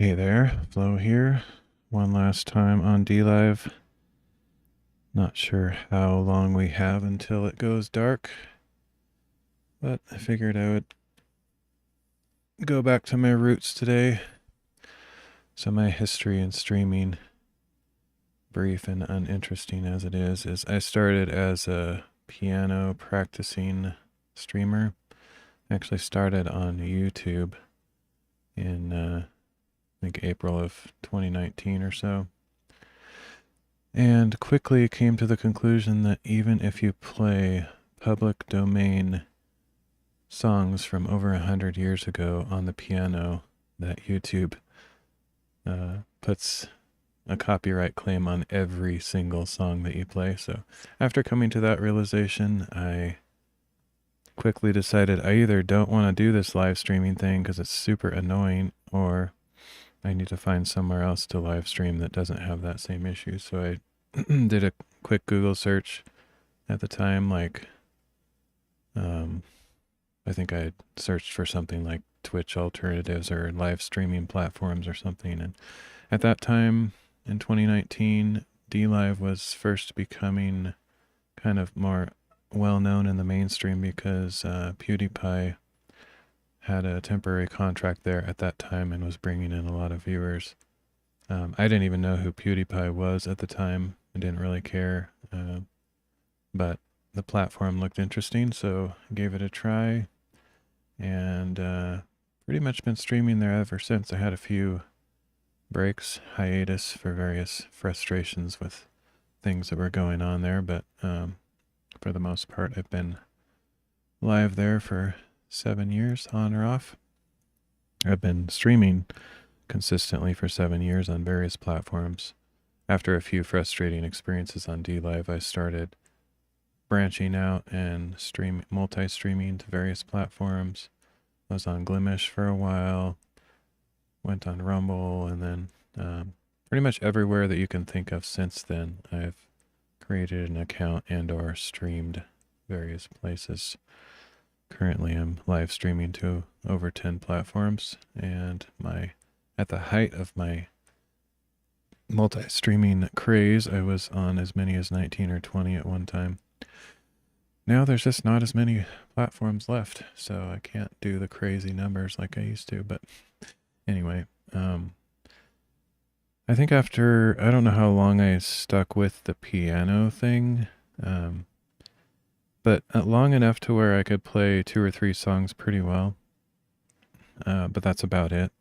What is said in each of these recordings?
Hey there, Flo here. One last time on DLive. Not sure how long we have until it goes dark, but I figured I would go back to my roots today. So my history in streaming, brief and uninteresting as it is I started as a piano practicing streamer. I actually started on YouTube in I think April of 2019 or so. And quickly came to the conclusion that even if you play public domain songs from over 100 years ago on the piano, that YouTube puts a copyright claim on every single song that you play. So after coming to that realization, I quickly decided I either don't want to do this live streaming thing because it's super annoying, or I need to find somewhere else to live stream that doesn't have that same issue. So I did a quick Google search at the time, like I think I searched for something like Twitch alternatives or live streaming platforms or something. And at that time in 2019, DLive was first becoming kind of more well known in the mainstream because PewDiePie had a temporary contract there at that time and was bringing in a lot of viewers. I didn't even know who PewDiePie was at the time. I didn't really care. But the platform looked interesting, so I gave it a try. And pretty much been streaming there ever since. I had a few breaks, hiatus for various frustrations with things that were going on there, but for the most part, I've been live there for 7 years, on or off. I've been streaming consistently for 7 years on various platforms. After a few frustrating experiences on DLive, I started branching out and multi-streaming to various platforms. I was on Glimish for a while, went on Rumble, and then pretty much everywhere that you can think of since then, I've created an account and or streamed various places. Currently, I'm live streaming to over 10 platforms, and at the height of my multi-streaming craze, I was on as many as 19 or 20 at one time. Now there's just not as many platforms left, so I can't do the crazy numbers like I used to. But anyway, I think after, I don't know how long I stuck with the piano thing, but long enough to where I could play 2 or 3 songs pretty well. But that's about it.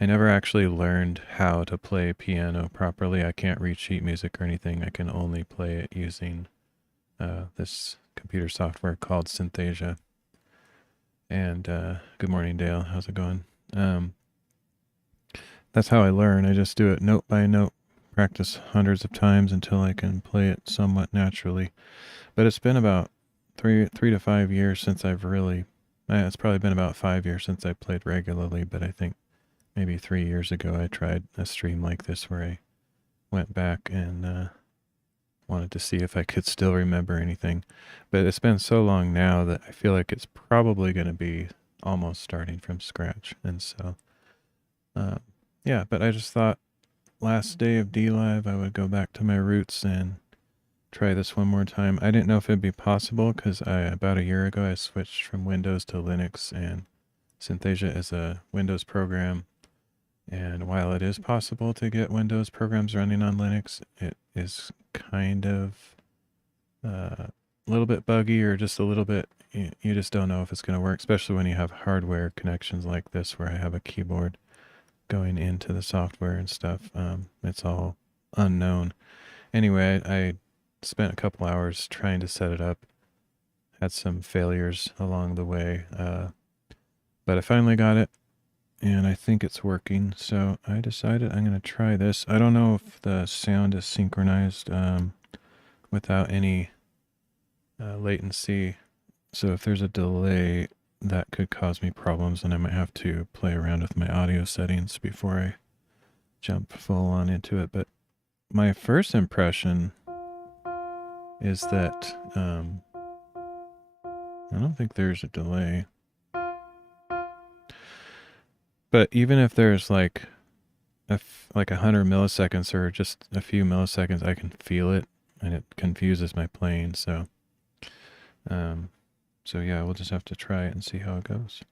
I never actually learned how to play piano properly. I can't read sheet music or anything. I can only play it using this computer software called Synthesia. And good morning, Dale. How's it going? That's how I learn. I just do it note by note, practice hundreds of times until I can play it somewhat naturally. But it's been about three to 5 years since I've really. It's probably been about 5 years since I played regularly. But I think maybe 3 years ago I tried a stream like this where I went back and wanted to see if I could still remember anything. But it's been so long now that I feel like it's probably going to be almost starting from scratch. And so, yeah, but I just thought last day of DLive I would go back to my roots and try this one more time. I didn't know if it'd be possible because about a year ago I switched from Windows to Linux, and Synthesia is a Windows program. And while it is possible to get Windows programs running on Linux, it is kind of a little bit buggy, or just a little bit, you just don't know if it's going to work, especially when you have hardware connections like this where I have a keyboard going into the software and stuff. It's all unknown. Anyway, I spent a couple hours trying to set it up, had some failures along the way, but I finally got it. And I think it's working, so I decided I'm going to try this. I don't know if the sound is synchronized without any latency, so if there's a delay, that could cause me problems, and I might have to play around with my audio settings before I jump full on into it. But my first impression is that I don't think there's a delay. But even if there's like like 100 milliseconds or just a few milliseconds, I can feel it, and it confuses my playing. Um, so yeah, we'll just have to try it and see how it goes.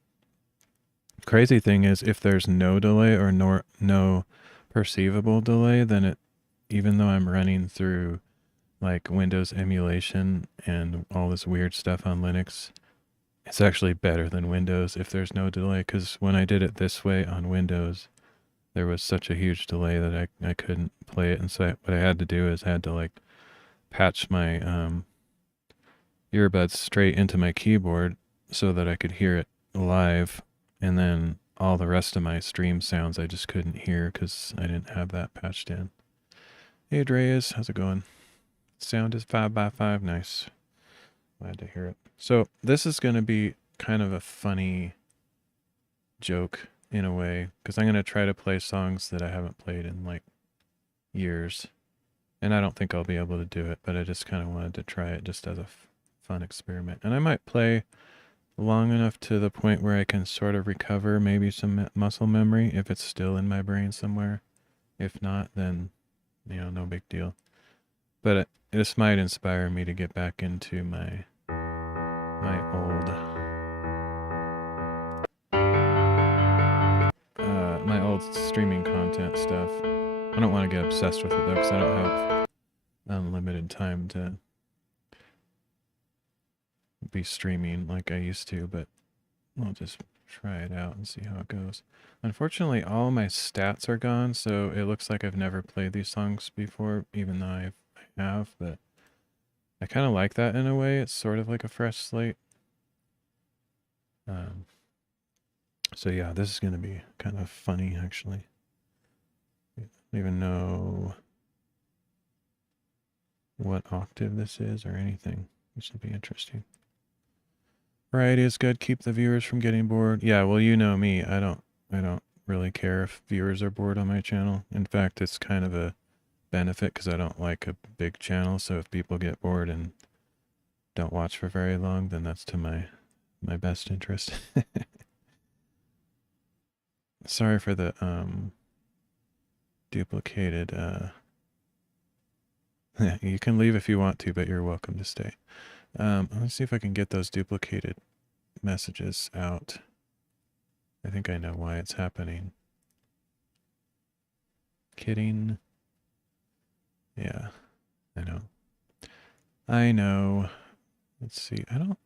Crazy thing is, if there's no delay or no perceivable delay, then it, even though I'm running through like Windows emulation and all this weird stuff on Linux, it's actually better than Windows if there's no delay. Because when I did it this way on Windows, there was such a huge delay that I couldn't play it. And so what I had to do is I had to like patch my earbuds straight into my keyboard so that I could hear it live, and then all the rest of my stream sounds I just couldn't hear because I didn't have that patched in. Hey Dreas, how's it going? Sound is 5x5, nice. Glad to hear it. So this is going to be kind of a funny joke in a way, because I'm going to try to play songs that I haven't played in like years. And I don't think I'll be able to do it, but I just kind of wanted to try it just as a fun experiment. And I might play long enough to the point where I can sort of recover maybe some muscle memory if it's still in my brain somewhere. If not, then, you know, no big deal. But this might inspire me to get back into my old streaming content stuff. I don't want to get obsessed with it though, because I don't have unlimited time to be streaming like I used to, but I'll just try it out and see how it goes. Unfortunately, all my stats are gone, so it looks like I've never played these songs before, even though I have, but I kind of like that in a way. It's sort of like a fresh slate. So yeah, this is going to be kind of funny, actually. I don't even know what octave this is or anything. This will be interesting. Variety is good. Keep the viewers from getting bored. Yeah, well, you know me. I don't really care if viewers are bored on my channel. In fact, it's kind of a benefit because I don't like a big channel. So if people get bored and don't watch for very long, then that's to my best interest. Sorry for the duplicated. You can leave if you want to, but you're welcome to stay. Let's see if I can get those duplicated messages out. I think I know why it's happening. Kidding. Yeah, I know. I know. Let's see. I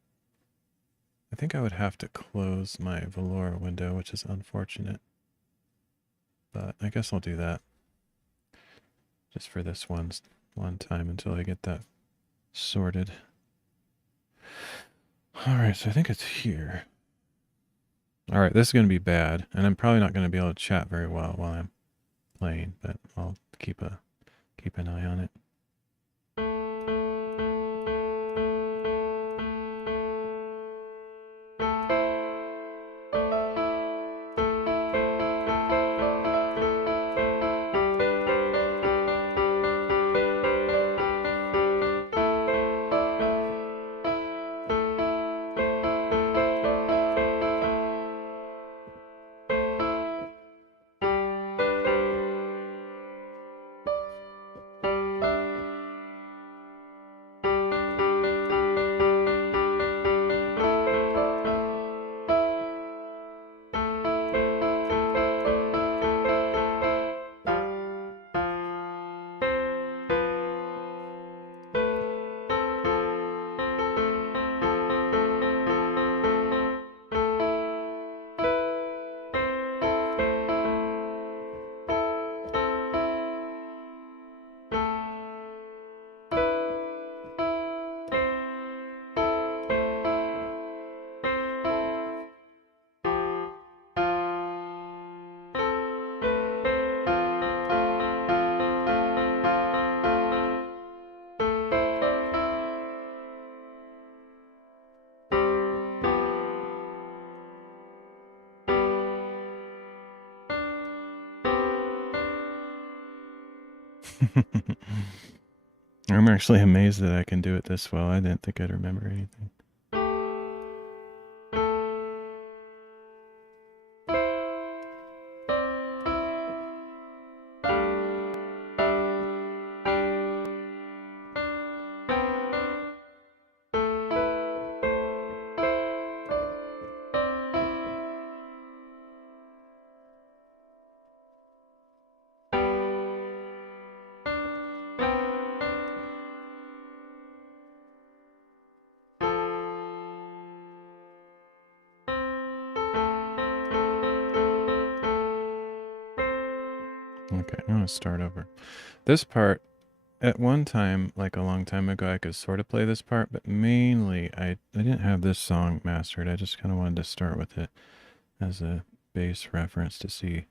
think I would have to close my Valora window, which is unfortunate. But I guess I'll do that. Just for this one time until I get that sorted. Alright, so I think it's here. Alright, this is going to be bad, and I'm probably not going to be able to chat very well while I'm playing, but I'll keep an eye on it. I'm actually amazed that I can do it this well. I didn't think I'd remember anything. Okay, I'm gonna start over. This part, at one time, like a long time ago, I could sort of play this part, but mainly I didn't have this song mastered. I just kind of wanted to start with it as a base reference to see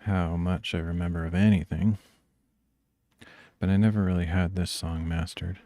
how much I remember of anything. But I never really had this song mastered.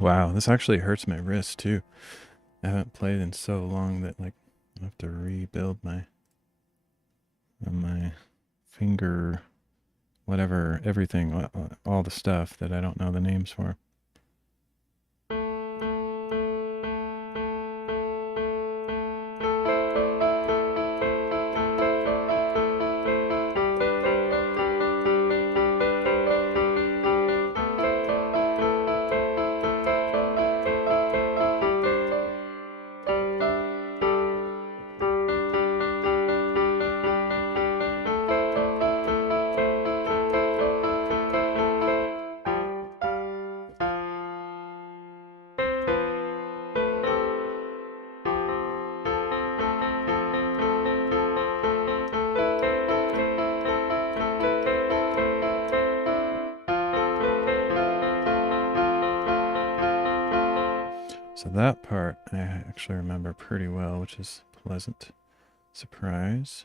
Wow, this actually hurts my wrist too. I haven't played in so long that like I have to rebuild my finger, whatever, everything, all the stuff that I don't know the names for. So that part I actually remember pretty well, which is pleasant surprise,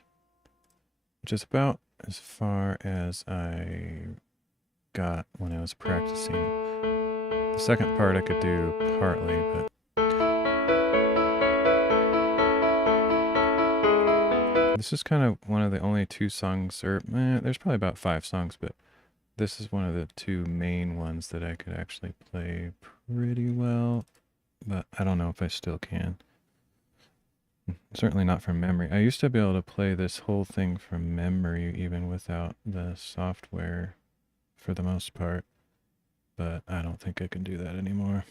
which is about as far as I got when I was practicing. The second part I could do partly, but this is kind of one of the only two songs, or there's probably about 5 songs, but this is one of the 2 main ones that I could actually play pretty well. But I don't know if I still can. Certainly not from memory. I used to be able to play this whole thing from memory even without the software for the most part. But I don't think I can do that anymore.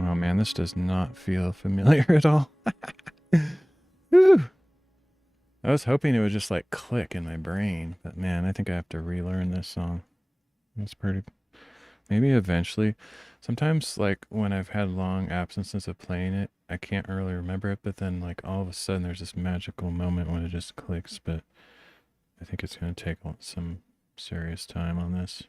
Oh man, this does not feel familiar at all. Whew. I was hoping it would just like click in my brain, but man, I think I have to relearn this song. It's pretty Maybe eventually. Sometimes, like, when I've had long absences of playing it, I can't really remember it, but then, like, all of a sudden there's this magical moment when it just clicks, but I think it's going to take some serious time on this.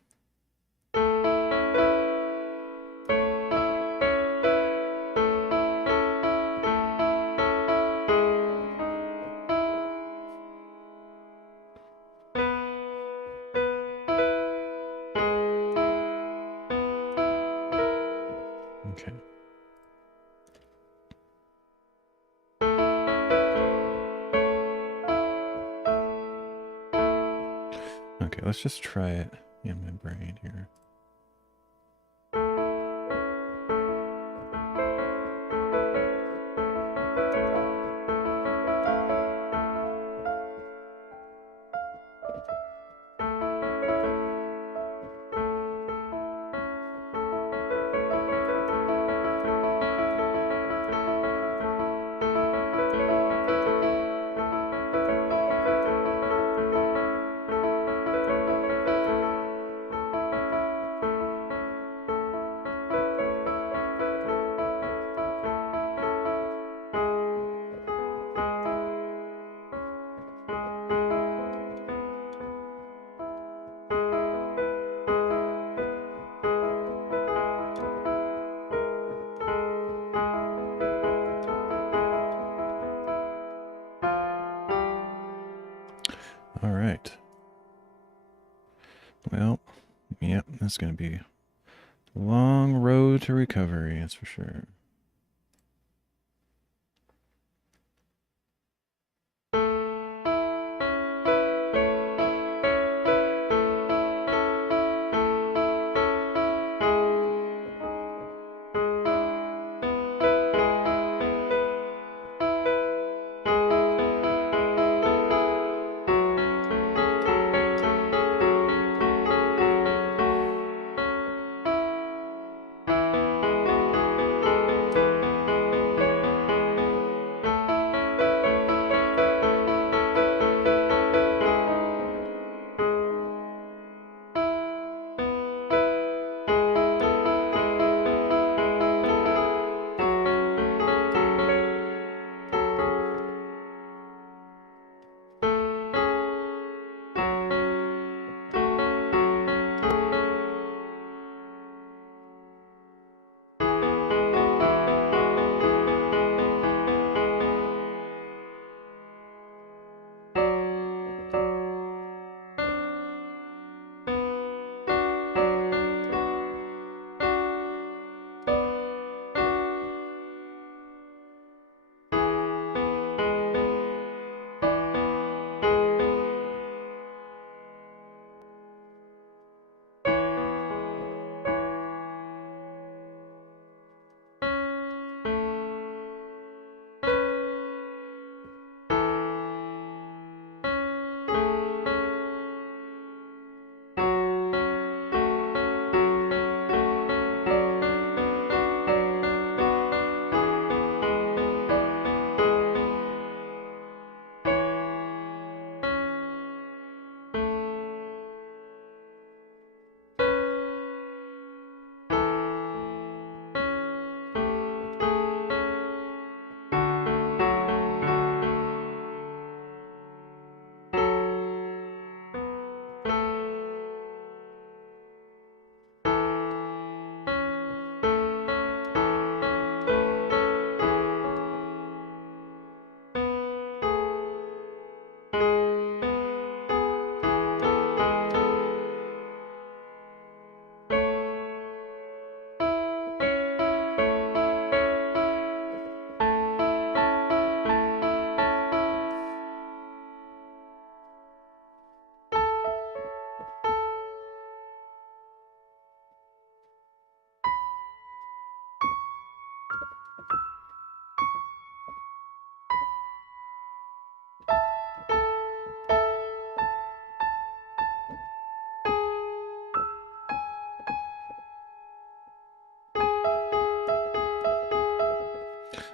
Okay. Okay, let's just try it in my brain here. All right. Well, yep, that's going to be a long road to recovery, that's for sure.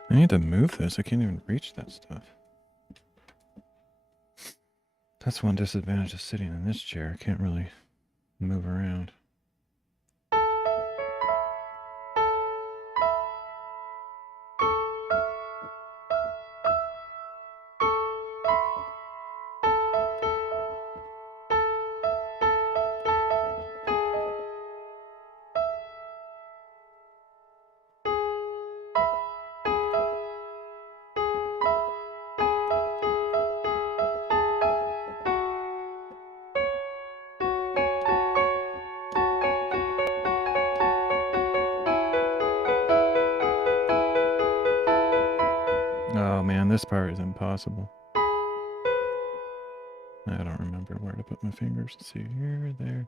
I need to move this. I can't even reach that stuff. That's one disadvantage of sitting in this chair. I can't really move around. this part is impossible. I don't remember where to put my fingers. Let's see, here, there.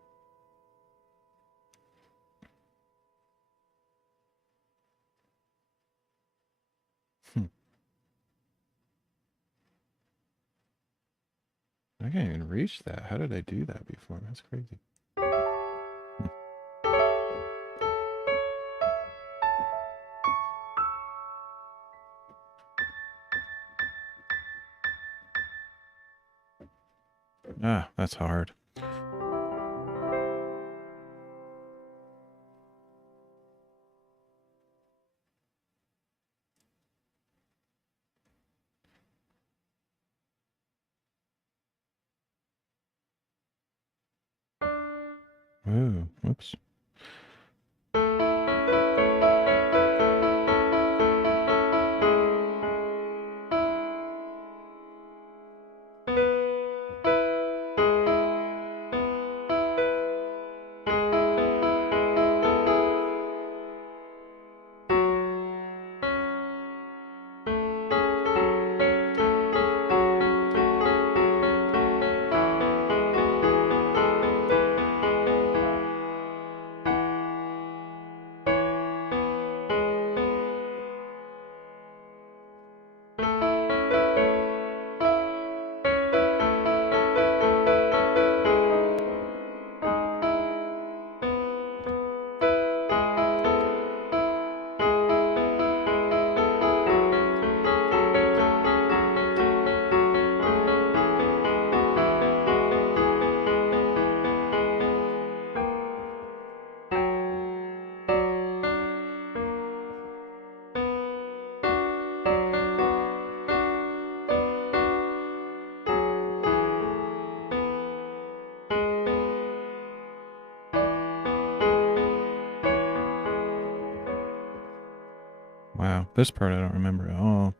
I can't even reach that. How did I do that before? That's crazy. Ah, that's hard. Ooh, whoops. Wow, this part I don't remember at all.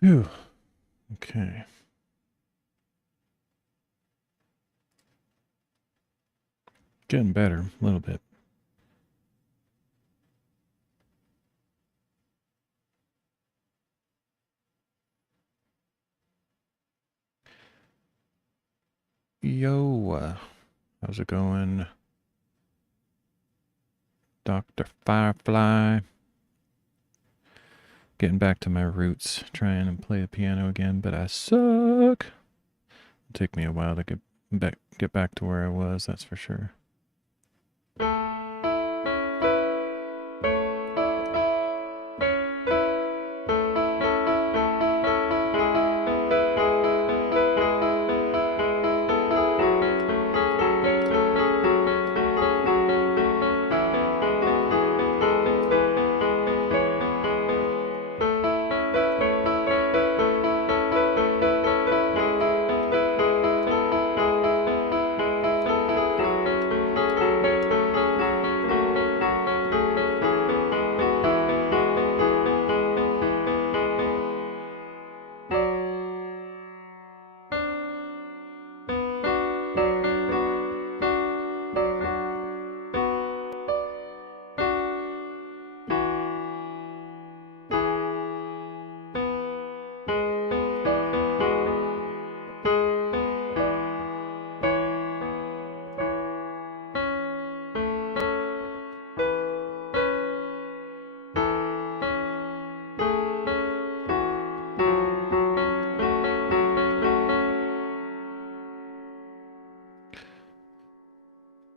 Phew. Okay. Getting better a little bit. Yo, how's it going? Dr. Firefly. Getting back to my roots, trying to play the piano again, but I suck. It'll take me a while to get back to where I was, that's for sure.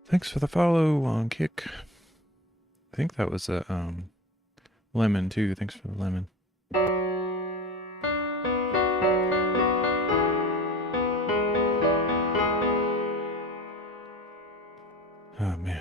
Thanks for the follow on Kick. I think that was a lemon too. Thanks for the lemon. Oh man.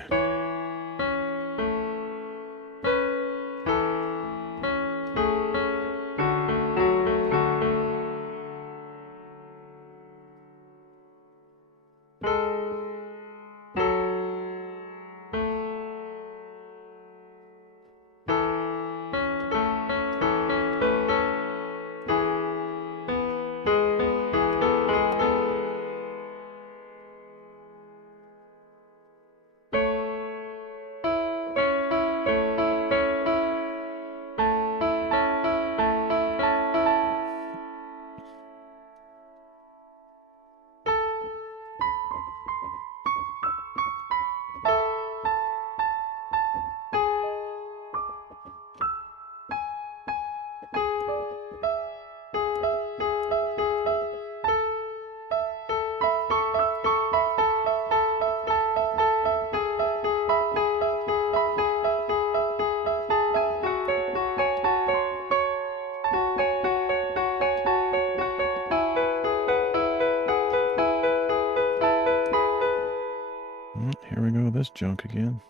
Here we go, this junk again.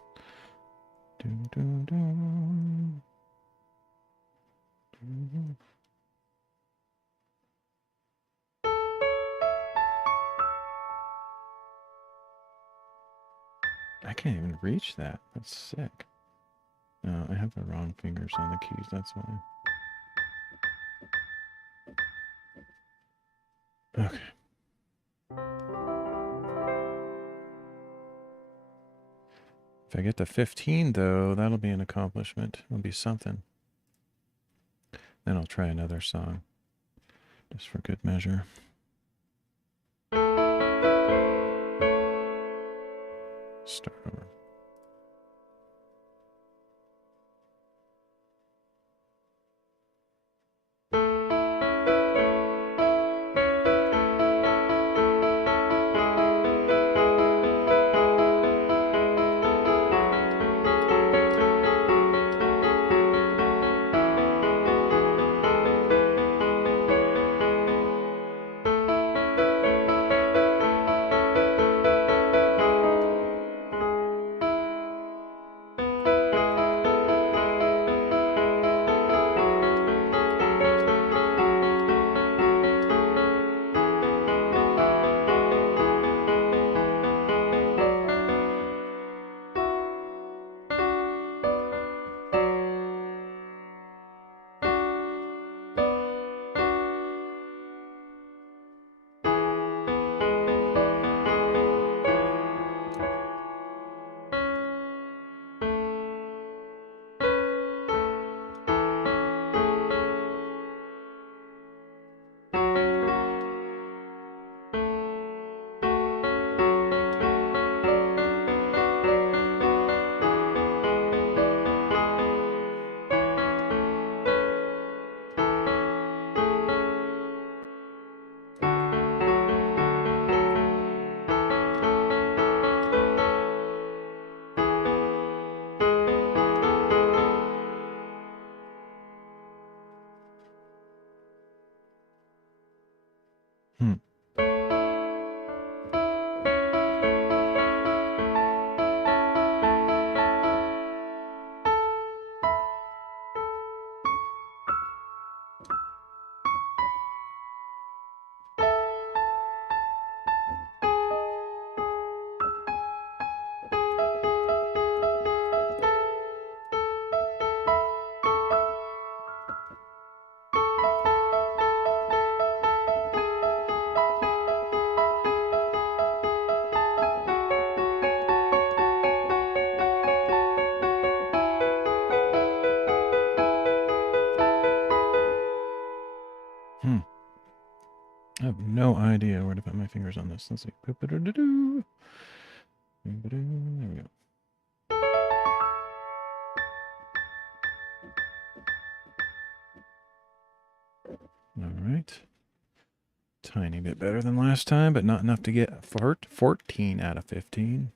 Dun, dun, dun. Dun. I can't even reach that. That's sick. No, I have the wrong fingers on the keys, that's why. Okay. If I get to 15, though, that'll be an accomplishment. It'll be something. Then I'll try another song, just for good measure. Start over. Hmm. I have no idea where to put my fingers on this. Let's see. There we go. All right. Tiny bit better than last time, but not enough to get 14 out of 15.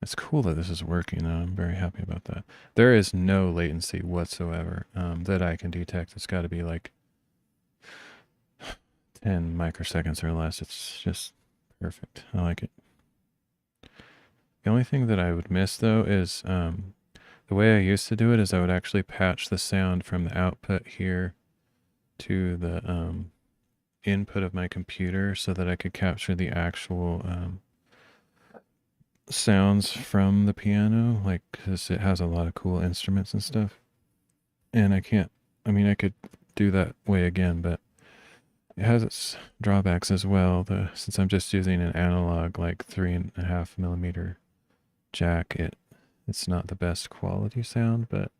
It's cool that this is working, though. I'm very happy about that. There is no latency whatsoever that I can detect. It's got to be like 10 microseconds or less. It's just perfect. I like it. The only thing that I would miss, though, is the way I used to do it is I would actually patch the sound from the output here to the input of my computer so that I could capture the actual sounds from the piano, like, because it has a lot of cool instruments and stuff. And I could do that way again, but it has its drawbacks as well. Since I'm just using an analog, like 3.5 millimeter jack, it's not the best quality sound. But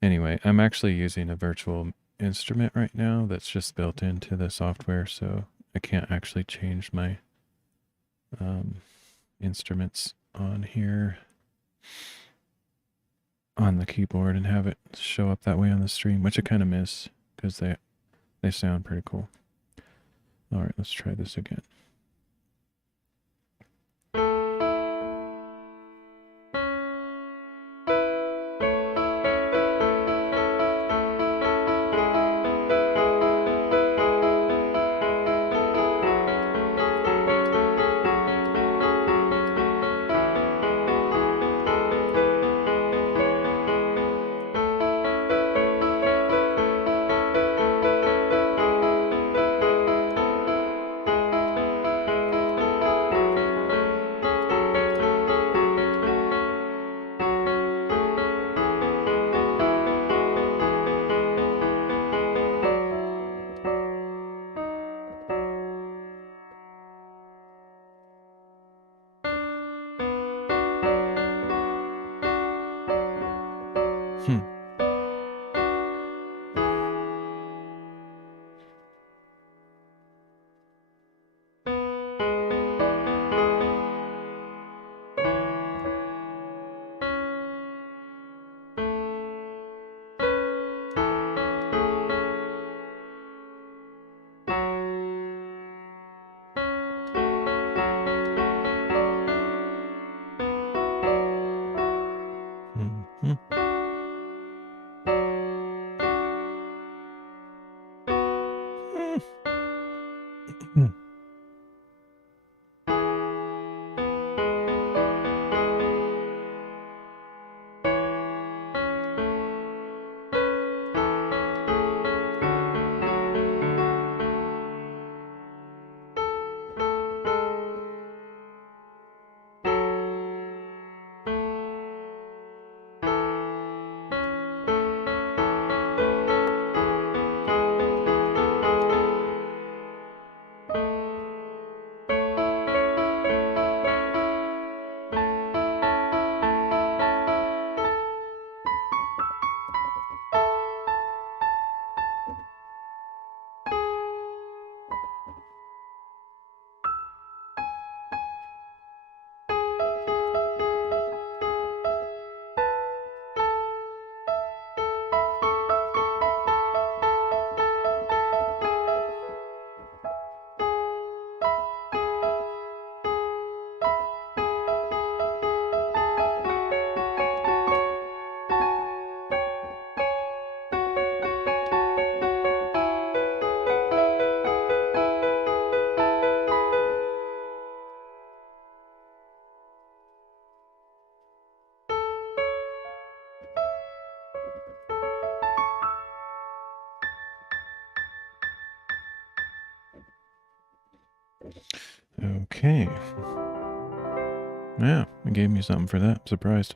anyway, I'm actually using a virtual instrument right now that's just built into the software, so I can't actually change my instruments on here on the keyboard and have it show up that way on the stream, which I kind of miss because they sound pretty cool. All right, let's try this again. Okay. Yeah, it gave me something for that. Surprised.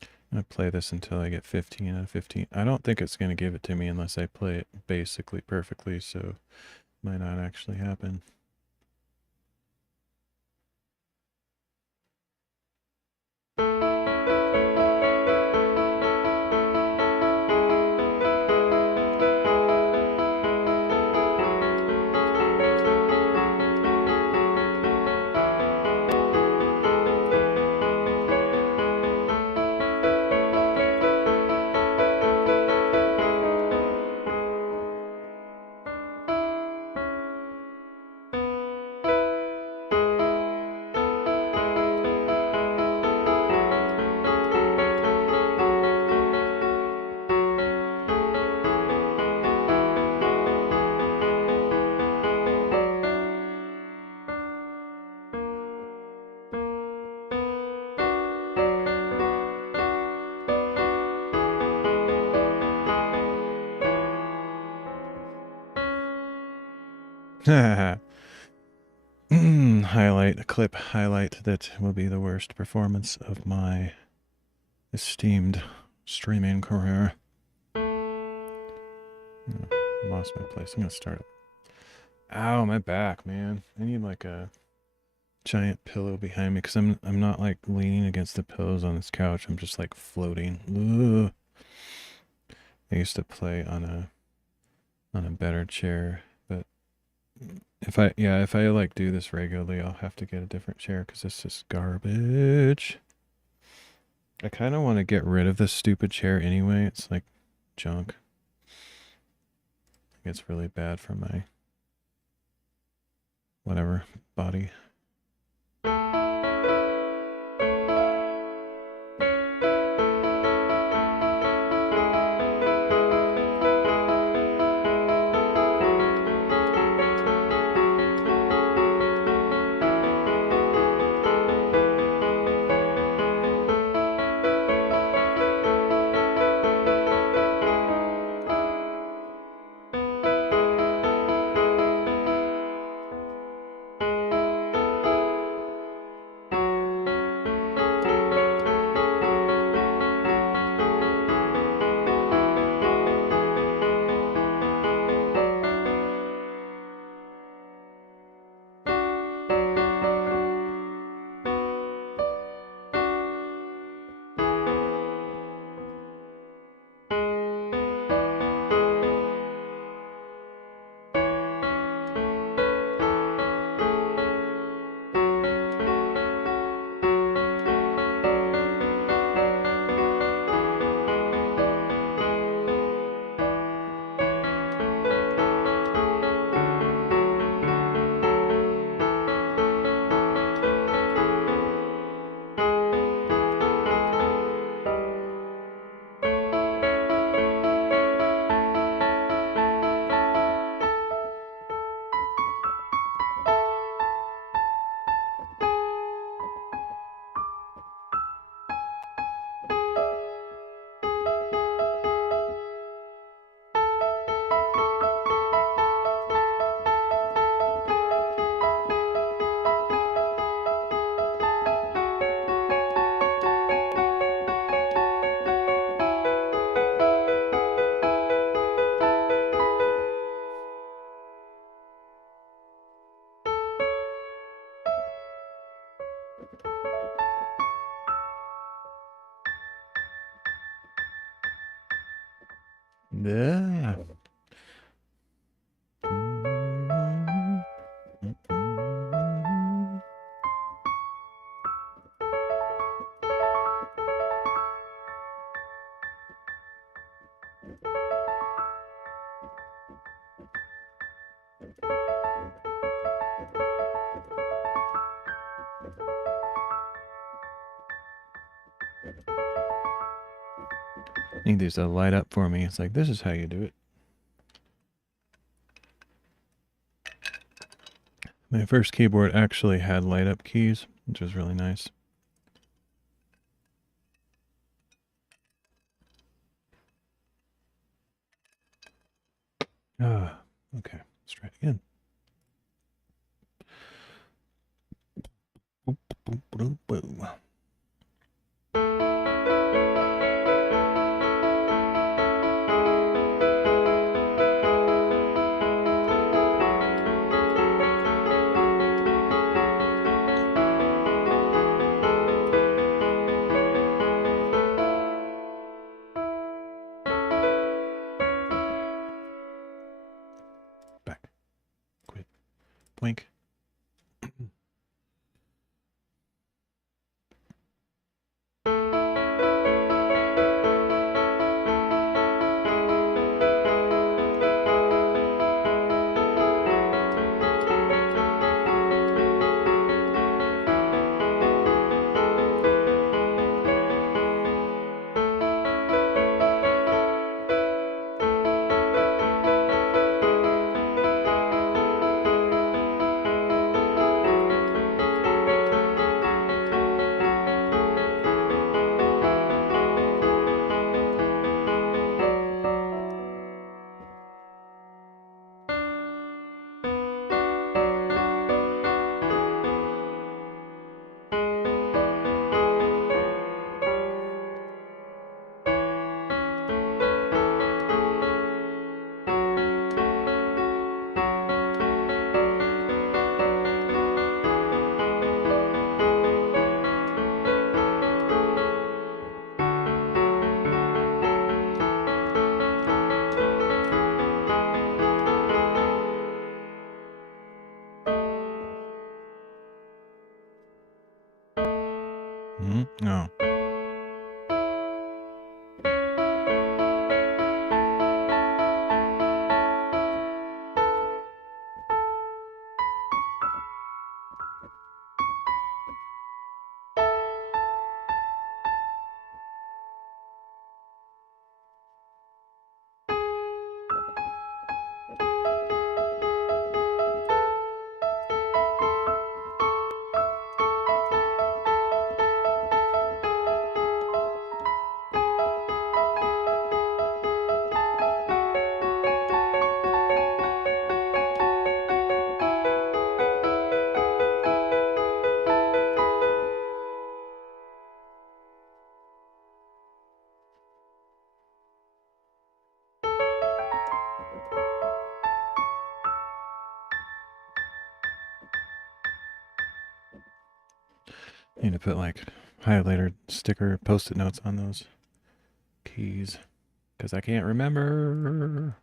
I'm going to play this until I get 15 out of 15. I don't think it's going to give it to me unless I play it basically perfectly, so it might not actually happen. Highlight, clip highlight that will be the worst performance of my esteemed streaming career. Lost my place. I'm gonna start it. Ow, my back, man. I need like a giant pillow behind me because I'm not like leaning against the pillows on this couch. I'm just like floating. Ugh. I used to play on a better chair, but if I like do this regularly, I'll have to get a different chair because this is garbage. I kind of want to get rid of this stupid chair anyway. It's like junk. I think it's really bad for my whatever body. Yeah. Need these to light up for me. It's like, this is how you do it. My first keyboard actually had light up keys, which was really nice. Okay, let's try it again. Boop, boop, boop, boop. Back. Quit. Blink. No. Need to put like highlighter sticker post-it notes on those keys because I can't remember.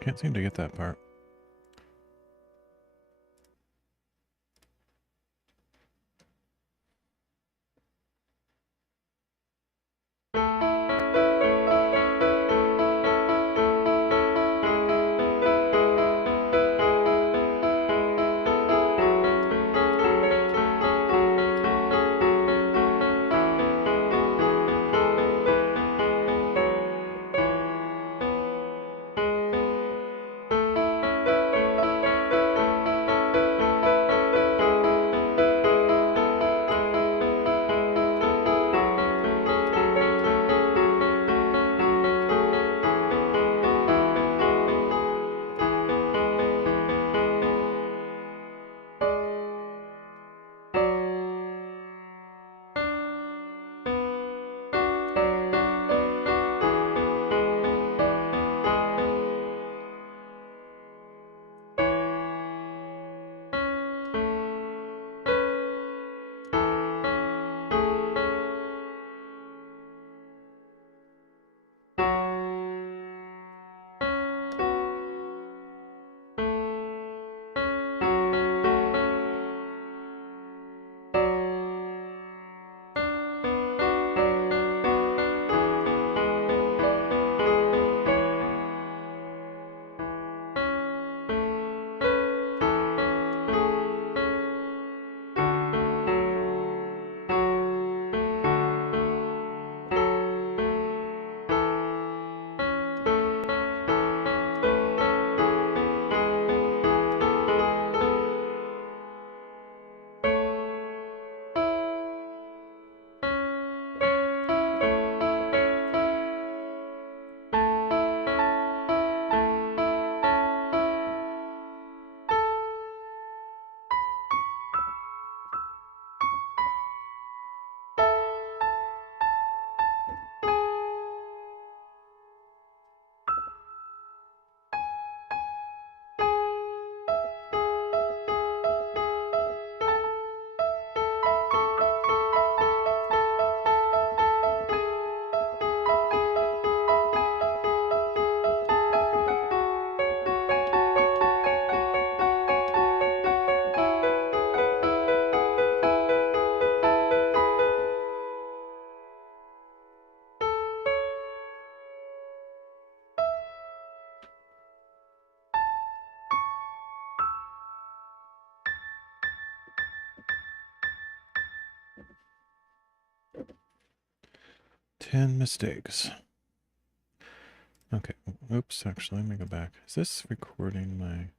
Can't seem to get that part. 10 mistakes. Okay, oops, actually, let me go back. Is this recording my...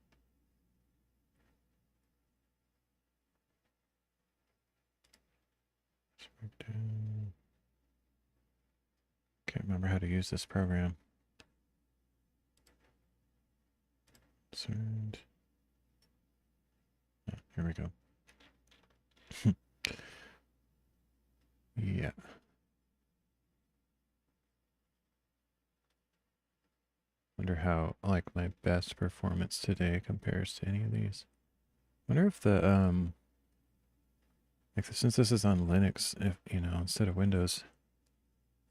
Can't remember how to use this program. Concerned. Oh, here we go. Yeah. Wonder how, like, my best performance today compares to any of these. Wonder if the, like, since this is on Linux, if, you know, instead of Windows,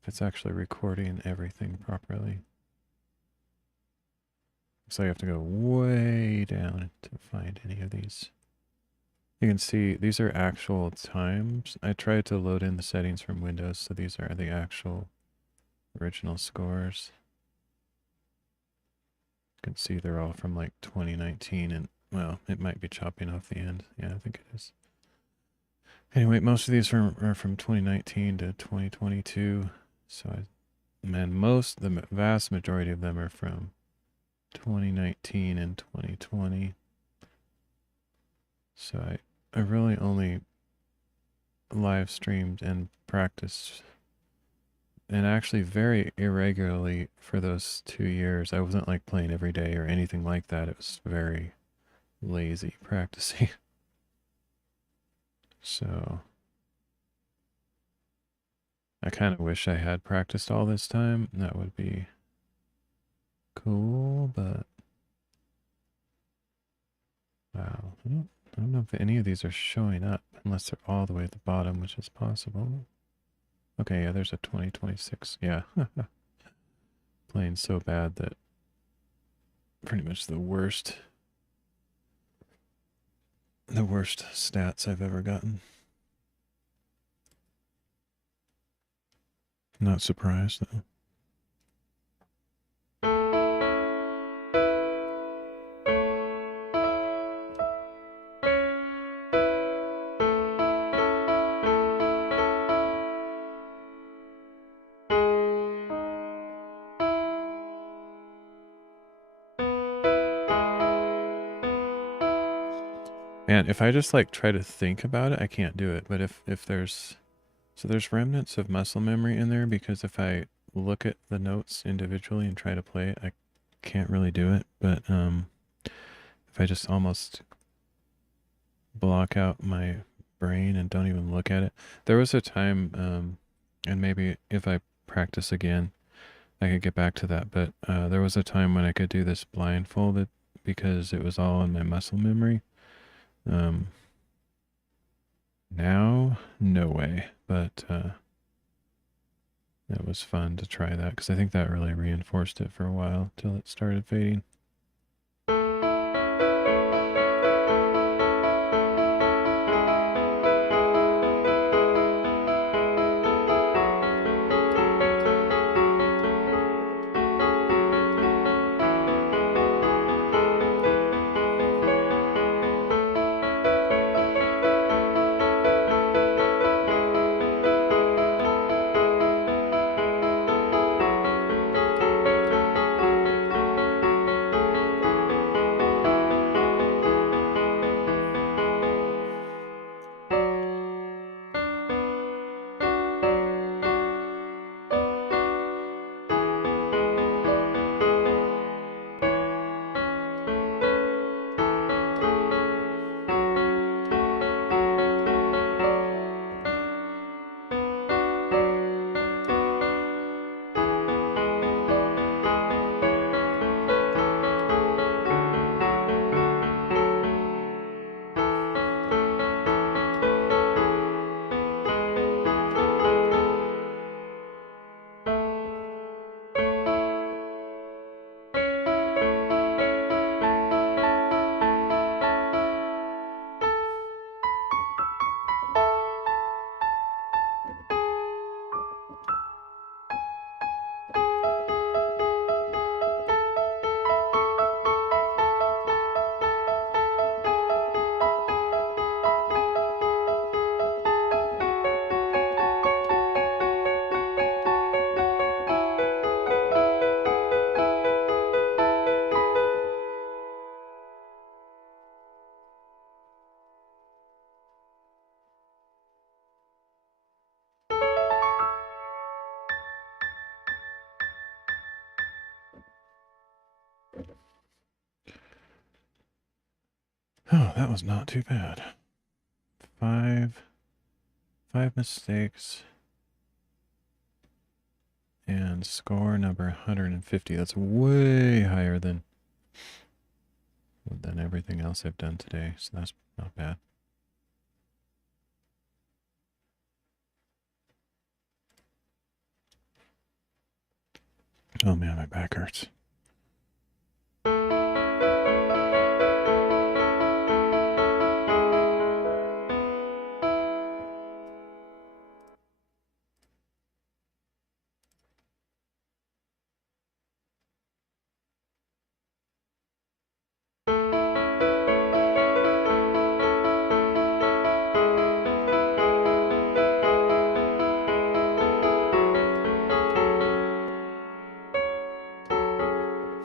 if it's actually recording everything properly. So you have to go way down to find any of these. You can see these are actual times. I tried to load in the settings from Windows, so these are the actual original scores. You can see they're all from like 2019, and well, it might be chopping off the end. Yeah, I think it is. Anyway, most of these are from 2019 to 2022. So the vast majority of them are from 2019 and 2020. So I really only live streamed and practiced, and actually very irregularly for those 2 years. I wasn't like playing every day or anything like that. It was very lazy practicing. So I kind of wish I had practiced all this time. That would be cool, but wow. I don't know if any of these are showing up unless they're all the way at the bottom, which is possible. Okay, yeah, there's a 2026. Yeah. Playing so bad that pretty much the worst stats I've ever gotten. Not surprised though. Man, if I just like try to think about it, I can't do it. But if there's remnants of muscle memory in there, because if I look at the notes individually and try to play it, I can't really do it. But if I just almost block out my brain and don't even look at it. There was a time, and maybe if I practice again, I could get back to that. But there was a time when I could do this blindfolded because it was all in my muscle memory. Now, no way. But it was fun to try that because I think that really reinforced it for a while till it started fading. Oh, that was not too bad. Five mistakes. And score number 150. That's way higher than everything else I've done today. So that's not bad. Oh man, my back hurts.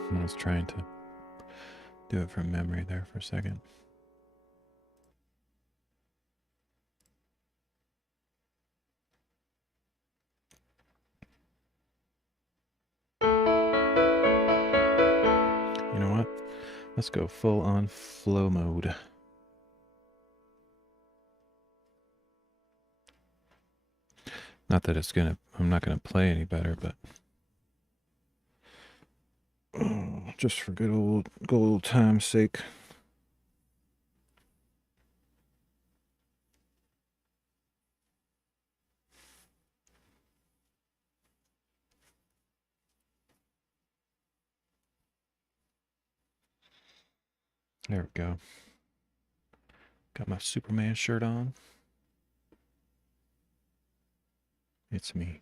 I was trying to do it from memory there for a second. You know what? Let's go full on flow mode. Not that I'm not gonna play any better, but just for good old time's sake. There we go. Got my Superman shirt on. It's me.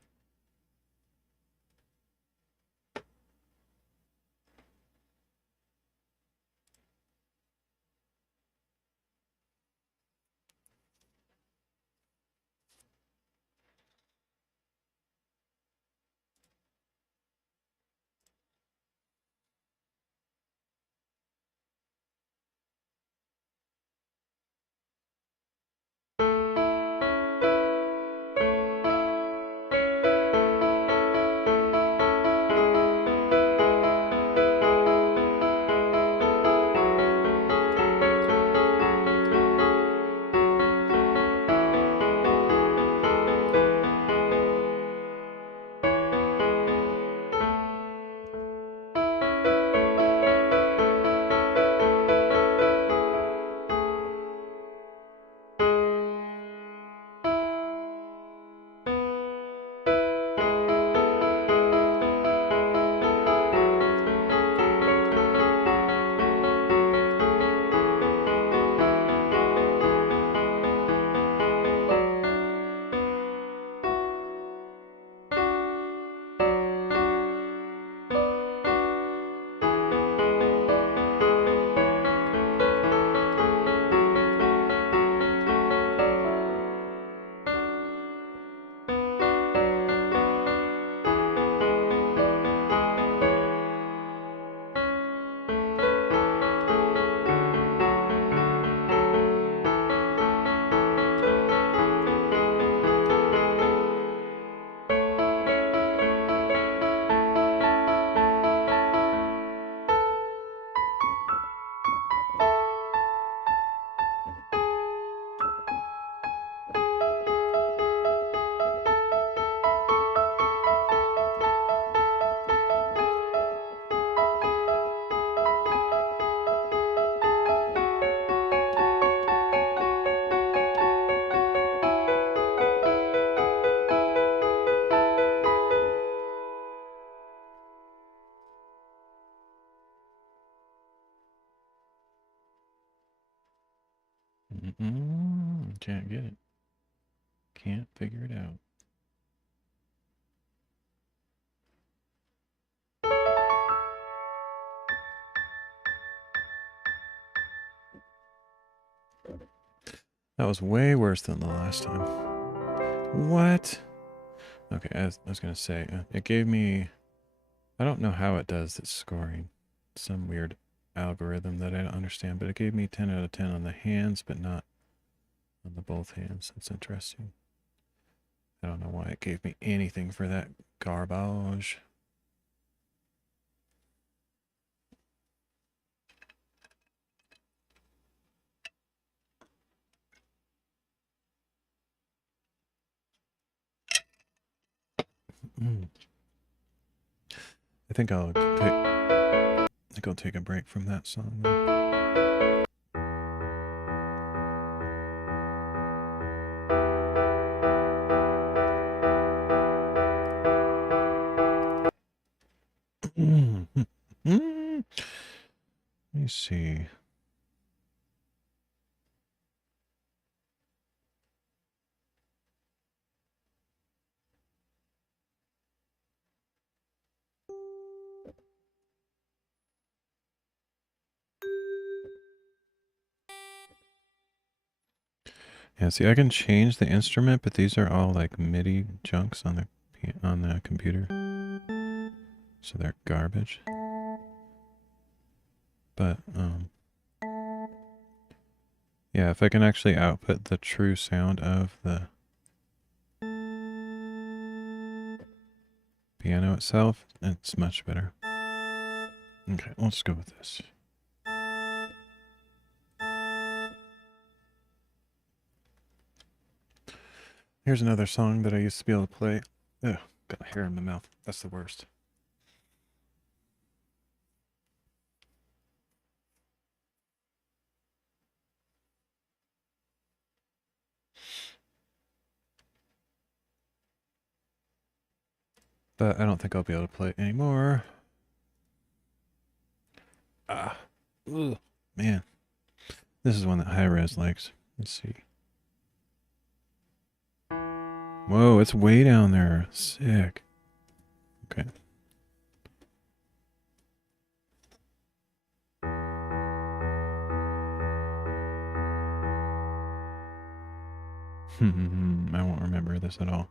Can't get it. Can't figure it out. That was way worse than the last time. What? Okay, I was going to say, it gave me... I don't know how it does its scoring. Some weird algorithm that I don't understand, but it gave me 10 out of 10 on the hands, but not on the both hands. That's interesting. I don't know why it gave me anything for that garbage. I think I'll take a break from that song then. Let me see. Yeah, see, I can change the instrument, but these are all like MIDI chunks on the computer, so they're garbage. But yeah, if I can actually output the true sound of the piano itself, it's much better. Okay, let's go with this. Here's another song that I used to be able to play. Ugh, got hair in my mouth. That's the worst. But I don't think I'll be able to play it anymore. Ah, ugh, man. This is one that Hi-Res likes. Let's see. Whoa, it's way down there. Sick. Okay. I won't remember this at all.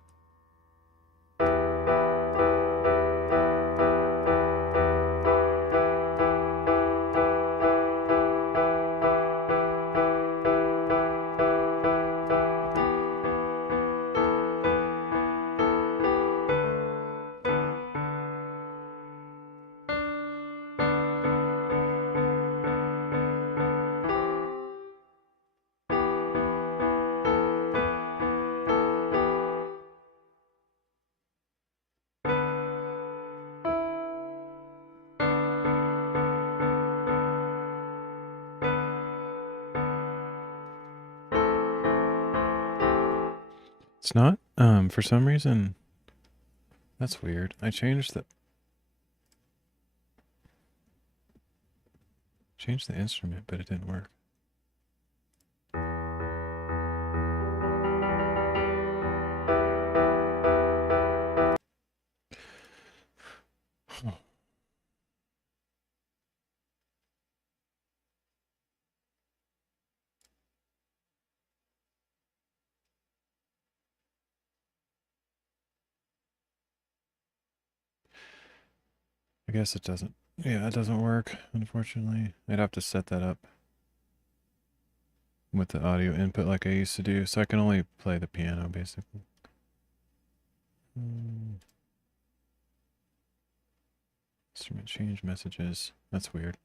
It's not, for some reason, that's weird. I changed the instrument, but it didn't work. I guess it doesn't. Yeah, it doesn't work, unfortunately. I'd have to set that up with the audio input like I used to do, so I can only play the piano, basically. Instrument change messages. That's weird.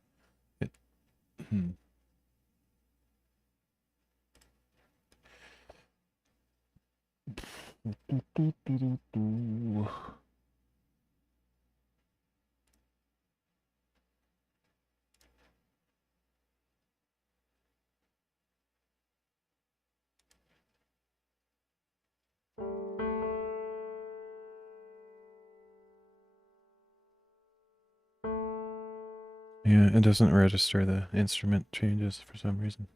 Yeah, it doesn't register the instrument changes for some reason.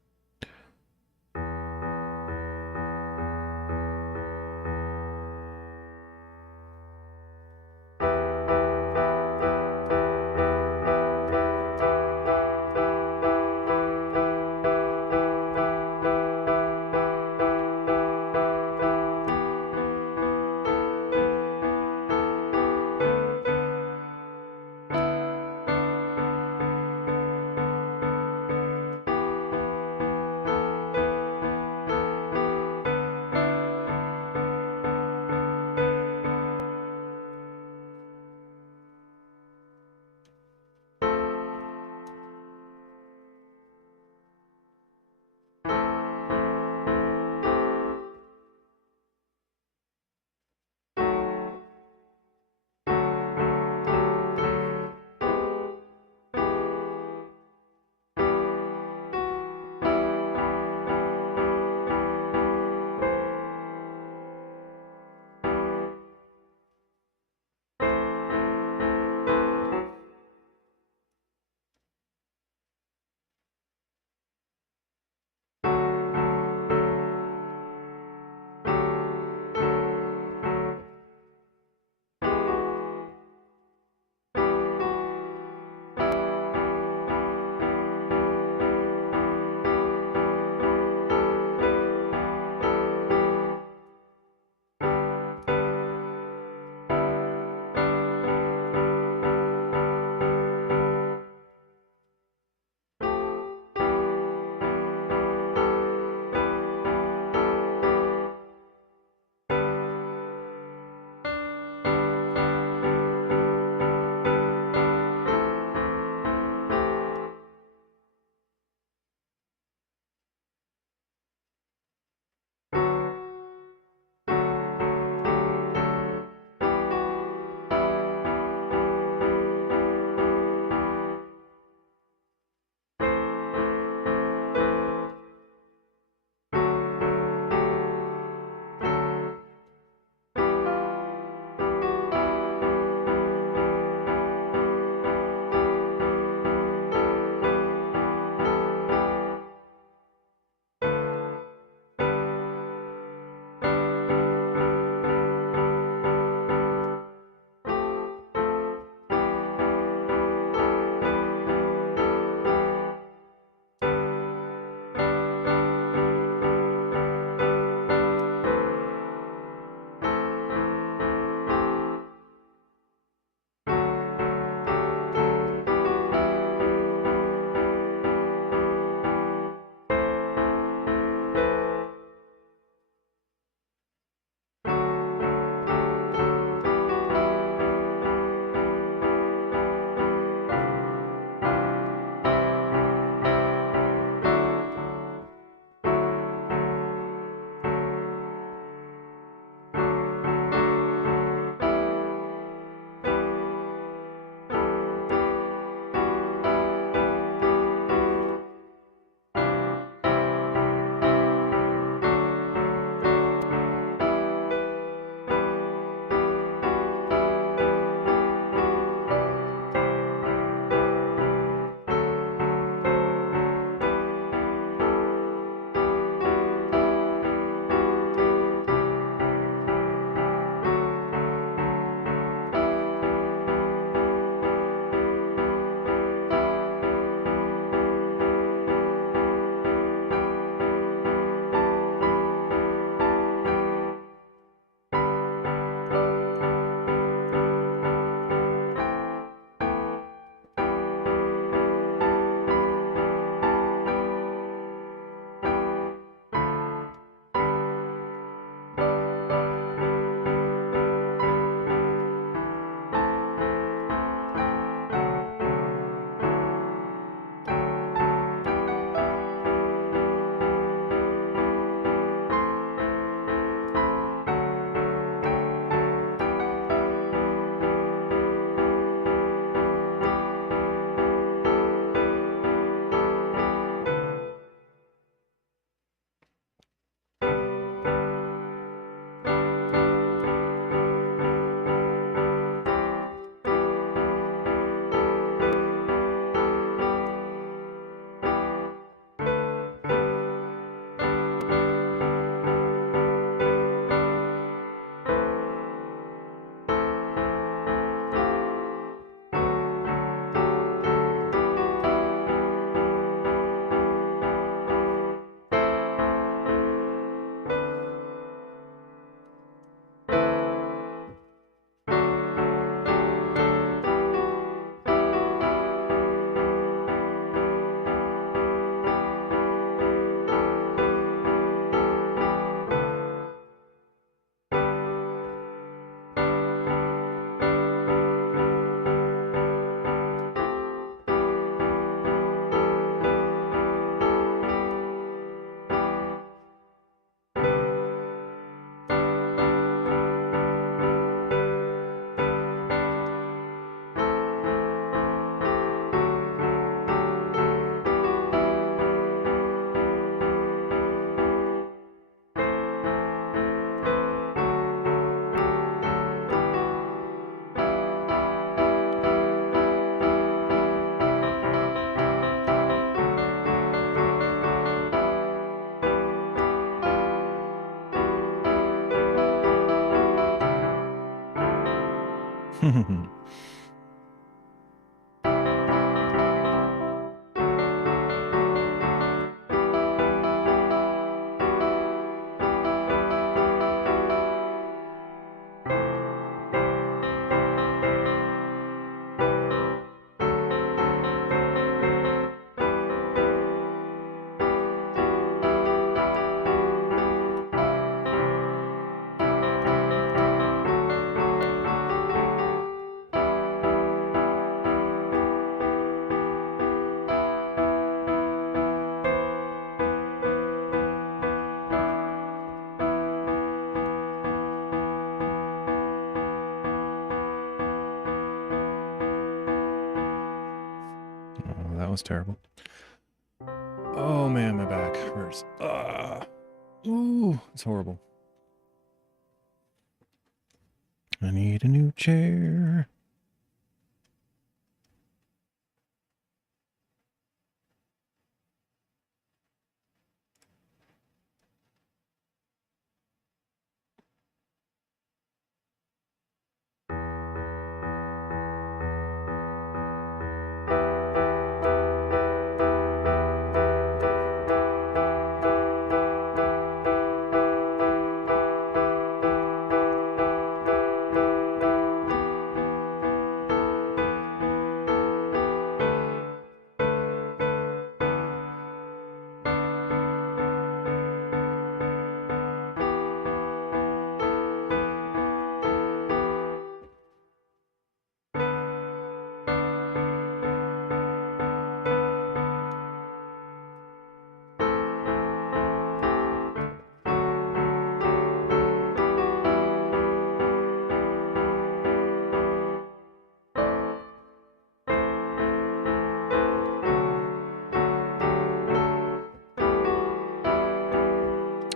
Oh, that was terrible. Oh man, my back hurts. Ooh, it's horrible. I need a new chair.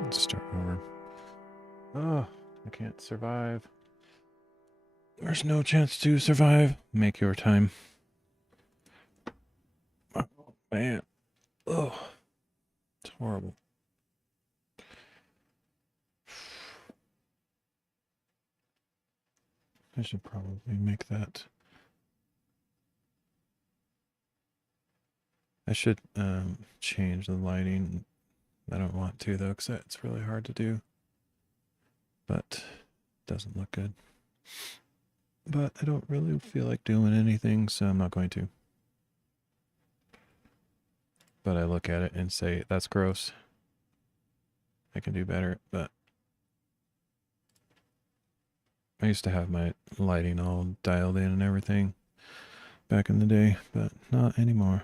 Let's start over. Oh, I can't survive. There's no chance to survive. Make your time. Oh, man. Oh, it's horrible. I should probably make that. I should change the lighting. I don't want to though, because it's really hard to do. But it doesn't look good. But I don't really feel like doing anything, so I'm not going to. But I look at it and say, that's gross. I can do better, but I used to have my lighting all dialed in and everything back in the day, but not anymore.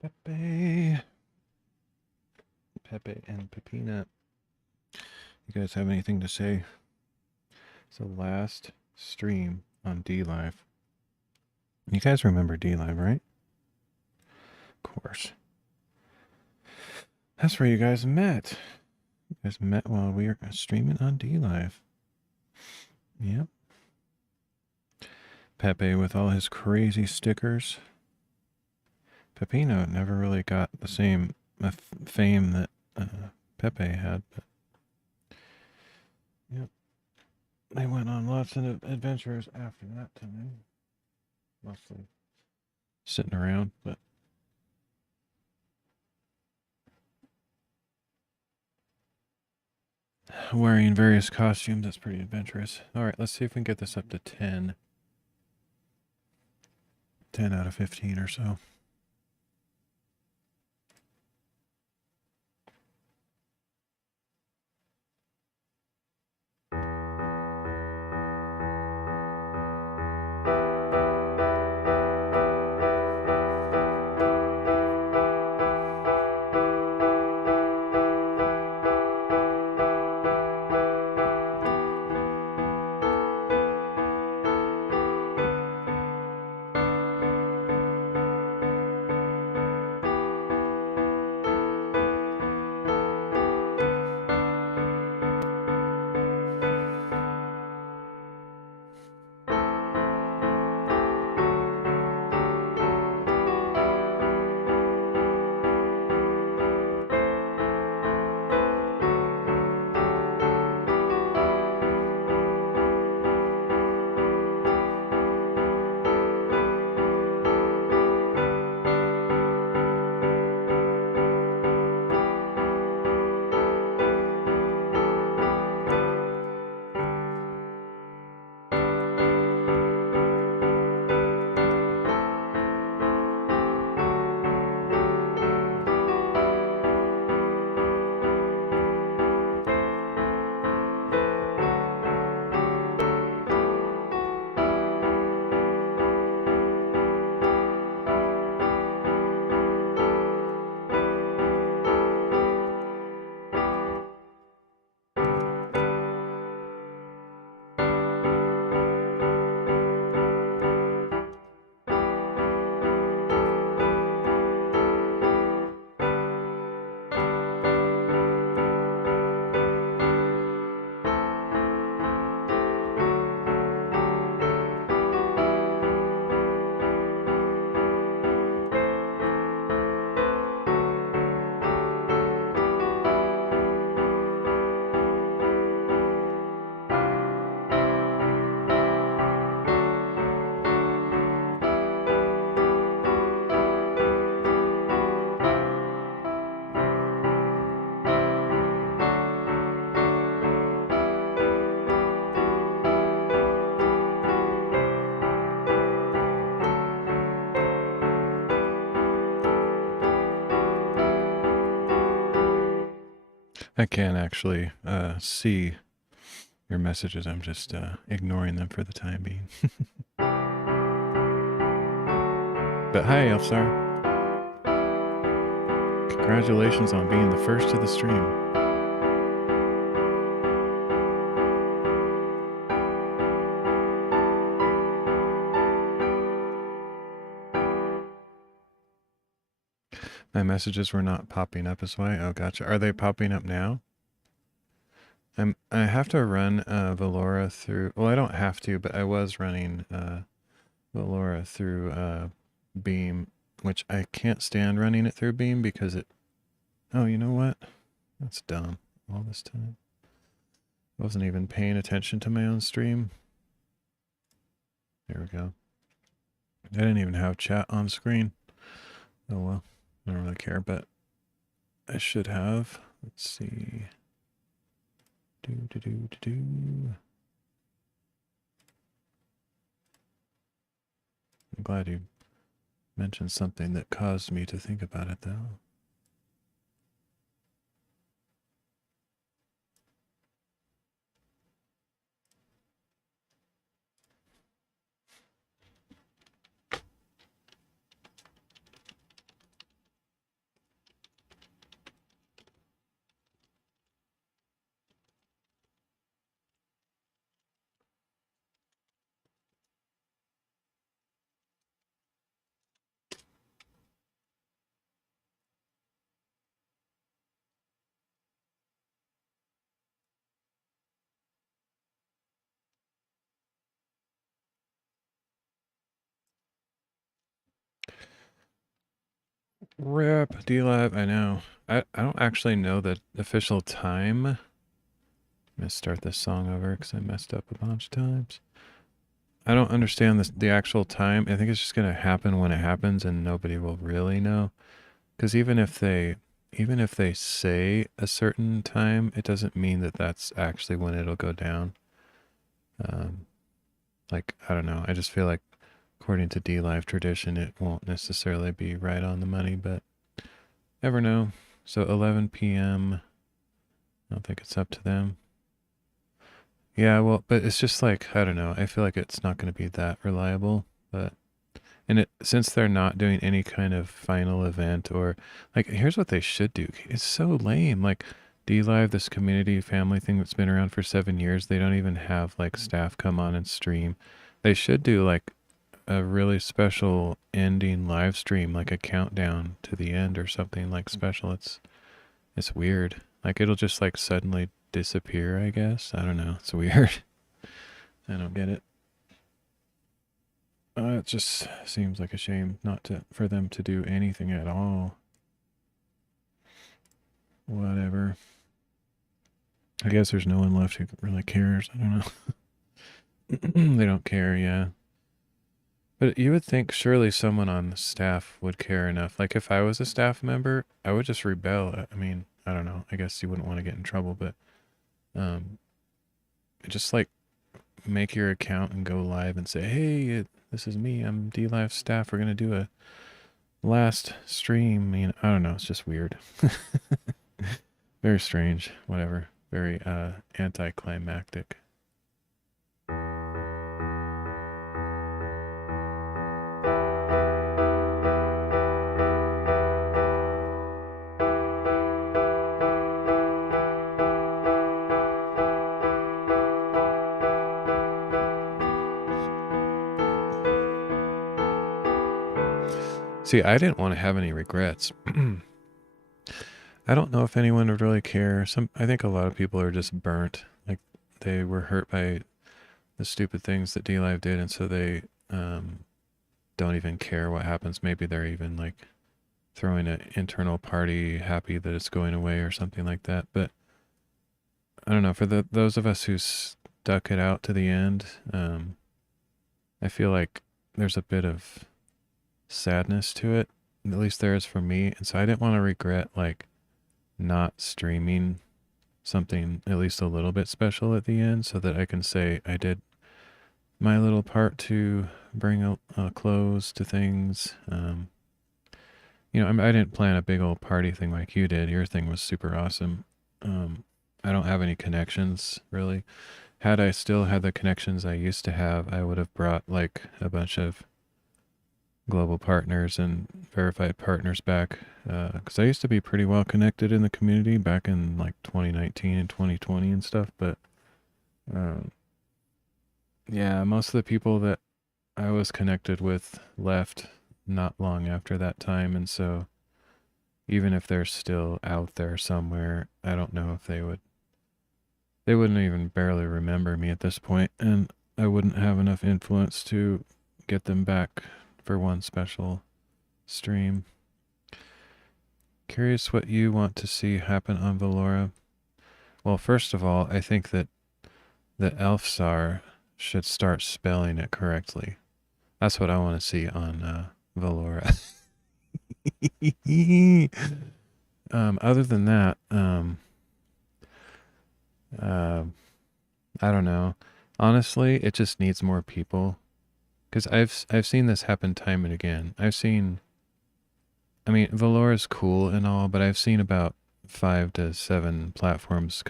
Pepe. Pepe and Pepina. You guys have anything to say? It's the last stream on DLive. You guys remember DLive, right? Of course. That's where you guys met. You guys met while we were streaming on DLive. Yep. Pepe with all his crazy stickers. Pepino never really got the same fame that Pepe had, but yep. They went on lots of adventures after that time. Mostly sitting around, but wearing various costumes. That's pretty adventurous. All right, let's see if we can get this up to 10. 10 out of 15 or so. I can actually see your messages. I'm just ignoring them for the time being. But hi, Elfsar. Congratulations on being the first to the stream. My messages were not popping up as well. Oh, gotcha. Are they popping up now? I have to run PhLoReVeR through. Well, I don't have to, but I was running PhLoReVeR through Beam, which I can't stand running it through Beam because it. Oh, you know what? That's dumb. All this time, I wasn't even paying attention to my own stream. There we go. I didn't even have chat on screen. Oh well, I don't really care, but I should have. Let's see. I'm glad you mentioned something that caused me to think about it, though. Rip DLive. I know. I don't actually know the official time. I'm gonna start this song over because I messed up a bunch of times. I don't understand the actual time. I think it's just gonna happen when it happens, and nobody will really know. Because even if they say a certain time, it doesn't mean that that's actually when it'll go down. Like, I don't know. I just feel like according to DLive tradition, it won't necessarily be right on the money, but never know. So 11 p.m. I don't think it's up to them. Yeah, well, but it's just like, I don't know. I feel like it's not going to be that reliable, but and since they're not doing any kind of final event or like, here's what they should do. It's so lame. Like DLive, this community family thing that's been around for 7 years, they don't even have like staff come on and stream. They should do like a really special ending live stream, like a countdown to the end or something like special. It's weird. Like it'll just like suddenly disappear, I guess. I don't know. It's weird. I don't get it. It just seems like a shame for them to do anything at all. Whatever. I guess there's no one left who really cares. I don't know. They don't care, yeah. But you would think surely someone on the staff would care enough. Like if I was a staff member, I would just rebel. I mean, I don't know. I guess you wouldn't want to get in trouble, but just like make your account and go live and say, hey, this is me. I'm DLive staff. We're going to do a last stream. I mean, I don't know. It's just weird. Very strange. Whatever. Very anticlimactic. See, I didn't want to have any regrets. I don't know if anyone would really care. I think a lot of people are just burnt. Like they were hurt by the stupid things that DLive did, and so they don't even care what happens. Maybe they're even like throwing an internal party, happy that it's going away or something like that. But I don't know. For those of us who stuck it out to the end, I feel like there's a bit of sadness to it. At least there is for me, and so I didn't want to regret like not streaming something at least a little bit special at the end, so that I can say I did my little part to bring a close to things. You know, I didn't plan a big old party thing like you did. Your thing was super awesome. I don't have any connections really. Had I still had the connections I used to have, I would have brought like a bunch of global partners and verified partners back, because I used to be pretty well connected in the community back in like 2019 and 2020 and stuff. But yeah, most of the people that I was connected with left not long after that time, and so even if they're still out there somewhere, I don't know if they wouldn't even barely remember me at this point, and I wouldn't have enough influence to get them back for one special stream. Curious what you want to see happen on PhLoReVeR. Well, first of all, I think that the Elfsar should start spelling it correctly. That's what I want to see on PhLoReVeR. Other than that, I don't know. Honestly, it just needs more people. Because I've seen this happen time and again. I mean, PhLoReVeR is cool and all, but I've seen about 5 to 7 platforms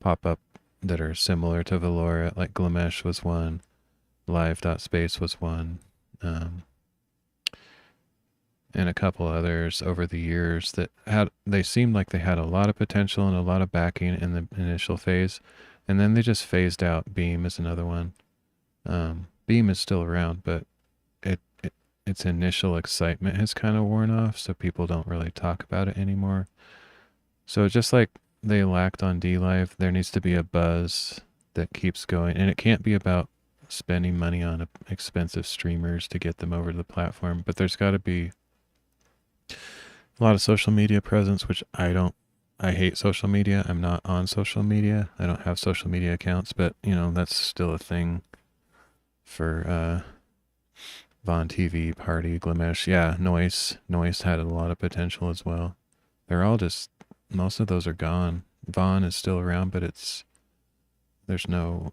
pop up that are similar to PhLoReVeR. Like Glamesh was one, Live.space was one, and a couple others over the years that they seemed like they had a lot of potential and a lot of backing in the initial phase, and then they just phased out. Beam is another one. Beam is still around, but its initial excitement has kind of worn off, so people don't really talk about it anymore. So just like they lacked on DLive, there needs to be a buzz that keeps going, and it can't be about spending money on expensive streamers to get them over to the platform, but there's got to be A lot of social media presence, which I hate social media. I'm not on social media. I don't have social media accounts, but that's still a thing for Von TV, Party, Glimesh. Yeah, Noise had a lot of potential as well. They're all just, most of those are gone. Vaughn is still around, but there's no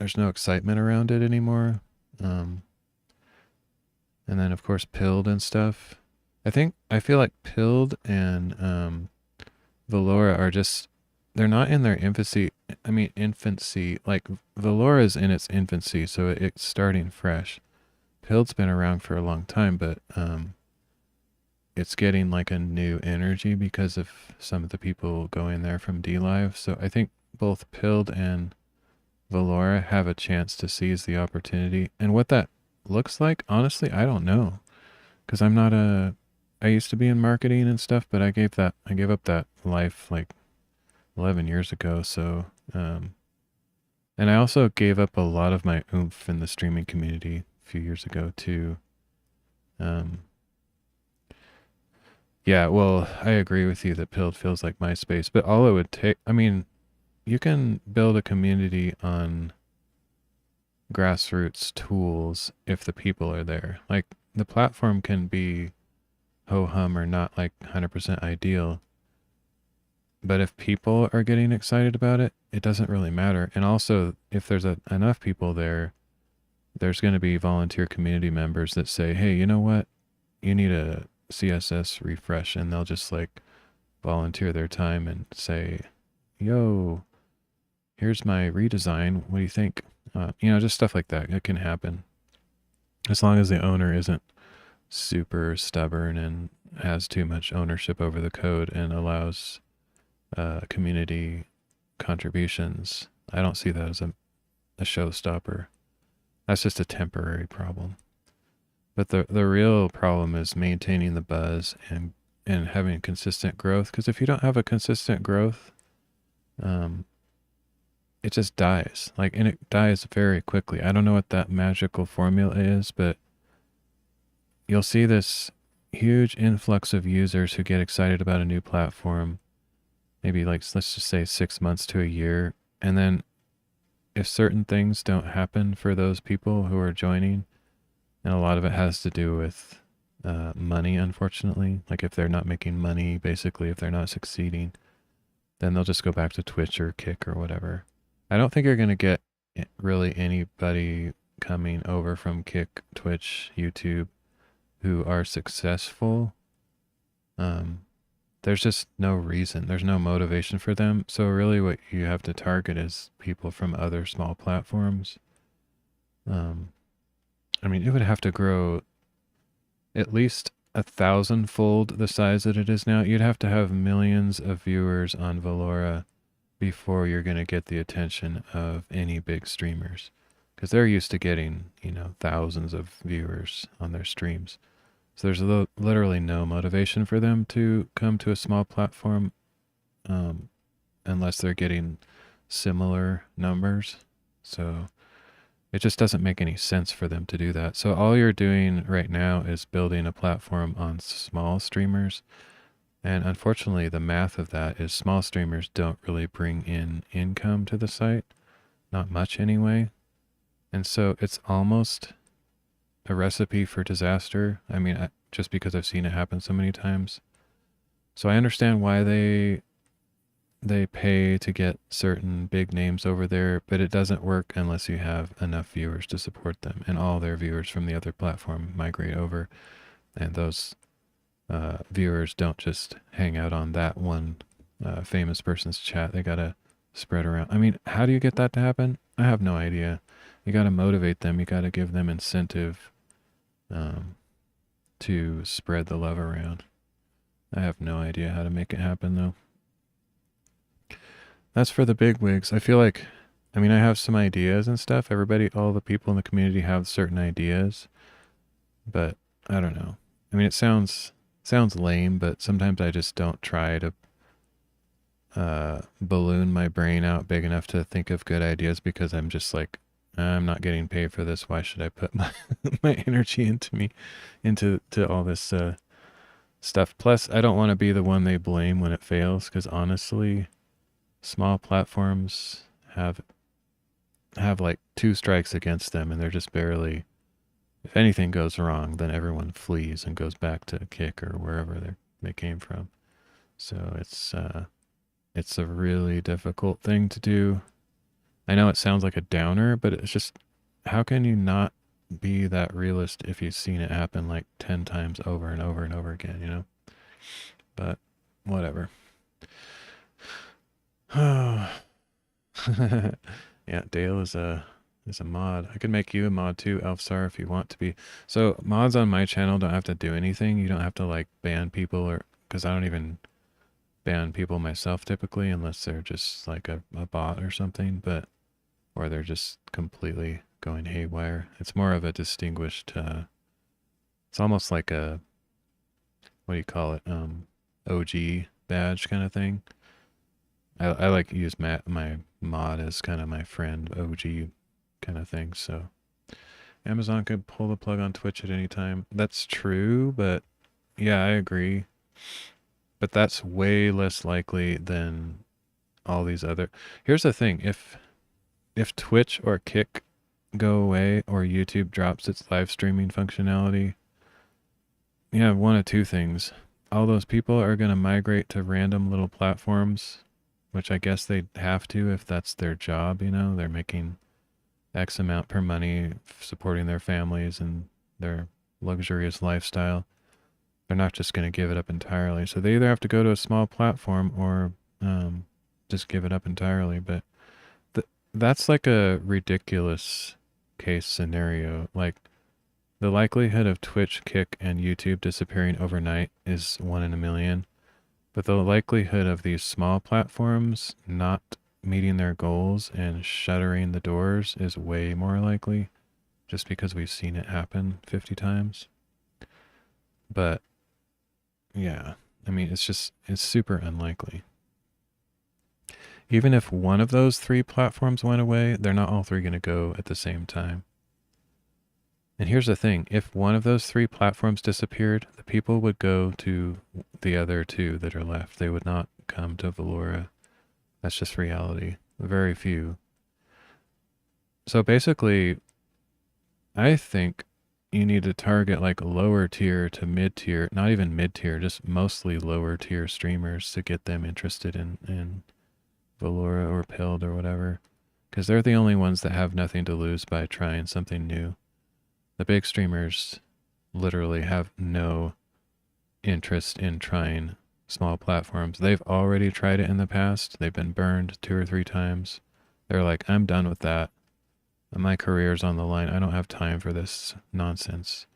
excitement around it anymore. And then of course Pilled and stuff. I feel like Pilled and Velora are just, they're not in their infancy. I mean infancy. Like Velora's in its infancy, so it's starting fresh. Pilled's been around for a long time, but it's getting like a new energy because of some of the people going there from DLive. So I think both Pilled and Velora have a chance to seize the opportunity. And what that looks like, honestly, I don't know. Because I used to be in marketing and stuff, but I gave up that life like 11 years ago. So, and I also gave up a lot of my oomph in the streaming community a few years ago too. Yeah, well, I agree with you that Pilled feels like MySpace, but all it would take, I mean, you can build a community on grassroots tools if the people are there. Like the platform can be ho-hum or not like 100% ideal, but if people are getting excited about it, it doesn't really matter. And also, if there's enough people there, there's going to be volunteer community members that say, hey, you know what? You need a CSS refresh, and they'll just like volunteer their time and say, yo, here's my redesign. What do you think? Just stuff like that. It can happen as long as the owner isn't super stubborn and has too much ownership over the code and allows community contributions. I don't see that as a showstopper. That's just a temporary problem. But the real problem is maintaining the buzz and having consistent growth. Because if you don't have a consistent growth, it just dies. And it dies very quickly. I don't know what that magical formula is, but you'll see this huge influx of users who get excited about a new platform, maybe let's just say 6 months to a year. And then if certain things don't happen for those people who are joining, and a lot of it has to do with money, unfortunately. Like if they're not making money, basically, if they're not succeeding, then they'll just go back to Twitch or Kick or whatever. I don't think you're going to get really anybody coming over from Kick, Twitch, YouTube who are successful. There's just no reason. There's no motivation for them. So really what you have to target is people from other small platforms. I mean, it would have to grow at least 1,000-fold the size that it is now. You'd have to have millions of viewers on Velora before you're going to get the attention of any big streamers. Because they're used to getting, thousands of viewers on their streams. So there's literally no motivation for them to come to a small platform unless they're getting similar numbers. So it just doesn't make any sense for them to do that. So all you're doing right now is building a platform on small streamers. And unfortunately, the math of that is small streamers don't really bring in income to the site. Not much anyway. And so it's almost a recipe for disaster. I mean, just because I've seen it happen so many times. So I understand why they pay to get certain big names over there, but it doesn't work unless you have enough viewers to support them, and all their viewers from the other platform migrate over, and those viewers don't just hang out on that one famous person's chat. They gotta spread around. I mean, how do you get that to happen? I have no idea. You gotta motivate them. You gotta give them incentive to spread the love around. I have no idea how to make it happen though. That's for the big wigs. I feel like, I have some ideas and stuff. All the people in the community have certain ideas, but I don't know. It sounds lame, but sometimes I just don't try to balloon my brain out big enough to think of good ideas because I'm just like, I'm not getting paid for this. Why should I put my energy into all this stuff. Plus, I don't want to be the one they blame when it fails, because honestly, small platforms have like 2 strikes against them, and they're just barely. If anything goes wrong, then everyone flees and goes back to Kick or wherever they came from. So it's a really difficult thing to do. I know it sounds like a downer, but it's just, how can you not be that realist if you've seen it happen like 10 times over and over and over again, you know? But whatever. Yeah, Dale is a mod. I could make you a mod too, Elfstar, if you want to be. So mods on my channel don't have to do anything. You don't have to like ban people, or because I don't even ban people myself typically, unless they're just like a bot or something, but or they're just completely going haywire. It's more of a distinguished, it's almost like a, what do you call it, OG badge kind of thing. I like to use my mod as kind of my friend OG kind of thing. So Amazon could pull the plug on Twitch at any time. That's true, but yeah, I agree. But that's way less likely than all these other. Here's the thing, if Twitch or Kick go away, or YouTube drops its live streaming functionality, you have one of two things. All those people are going to migrate to random little platforms, which I guess they'd have to if that's their job, you know? They're making X amount per money supporting their families and their luxurious lifestyle. They're not just going to give it up entirely. So they either have to go to a small platform or just give it up entirely. But that's like a ridiculous case scenario. Like, the likelihood of Twitch, Kick, and YouTube disappearing overnight is 1 in a million. But the likelihood of these small platforms not meeting their goals and shuttering the doors is way more likely, just because we've seen it happen 50 times. But yeah, I mean, it's super unlikely. Even if one of those 3 platforms went away, they're not all 3 going to go at the same time. And here's the thing, if one of those 3 platforms disappeared, the people would go to the other 2 that are left. They would not come to PhLoReVeR. That's just reality. Very few. So basically, I think you need to target like lower tier to mid tier, not even mid tier, just mostly lower tier streamers to get them interested in PhLoReVeR or PhL'd or whatever. Because they're the only ones that have nothing to lose by trying something new. The big streamers literally have no interest in trying small platforms. They've already tried it in the past. They've been burned 2 or 3 times. They're like, I'm done with that. My career's on the line. I don't have time for this nonsense.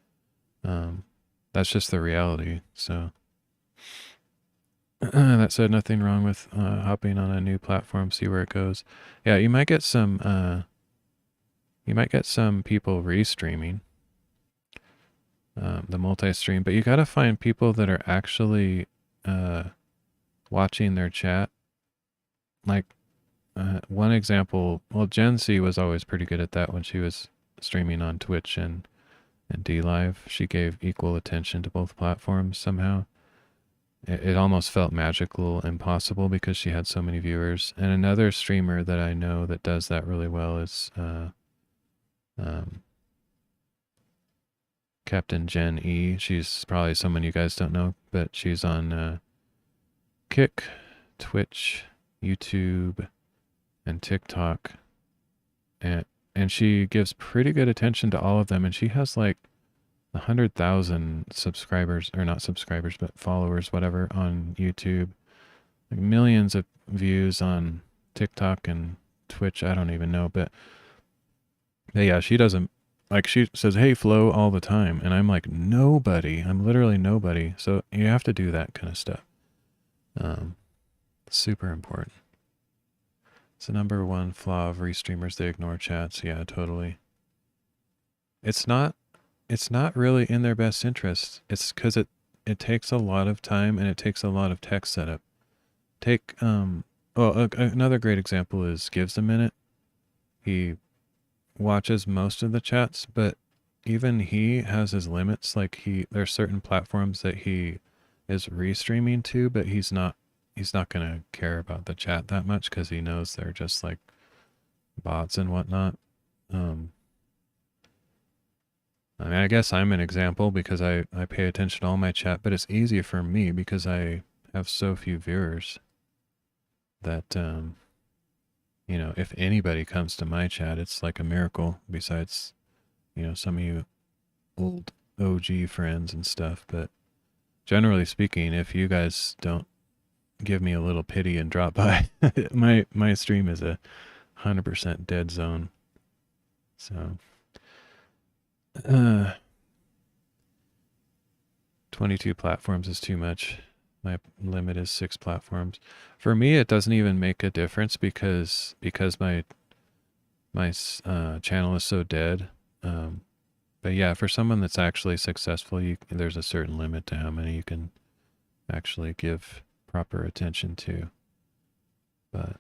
That's just the reality. So that said, nothing wrong with hopping on a new platform, see where it goes. Yeah, you might get some people restreaming the multi-stream, but you got to find people that are actually watching their chat. Like one example, well, Gen Z was always pretty good at that when she was streaming on Twitch and DLive. She gave equal attention to both platforms somehow. It almost felt magical and possible because she had so many viewers. And another streamer that I know that does that really well is Captain Jen E. She's probably someone you guys don't know, but she's on Kick, Twitch, YouTube, and TikTok. And she gives pretty good attention to all of them. And she has like 100,000 subscribers, or not subscribers, but followers, whatever, on YouTube. Like millions of views on TikTok and Twitch. I don't even know, but yeah, she doesn't, like, she says, hey, Flo, all the time. And I'm like, nobody. I'm literally nobody. So you have to do that kind of stuff. Super important. It's the number 1 flaw of restreamers. They ignore chats. Yeah, totally. It's not really in their best interest. It's because it takes a lot of time and it takes a lot of tech setup. Another great example is Gives a Minute. He watches most of the chats, but even he has his limits. Like there's certain platforms that he is restreaming to, but he's not gonna care about the chat that much because he knows they're just like bots and whatnot. I mean, I guess I'm an example because I pay attention to all my chat, but it's easier for me because I have so few viewers that, you know, if anybody comes to my chat, it's like a miracle besides, you know, some of you old OG friends and stuff. But generally speaking, if you guys don't give me a little pity and drop by, my stream is 100% dead zone. So, 22 platforms is too much. My limit is 6 platforms. For me, it doesn't even make a difference because my channel is so dead. But yeah, for someone that's actually successful, there's a certain limit to how many you can actually give proper attention to. But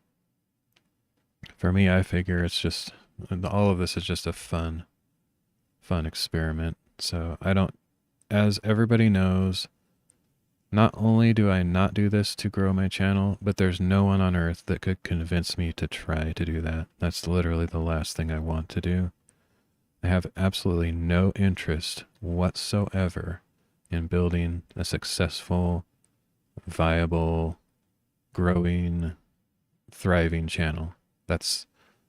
for me, I figure it's just, all of this is just a fun experiment. So I don't, as everybody knows, not only do I not do this to grow my channel, but there's no one on earth that could convince me to try to do that. That's literally the last thing I want to do. I have absolutely no interest whatsoever in building a successful, viable, growing, thriving channel.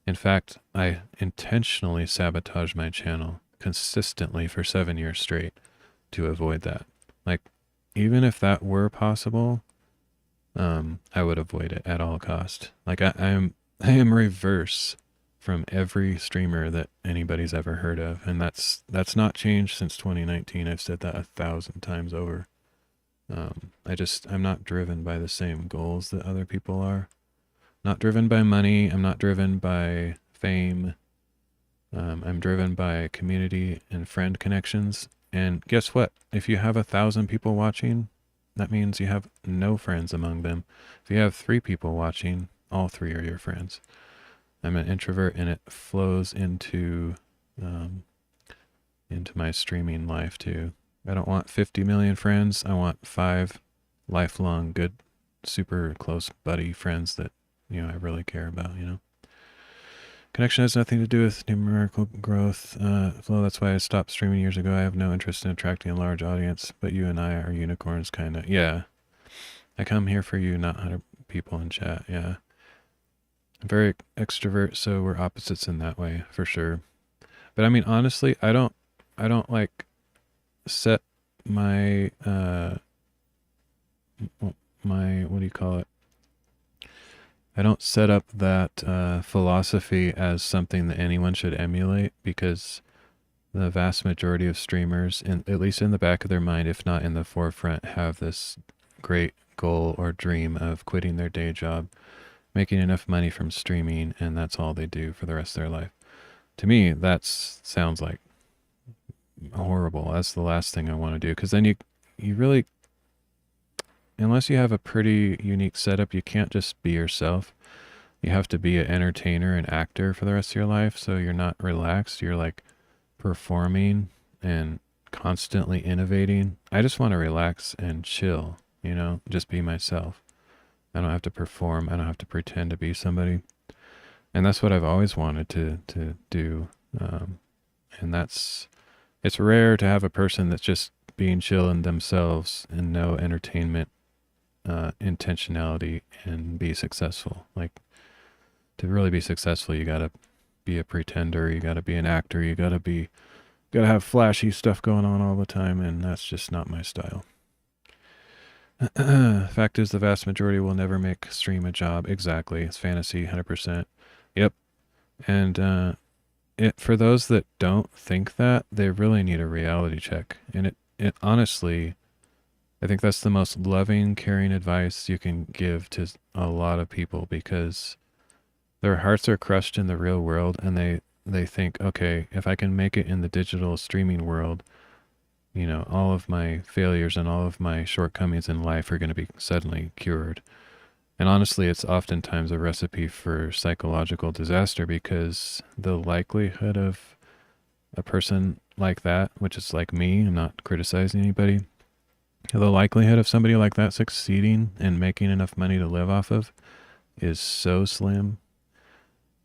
In fact, I intentionally sabotage my channel consistently for 7 years straight to avoid that. Like, even if that were possible, I would avoid it at all cost. Like, I am reverse from every streamer that anybody's ever heard of, and that's not changed since 2019. I've said that 1,000 times over. I'm not driven by the same goals that other people are. Not driven by money. I'm not driven by fame. I'm driven by community and friend connections. And guess what? If you have 1,000 people watching, that means you have no friends among them. If you have 3 people watching, all 3 are your friends. I'm an introvert, and it flows into my streaming life too. I don't want 50 million friends. I want 5 lifelong, good, super close buddy friends that, you know, I really care about, you know. Connection has nothing to do with numerical growth. Flo, that's why I stopped streaming years ago. I have no interest in attracting a large audience, but you and I are unicorns, kind of. Yeah. I come here for you, not 100 people in chat. Yeah. I'm very extrovert, so we're opposites in that way, for sure. But I mean, honestly, I don't like set my, what do you call it? I don't set up that philosophy as something that anyone should emulate, because the vast majority of streamers, at least in the back of their mind, if not in the forefront, have this great goal or dream of quitting their day job, making enough money from streaming, and that's all they do for the rest of their life. To me, that sounds like horrible. That's the last thing I want to do, because then you really, unless you have a pretty unique setup, you can't just be yourself. You have to be an entertainer and actor for the rest of your life, so you're not relaxed. You're like performing and constantly innovating. I just want to relax and chill, you know, just be myself. I don't have to perform. I don't have to pretend to be somebody. And that's what I've always wanted to do. And it's rare to have a person that's just being chill in themselves and no entertainment intentionality and be successful. Like, to really be successful, you gotta be a pretender, you gotta be an actor, you gotta have flashy stuff going on all the time, and that's just not my style. Fact is, the vast majority will never make stream a job. Exactly. It's fantasy, 100%. Yep. And for those that don't think that, they really need a reality check. And it honestly, I think that's the most loving, caring advice you can give to a lot of people, because their hearts are crushed in the real world, and they think, okay, if I can make it in the digital streaming world, you know, all of my failures and all of my shortcomings in life are going to be suddenly cured. And honestly, it's oftentimes a recipe for psychological disaster, because the likelihood of a person like that, which is like me, I'm not criticizing anybody, The likelihood of somebody like that succeeding and making enough money to live off of is so slim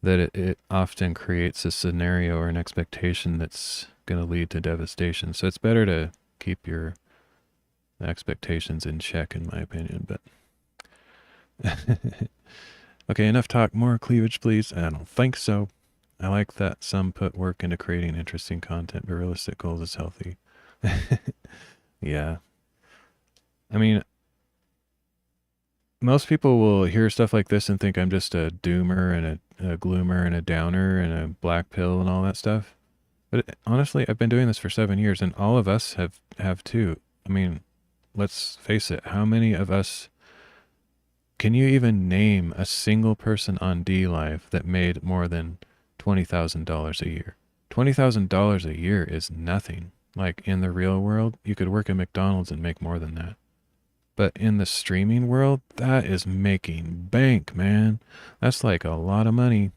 that it often creates a scenario or an expectation that's going to lead to devastation. So it's better to keep your expectations in check, in my opinion. But okay, enough talk. More cleavage, please. I don't think so. I like that some put work into creating interesting content, but realistic goals is healthy. Yeah. I mean, most people will hear stuff like this and think I'm just a doomer and a gloomer and a downer and a black pill and all that stuff. But honestly, I've been doing this for 7 years, and all of us have too. I mean, let's face it. How many of us can you even name a single person on DLive that made more than $20,000 a year? $20,000 a year is nothing. Like in the real world, you could work at McDonald's and make more than that. But in the streaming world, that is making bank, man. That's like a lot of money.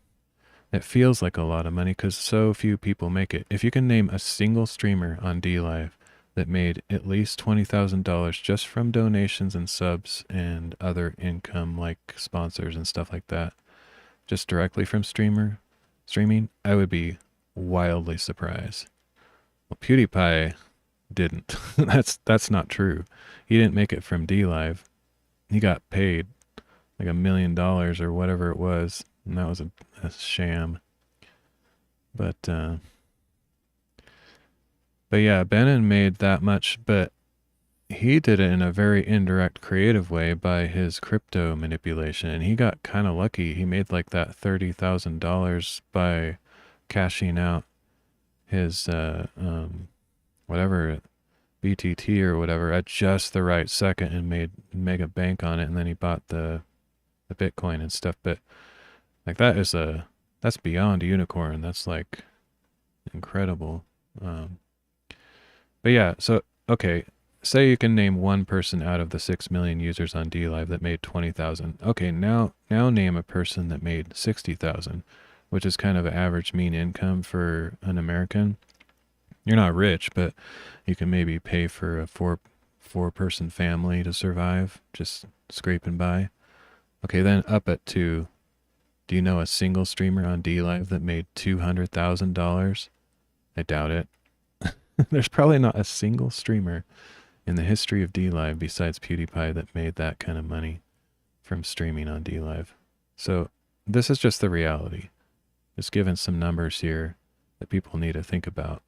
It feels like a lot of money because so few people make it. If you can name a single streamer on DLive that made at least $20,000 just from donations and subs and other income like sponsors and stuff like that, just directly from streaming, I would be wildly surprised. Well, PewDiePie didn't. That's not true. He didn't make it from DLive. He got paid like $1 million or whatever it was, and that was a sham. But yeah, Bannon made that much, but he did it in a very indirect, creative way by his crypto manipulation, and he got kind of lucky. He made like that $30,000 by cashing out his whatever BTT or whatever at just the right second and made mega bank on it, and then he bought the Bitcoin and stuff. But like that's beyond a unicorn. That's like incredible. But yeah, so okay, say you can name one person out of the 6 million users on DLive that made 20,000. Okay, now name a person that made 60,000, which is kind of an average mean income for an American. You're not rich, but you can maybe pay for a four-person family to survive, just scraping by. Okay, then up it to, do you know a single streamer on DLive that made $200,000? I doubt it. There's probably not a single streamer in the history of DLive besides PewDiePie that made that kind of money from streaming on DLive. So this is just the reality. Just giving some numbers here that people need to think about.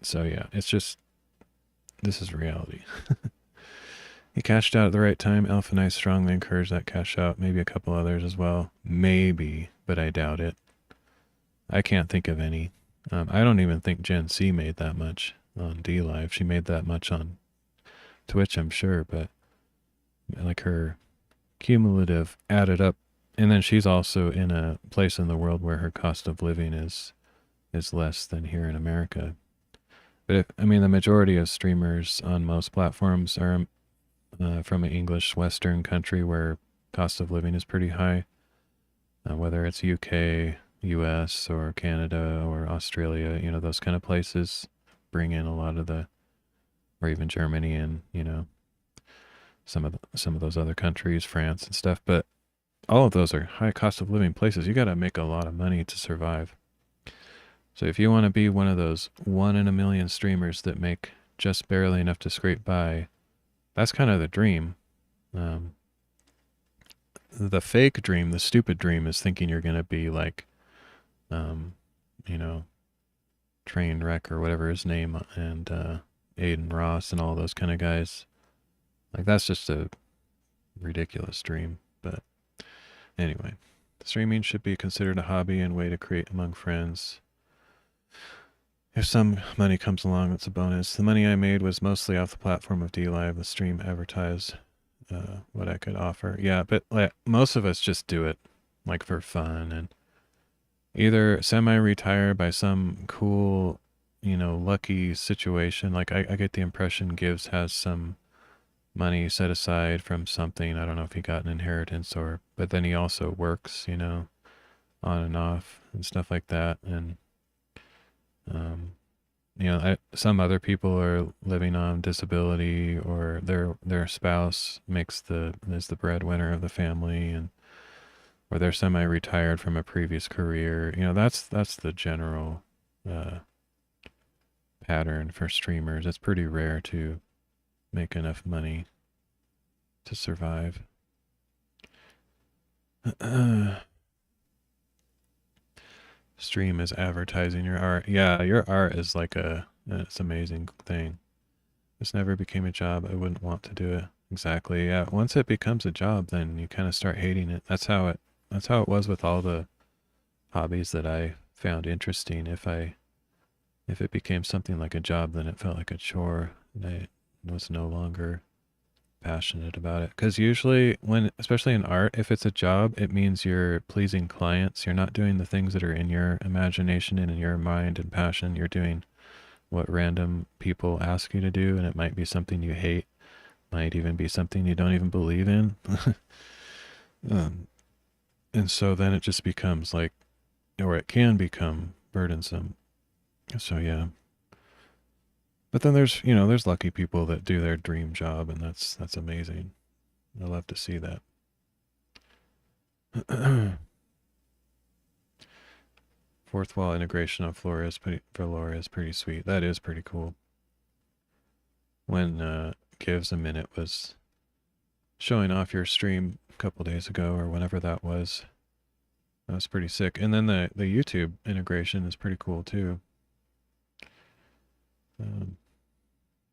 So yeah, it's just, this is reality. He cashed out at the right time. Alpha and I strongly encourage that cash out. Maybe a couple others as well. Maybe, but I doubt it. I can't think of any. I don't even think Gen C made that much on DLive. She made that much on Twitch, I'm sure, but like her cumulative added up. And then she's also in a place in the world where her cost of living is less than here in America. But I mean, the majority of streamers on most platforms are from an English Western country where cost of living is pretty high, whether it's UK, US, or Canada, or Australia, you know, those kind of places bring in a lot of the, or even Germany and, you know, some of those other countries, France and stuff. But all of those are high cost of living places. You got to make a lot of money to survive. So if you want to be one of those 1 in a million streamers that make just barely enough to scrape by, that's kind of the dream. The fake dream, the stupid dream, is thinking you're going to be like, you know, Trainwreck or whatever his name, and Aiden Ross and all those kind of guys. Like, that's just a ridiculous dream. But anyway, streaming should be considered a hobby and way to create among friends. If some money comes along, it's a bonus. The money I made was mostly off the platform of DLive. The stream advertised what I could offer. Yeah, but like, most of us just do it like for fun and either semi-retire by some cool, you know, lucky situation. Like I get the impression Gibbs has some money set aside from something. I don't know if he got an inheritance or, but then he also works, you know, on and off and stuff like that. And some other people are living on disability, or their spouse is the breadwinner of the family, and or they're semi-retired from a previous career. That's the general uh, pattern for streamers. It's pretty rare to make enough money to survive. Stream is advertising your art. Yeah, your art is it's an amazing thing. This never became a job. I wouldn't want to do it. Exactly. Yeah. Once it becomes a job, then you kind of start hating it. That's how it was with all the hobbies that I found interesting. If it became something like a job, then it felt like a chore, and I was no longer passionate about it. Because usually especially in art, if it's a job, it means you're pleasing clients. You're not doing the things that are in your imagination and in your mind and passion. You're doing what random people ask you to do, and it might be something you hate, might even be something you don't even believe in. And so then it just becomes or it can become burdensome. So yeah. But then there's lucky people that do their dream job, and that's amazing. I love to see that. Fourth wall integration of PhLoReVeR is pretty sweet. That is pretty cool. When Gives a Minute was showing off your stream a couple days ago, or whenever that was pretty sick. And then the YouTube integration is pretty cool too.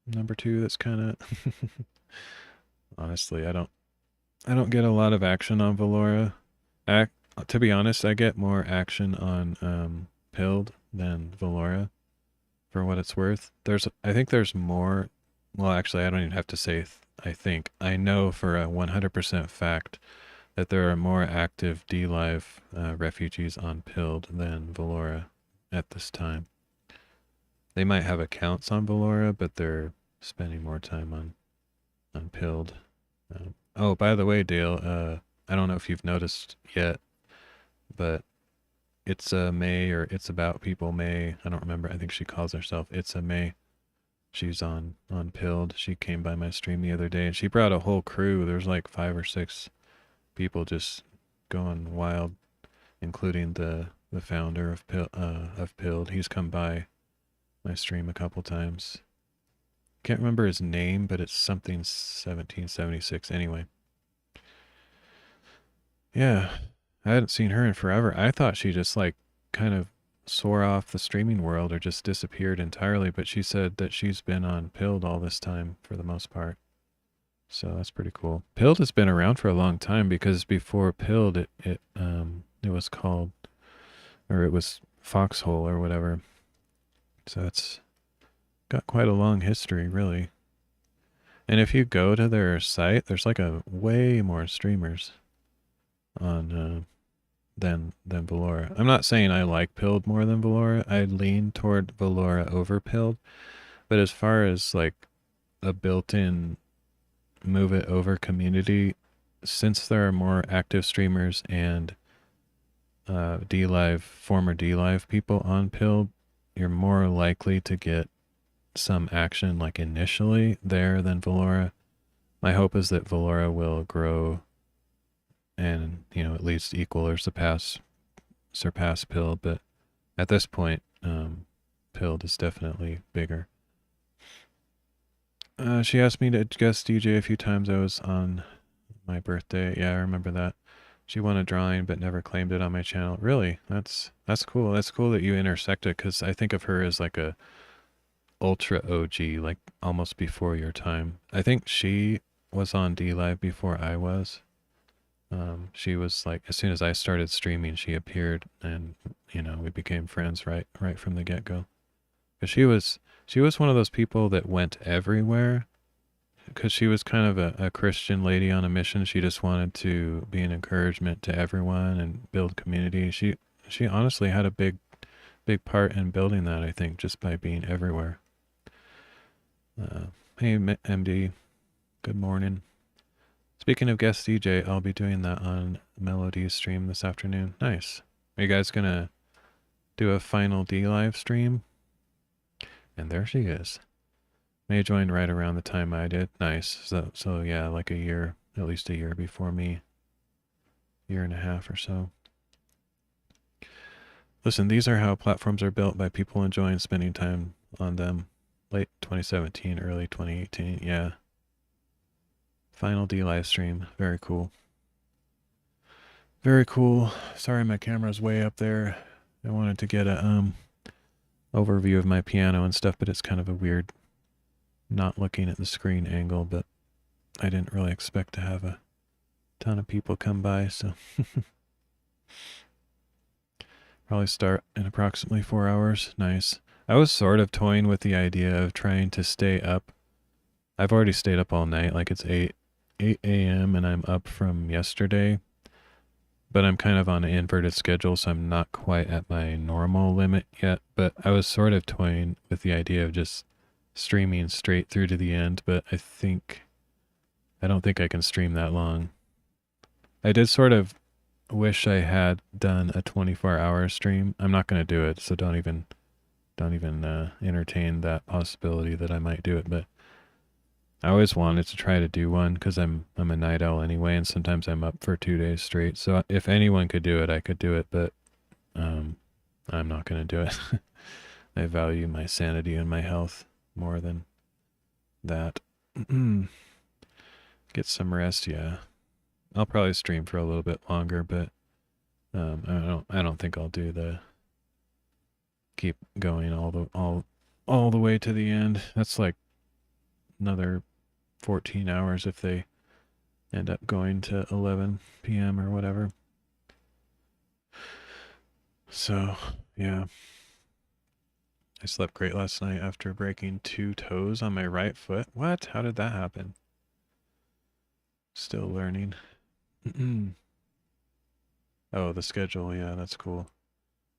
Number two, that's kind of honestly, I don't get a lot of action on Velora. To be honest, I get more action on PhL'd than Velora, for what it's worth. I think there's more. Well, actually, I don't even have to say I think. I know for a 100% fact that there are more active DLive refugees on PhL'd than Velora at this time. They might have accounts on Velora, but they're spending more time on PhL'd. Oh, by the way, Dale, I don't know if you've noticed yet, but It's a May, or It's About People May. I don't remember. I think she calls herself It's a May. She's on PhL'd. She came by my stream the other day, and she brought a whole crew. There's like 5 or 6 people just going wild, including the founder of PhL'd. He's come by my stream a couple times. Can't remember his name, but it's something 1776. Anyway. Yeah, I hadn't seen her in forever. I thought she just kind of swore off the streaming world or just disappeared entirely, but she said that she's been on PhL'd all this time for the most part. So that's pretty cool. PhL'd has been around for a long time, because before PhL'd it was called, or it was Foxhole or whatever. So it's got quite a long history, really. And if you go to their site, there's like a way more streamers on than Velora. I'm not saying I like PhL'd more than Velora. I lean toward Velora over PhL'd. But as far as like a built-in move it over community, since there are more active streamers and former DLive people on PhL'd, you're more likely to get some action like initially there than Velora. My hope is that Velora will grow and, at least equal or surpass PhL'd, but at this point, PhL'd is definitely bigger. She asked me to guest DJ a few times. I was on my birthday. Yeah, I remember that. She won a drawing but never claimed it on my channel. Really? That's cool. That's cool that you intersected, because I think of her as like a ultra OG, like almost before your time. I think she was on DLive before I was. She was like, as soon as I started streaming, she appeared, and we became friends right from the get-go. Because she was one of those people that went everywhere, because she was kind of a Christian lady on a mission. She just wanted to be an encouragement to everyone and build community. She honestly had a big part in building that, I think, just by being everywhere. Hey, MD, good morning. Speaking of guest DJ, I'll be doing that on Melody's stream this afternoon. Nice. Are you guys gonna do a final DLive stream? And there she is. May joined right around the time I did. Nice. So yeah, like a year, at least a year before me. Year and a half or so. Listen, these are how platforms are built by people enjoying spending time on them. Late 2017, early 2018. Yeah. Final DLive stream. Very cool. Very cool. Sorry my camera's way up there. I wanted to get a overview of my piano and stuff, but it's kind of a weird not looking at the screen angle, but I didn't really expect to have a ton of people come by, so probably start in approximately 4 hours. Nice. I was sort of toying with the idea of trying to stay up. I've already stayed up all night, like it's 8 a.m. and I'm up from yesterday, but I'm kind of on an inverted schedule, so I'm not quite at my normal limit yet, but I was sort of toying with the idea of just streaming straight through to the end, but I don't think I can stream that long. I did sort of wish I had done a 24-hour stream. I'm not going to do it, so don't even entertain that possibility that I might do it, but I always wanted to try to do one because I'm a night owl anyway, and sometimes I'm up for 2 days straight. So if anyone could do it, I could do it, but I'm not going to do it. I value my sanity and my health more than that. Get some rest, yeah. I'll probably stream for a little bit longer, but I don't think I'll do the keep going all the way to the end. That's like another 14 hours if they end up going to 11 p.m. or whatever. So, yeah. I slept great last night after breaking 2 toes on my right foot. What? How did that happen? Still learning. Oh, the schedule. Yeah, that's cool.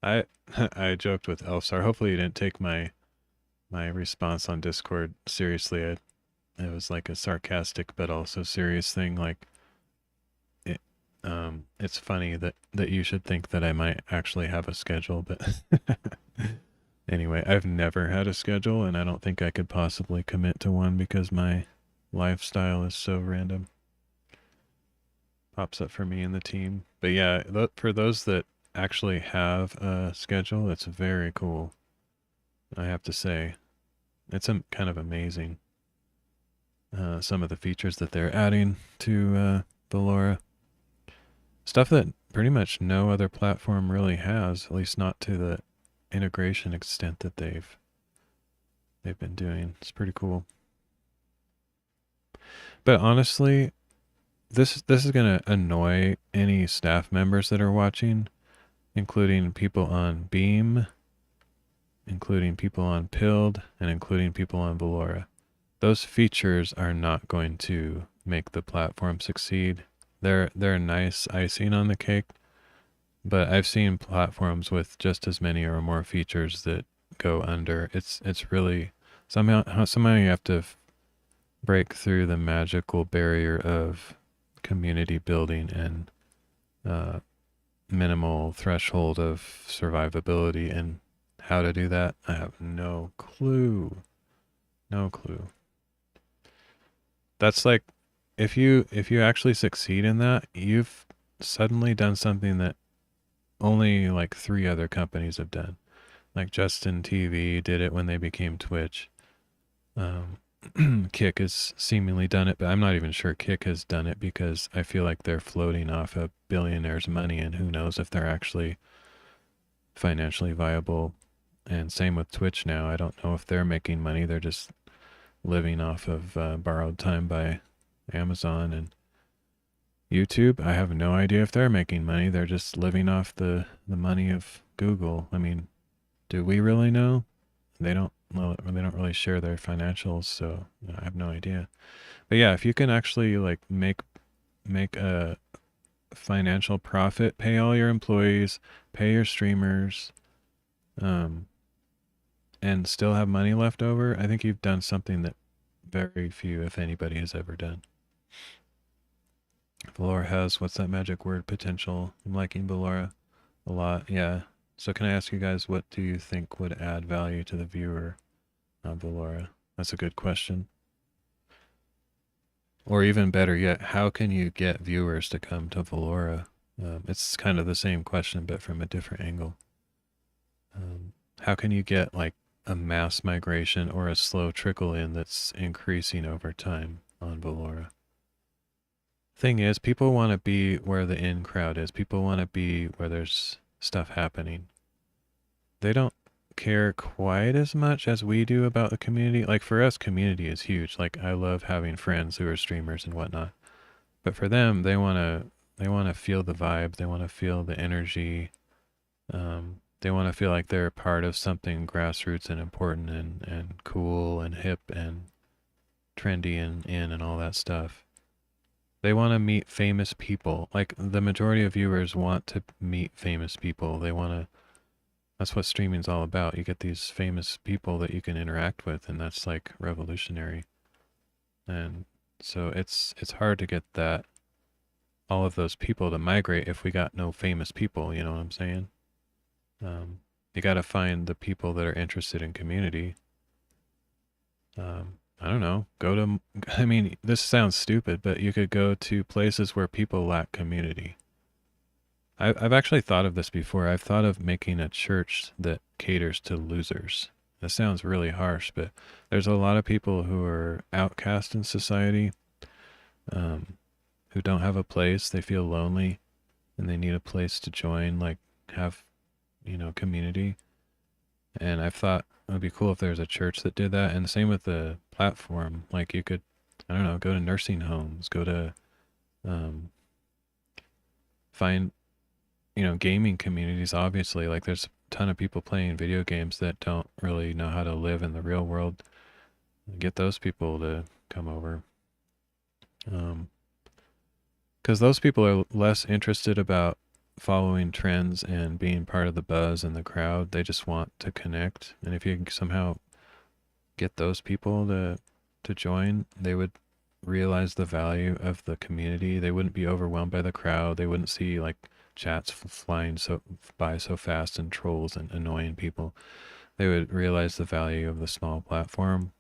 I joked with Elfsar. Hopefully you didn't take my response on Discord seriously. It was like a sarcastic but also serious thing. Like, it's funny that you should think that I might actually have a schedule, but anyway, I've never had a schedule, and I don't think I could possibly commit to one because my lifestyle is so random. Pops up for me and the team. But yeah, for those that actually have a schedule, it's very cool. I have to say, it's kind of amazing. Some of the features that they're adding to PhLoReVeR. Stuff that pretty much no other platform really has, at least not to the integration extent that they've been doing. It's pretty cool. But honestly, this is going to annoy any staff members that are watching, including people on Beam, including people on PhLoReVeR, and including people on PhLoReVeR. Those features are not going to make the platform succeed. They're nice icing on the cake, but I've seen platforms with just as many or more features that go under. It's really somehow you have to break through the magical barrier of community building and minimal threshold of survivability, and how to do that, I have no clue. No clue. That's like, if you actually succeed in that, you've suddenly done something that only like 3 other companies have done. Like Justin TV did it when they became Twitch. Kick has seemingly done it, but I'm not even sure Kick has done it because I feel like they're floating off a billionaire's money, and who knows if they're actually financially viable. And same with Twitch now. I don't know if they're making money. They're just living off of borrowed time by Amazon. And YouTube, I have no idea if they're making money. They're just living off the money of Google. I mean, do we really know? They don't really share their financials, so I have no idea. But yeah, if you can actually like make a financial profit, pay all your employees, pay your streamers, and still have money left over, I think you've done something that very few, if anybody, has ever done. PhLoReVeR has, what's that magic word, potential. I'm liking PhLoReVeR a lot, yeah. So can I ask you guys, what do you think would add value to the viewer on Valora? That's a good question. Or even better yet, how can you get viewers to come to Valora? It's kind of the same question, but from a different angle. How can you get like a mass migration or a slow trickle in that's increasing over time on Valora? Thing is, people want to be where the in crowd is. People want to be where there's stuff happening. They don't care quite as much as we do about the community. Like for us, community is huge. Like I love having friends who are streamers and whatnot. But for them, they want to feel the vibe. They want to feel the energy. They want to feel like they're part of something grassroots and important and cool and hip and trendy and in and all that stuff. They want to meet famous people. Like the majority of viewers want to meet famous people. That's what streaming's all about. You get these famous people that you can interact with, and that's like revolutionary. And so it's hard to get all of those people to migrate if we got no famous people, you know what I'm saying? You got to find the people that are interested in community. I don't know, I mean, this sounds stupid, but you could go to places where people lack community. I've actually thought of this before. I've thought of making a church that caters to losers. That sounds really harsh, but there's a lot of people who are outcast in society, who don't have a place. They feel lonely and they need a place to join, like have, community. And I've thought it would be cool if there's a church that did that. And the same with the platform. Like you could, I don't know, go to nursing homes, go to find, gaming communities, obviously. Like there's a ton of people playing video games that don't really know how to live in the real world. Get those people to come over. Because those people are less interested about following trends and being part of the buzz and the crowd. They just want to connect. And if you can somehow get those people to join, they would realize the value of the community. They wouldn't be overwhelmed by the crowd. They wouldn't see like chats flying by so fast and trolls and annoying people. They would realize the value of the small platform.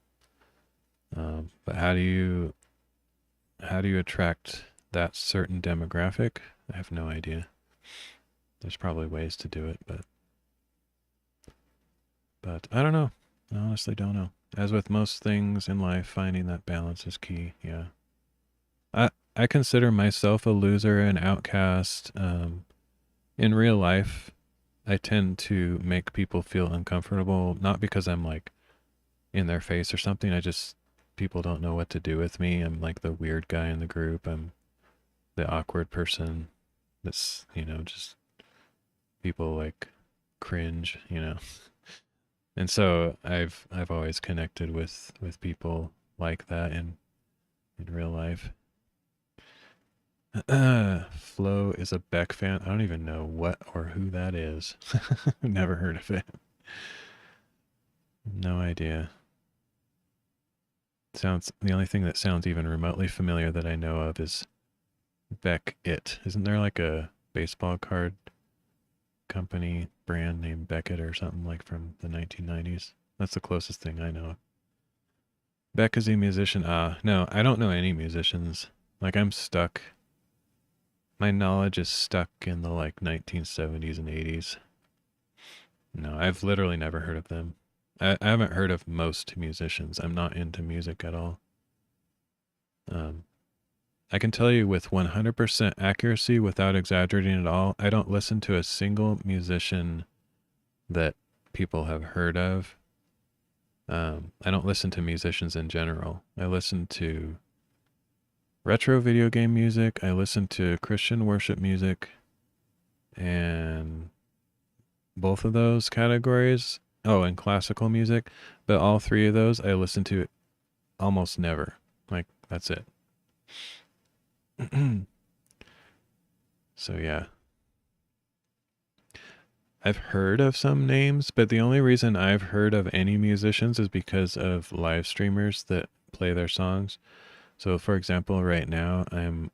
But how do you attract that certain demographic? I have no idea. There's probably ways to do it, but I don't know. I honestly don't know. As with most things in life, finding that balance is key. Yeah. I consider myself a loser and outcast. In real life, I tend to make people feel uncomfortable, not because I'm like in their face or something. People don't know what to do with me. I'm like the weird guy in the group. I'm the awkward person that's, just people like cringe, And so I've always connected with people like that in real life. Flo is a Beck fan. I don't even know what or who that is. Never heard of it. No idea. The only thing that sounds even remotely familiar that I know of is Beckett. Isn't there like a baseball card company brand named Beckett or something like from the 1990s? That's the closest thing I know. Beck is a musician. No, I don't know any musicians. Like I'm stuck. My knowledge is stuck in the like 1970s and 80s. No, I've literally never heard of them. I haven't heard of most musicians. I'm not into music at all. I can tell you with 100% accuracy, without exaggerating at all, I don't listen to a single musician that people have heard of. I don't listen to musicians in general. I listen to retro video game music. I listen to Christian worship music. And both of those categories, and classical music, but all three of those I listen to almost never. Like, that's it. So yeah. I've heard of some names, but the only reason I've heard of any musicians is because of live streamers that play their songs. So for example, right now I'm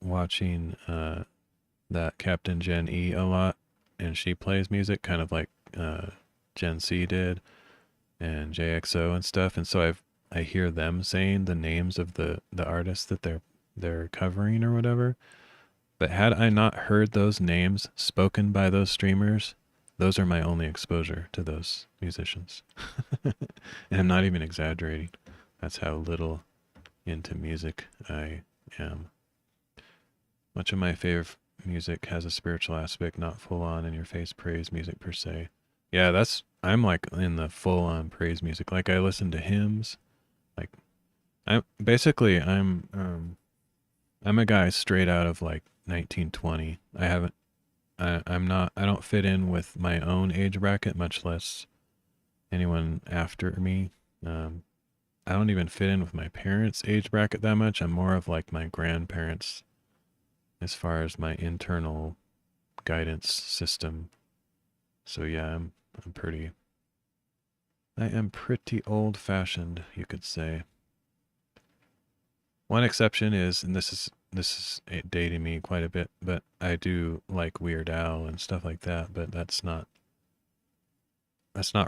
watching that Captain Gen E a lot, and she plays music kind of like Gen C did. and JXO and stuff, and so I hear them saying the names of the artists that they're covering or whatever. But had I not heard those names spoken by those streamers, those are my only exposure to those musicians. And I'm not even exaggerating. That's how little into music I am. Much of my favorite music has a spiritual aspect, not full on in your face praise music per se. Yeah, I'm like in the full on praise music. Like I listen to hymns. Like I'm a guy straight out of like 1920. I don't fit in with my own age bracket, much less anyone after me. I don't even fit in with my parents' age bracket that much. I'm more of like my grandparents as far as my internal guidance system. So yeah, I am pretty old fashioned, you could say. One exception is, and this is dating me quite a bit, but I do like Weird Al and stuff like that, but that's not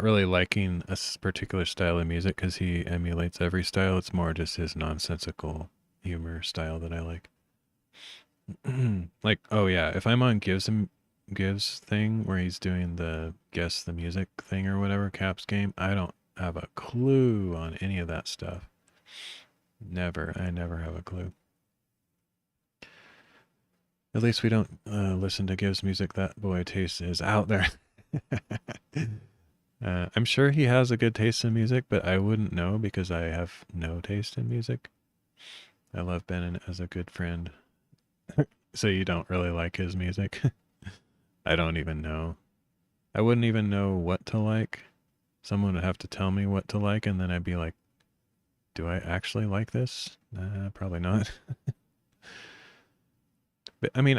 really liking a particular style of music because he emulates every style. It's more just his nonsensical humor style that I like. Like, oh yeah, if I'm on Gives thing where he's doing the guess the music thing or whatever, Caps game, I don't have a clue on any of that stuff. I never have a clue. At least we don't listen to Gives music. That boy taste is out there. I'm sure he has a good taste in music, but I wouldn't know because I have no taste in music. I love Ben as a good friend. So you don't really like his music? I don't even know. I wouldn't even know what to like. Someone would have to tell me what to like, and then I'd be like, do I actually like this? Probably not. But I mean,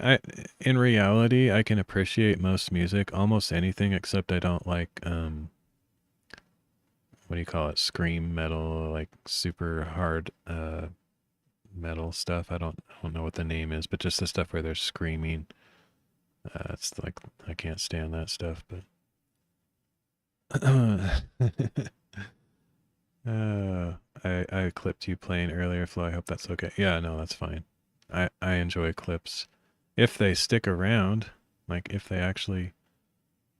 in reality, I can appreciate most music, almost anything, except I don't like what do you call it? Scream metal, like super hard metal stuff. I don't know what the name is, but just the stuff where they're screaming. It's like I can't stand that stuff, but I clipped you playing earlier, Flo. I hope that's okay. Yeah, no, that's fine. I enjoy clips if they stick around, like if they actually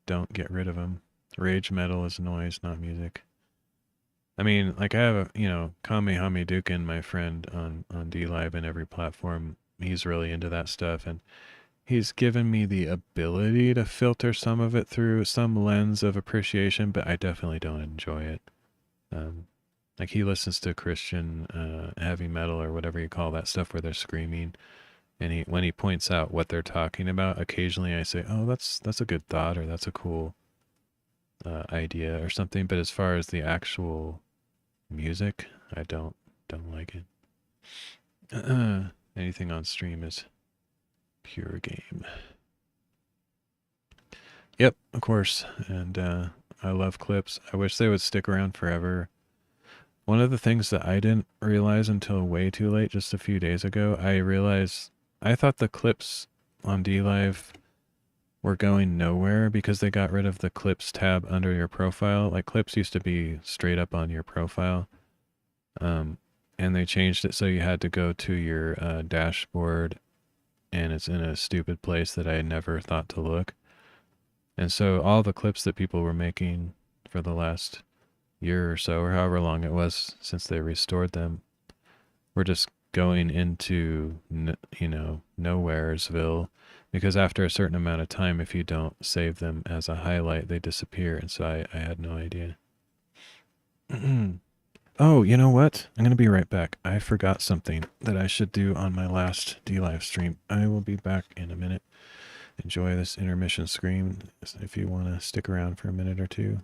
don't get rid of them. Rage metal is noise, not music. I mean, like I have a, Kamehame Dukin, my friend on DLive and every platform. He's really into that stuff, and he's given me the ability to filter some of it through some lens of appreciation, but I definitely don't enjoy it. Like he listens to Christian heavy metal or whatever you call that stuff where they're screaming, and when he points out what they're talking about, occasionally I say, "Oh, that's a good thought," or "That's a cool idea," or something. But as far as the actual music, I don't like it. Anything on stream is pure game. Yep, of course. And I love clips. I wish they would stick around forever. One of the things that I didn't realize until way too late, just a few days ago, I thought the clips on DLive were going nowhere because they got rid of the clips tab under your profile. Like clips used to be straight up on your profile. And they changed it so you had to go to your dashboard, and it's in a stupid place that I never thought to look. And so all the clips that people were making for the last year or so, or however long it was since they restored them, were just going into, nowheresville, because after a certain amount of time, if you don't save them as a highlight, they disappear. And so I had no idea. Oh, you know what? I'm going to be right back. I forgot something that I should do on my last DLive stream. I will be back in a minute. Enjoy this intermission scream if you want to stick around for a minute or two.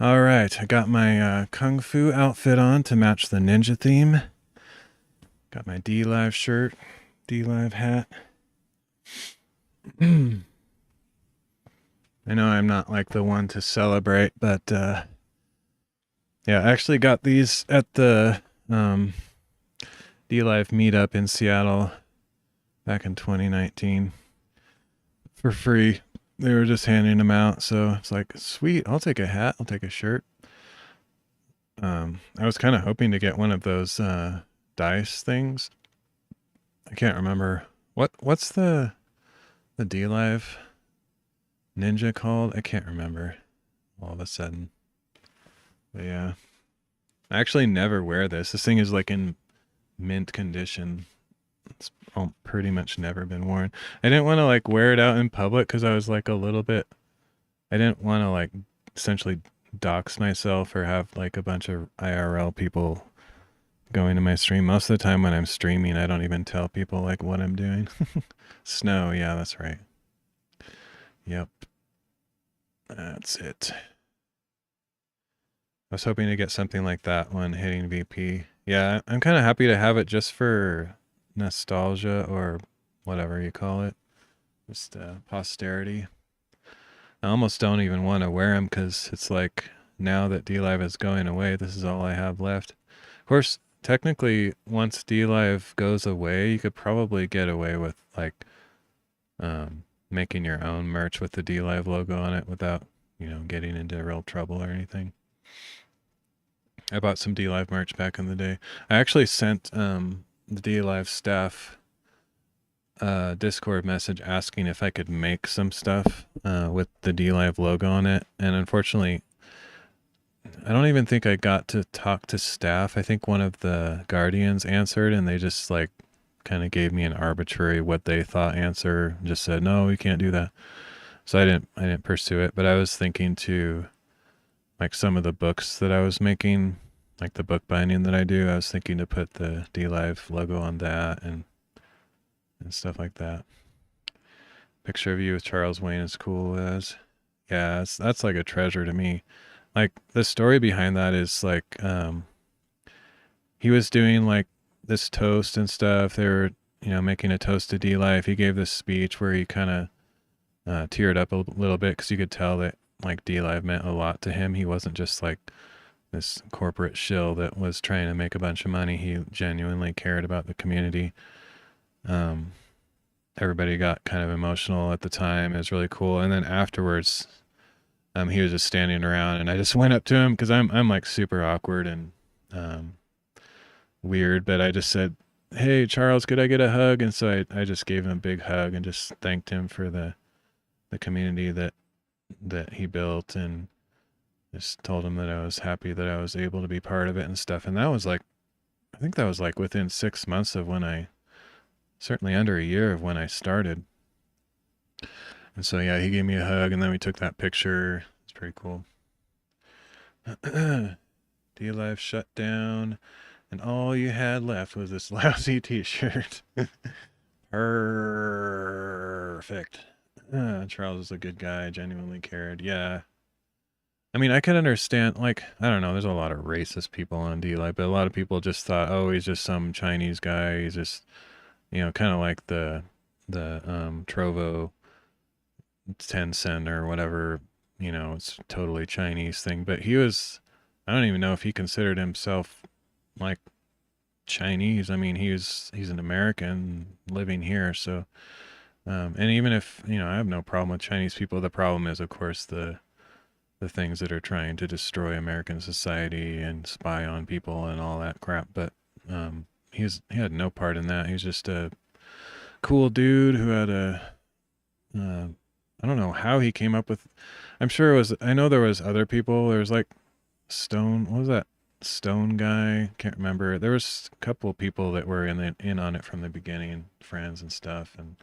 All right, I got my Kung Fu outfit on to match the ninja theme. Got my DLive shirt, DLive hat. I know I'm not like the one to celebrate, but yeah, I actually got these at the DLive meetup in Seattle back in 2019 for free. They were just handing them out, so it's like, sweet, I'll take a hat, I'll take a shirt. I was kind of hoping to get one of those dice things. I can't remember what's the DLive ninja called. I can't remember all of a sudden. But yeah, I actually never wear this. This thing is like in mint condition. It's pretty much never been worn. I didn't want to like wear it out in public because I was like a little bit. I didn't want to like essentially dox myself or have like a bunch of IRL people going to my stream. Most of the time when I'm streaming, I don't even tell people like what I'm doing. Snow, yeah, that's right. Yep. That's it. I was hoping to get something like that when hitting VP. Yeah, I'm kind of happy to have it just for nostalgia or whatever you call it. Just posterity. I almost don't even want to wear them because it's like now that DLive is going away, this is all I have left. Of course, technically, once DLive goes away, you could probably get away with like making your own merch with the DLive logo on it without, getting into real trouble or anything. I bought some DLive merch back in the day. I actually sent the DLive staff Discord message asking if I could make some stuff with the DLive logo on it. And unfortunately, I don't even think I got to talk to staff. I think one of the Guardians answered and they just like kind of gave me an arbitrary what they thought answer. Just said, no, we can't do that. So I didn't pursue it, but I was thinking to like some of the books that I was making, like the book binding that I do, I was thinking to put the DLive logo on that and stuff like that. Picture of you with Charles Wayne is cool as. Yeah, that's like a treasure to me. Like the story behind that is like he was doing like this toast and stuff. They were, making a toast to DLive. He gave this speech where he kind of teared up a little bit because you could tell that like DLive meant a lot to him. He wasn't just like this corporate shill that was trying to make a bunch of money. He genuinely cared about the community. Everybody got kind of emotional at the time. It was really cool. And then afterwards, he was just standing around and I just went up to him because I'm like super awkward and weird, but I just said, hey, Charles, could I get a hug? And so I just gave him a big hug and just thanked him for the community that he built and just told him that I was happy that I was able to be part of it and stuff. And that was like, I think that was like within 6 months of when certainly under a year of when I started. And so, yeah, he gave me a hug and then we took that picture. It's pretty cool. DLive shut down and all you had left was this lousy t-shirt. Perfect. Charles is a good guy, genuinely cared. Yeah. I mean, I can understand, like, I don't know, there's a lot of racist people on DLive, but a lot of people just thought, oh, he's just some Chinese guy. He's just, kind of like the Trovo Tencent or whatever, it's totally Chinese thing. But he was, I don't even know if he considered himself like Chinese. I mean, he's an American living here. So, and even if, I have no problem with Chinese people, the problem is, of course, the things that are trying to destroy American society and spy on people and all that crap. But he had no part in that. He was just a cool dude who had I don't know how he came up with, I'm sure it was, I know there was other people. There was like Stone, what was that? Stone guy, can't remember. There was a couple of people that were in on it from the beginning, friends and stuff. And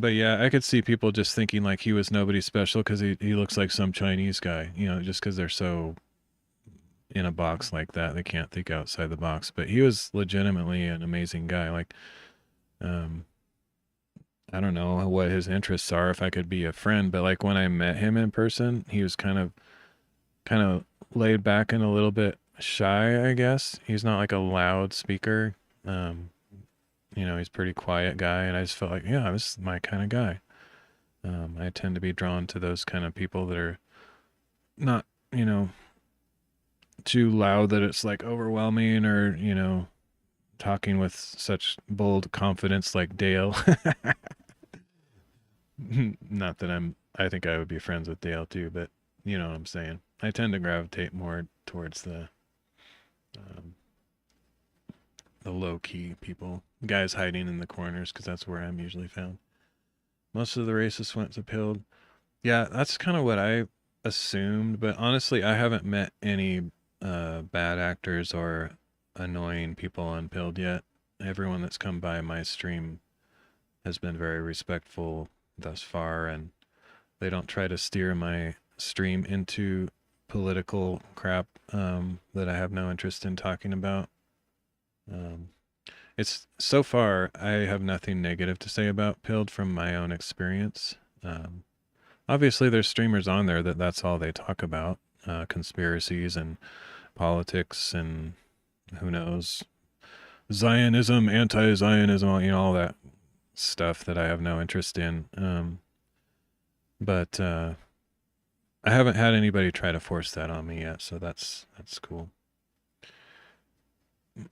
but yeah, I could see people just thinking like he was nobody special because he looks like some Chinese guy, just because they're so in a box like that, they can't think outside the box. But he was legitimately an amazing guy. Like, I don't know what his interests are, if I could be a friend, but like when I met him in person, he was kind of laid back and a little bit shy, I guess. He's not like a loud speaker. Um, he's a pretty quiet guy, and I just felt like, yeah, this is my kind of guy. I tend to be drawn to those kind of people that are not, too loud that it's like overwhelming, or, talking with such bold confidence like Dale. Not that I think I would be friends with Dale too, but you know what I'm saying. I tend to gravitate more towards um, the low key people, guys hiding in the corners, because that's where I'm usually found. Most of the racists went to Pilled. Yeah, that's kind of what I assumed, but honestly, I haven't met any bad actors or annoying people on Pilled yet. Everyone that's come by my stream has been very respectful thus far, and they don't try to steer my stream into political crap that I have no interest in talking about. Um, it's so far, I have nothing negative to say about Pilled from my own experience. Obviously, there's streamers on there that's all they talk about, conspiracies and politics and who knows, Zionism, anti-Zionism, all that stuff that I have no interest in. But I haven't had anybody try to force that on me yet, so that's cool.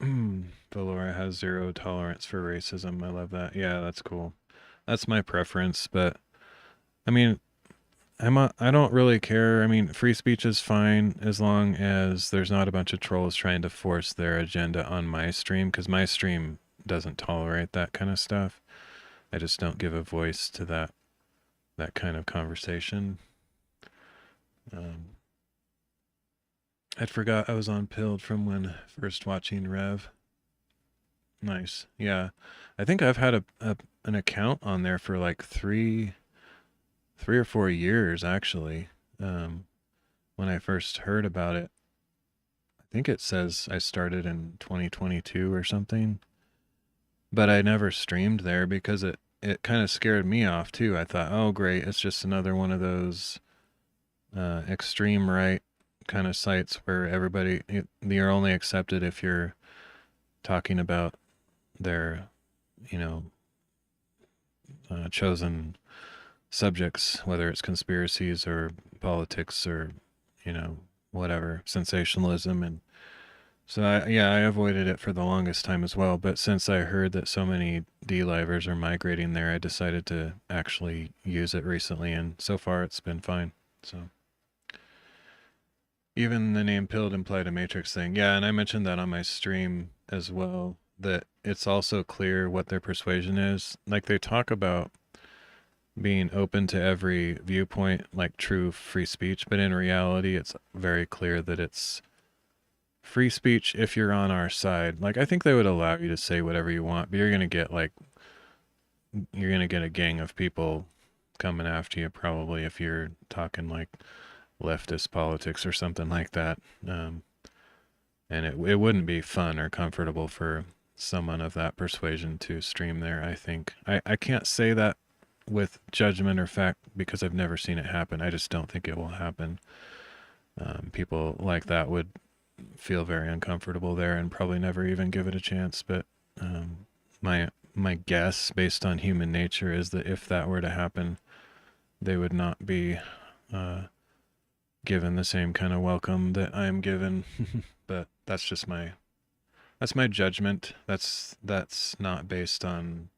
Valora has zero tolerance for racism. I love that. Yeah, that's cool. That's my preference, but I mean, I don't really care. I mean, free speech is fine as long as there's not a bunch of trolls trying to force their agenda on my stream, because my stream doesn't tolerate that kind of stuff. I just don't give a voice to that kind of conversation. I'd forgot I was on Pilled from when first watching Rev. Nice. Yeah. I think I've had an account on there for like three or 4 years actually. When I first heard about it, I think it says I started in 2022 or something. But I never streamed there because it kind of scared me off too. I thought, oh great, it's just another one of those extreme right kind of sites where you're only accepted if you're talking about their, you know, chosen subjects, whether it's conspiracies or politics or, whatever, sensationalism. And so I avoided it for the longest time as well. But since I heard that so many DLivers are migrating there, I decided to actually use it recently, and so far it's been fine. So even the name Pilled implied a matrix thing. Yeah, and I mentioned that on my stream as well, that it's also clear what their persuasion is. Like they talk about being open to every viewpoint, like true free speech, but in reality, it's very clear that it's free speech if you're on our side. Like I think they would allow you to say whatever you want, but you're gonna get a gang of people coming after you probably if you're talking like leftist politics or something like that. And it wouldn't be fun or comfortable for someone of that persuasion to stream there, I think. I can't say that with judgment or fact because I've never seen it happen. I just don't think it will happen. People like that would feel very uncomfortable there and probably never even give it a chance. But my guess, based on human nature, is that if that were to happen, they would not be given the same kind of welcome that I'm given. But that's just my judgment. That's not based on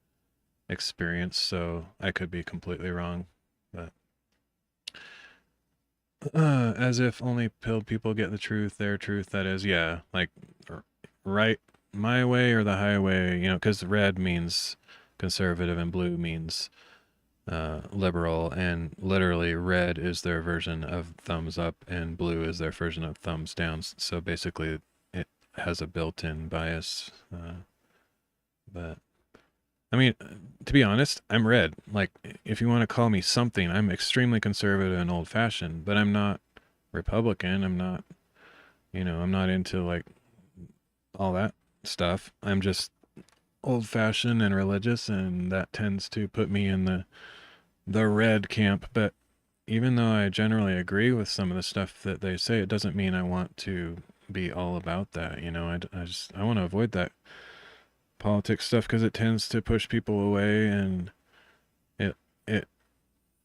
experience, so I could be completely wrong. But as if only Pilled people get the truth, their truth, that is. Yeah, like right, my way or the highway, because red means conservative and blue means liberal, and literally red is their version of thumbs up and blue is their version of thumbs down. So basically it has a built-in bias. But I mean, to be honest, I'm red. Like, if you want to call me something, I'm extremely conservative and old-fashioned, but I'm not Republican. I'm not, I'm not into like all that stuff. I'm just old-fashioned and religious, and that tends to put me in the red camp. But even though I generally agree with some of the stuff that they say, it doesn't mean I want to be all about that. You know, I want to avoid that politics stuff because it tends to push people away, and it it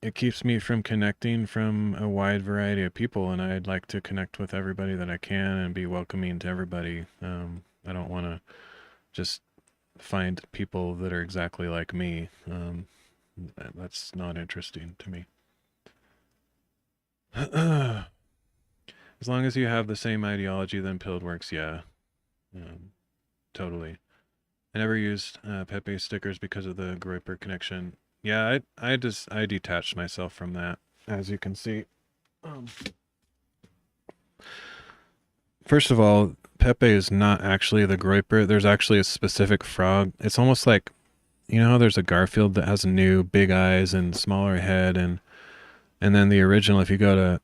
it keeps me from connecting from a wide variety of people, and I'd like to connect with everybody that I can and be welcoming to everybody. I don't want to just find people that are exactly like me. That's not interesting to me. As long as you have the same ideology, then PhLoReVeR works. Yeah, totally. I never used Pepe stickers because of the Groiper connection. Yeah, I detached myself from that, as you can see. First of all, Pepe is not actually the Groiper. There's actually a specific frog. It's almost like, you know how there's a Garfield that has new big eyes and smaller head, and then the original, if you go to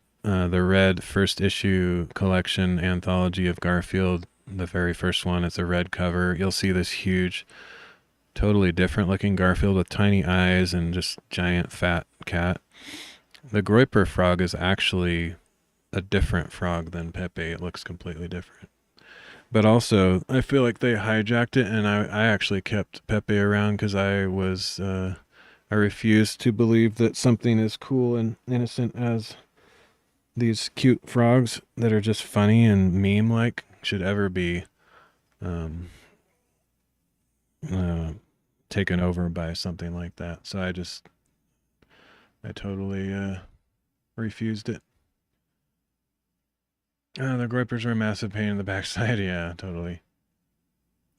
the red first issue collection anthology of Garfield, the very first one, it's a red cover. You'll see this huge, totally different looking Garfield with tiny eyes and just giant fat cat. The Groiper frog is actually a different frog than Pepe. It looks completely different. But also, I feel like they hijacked it, and I actually kept Pepe around because I refuse to believe that something as cool and innocent as these cute frogs that are just funny and meme-like should ever be taken over by something like that. So I totally refused it. The Groipers are a massive pain in the backside. Yeah, totally.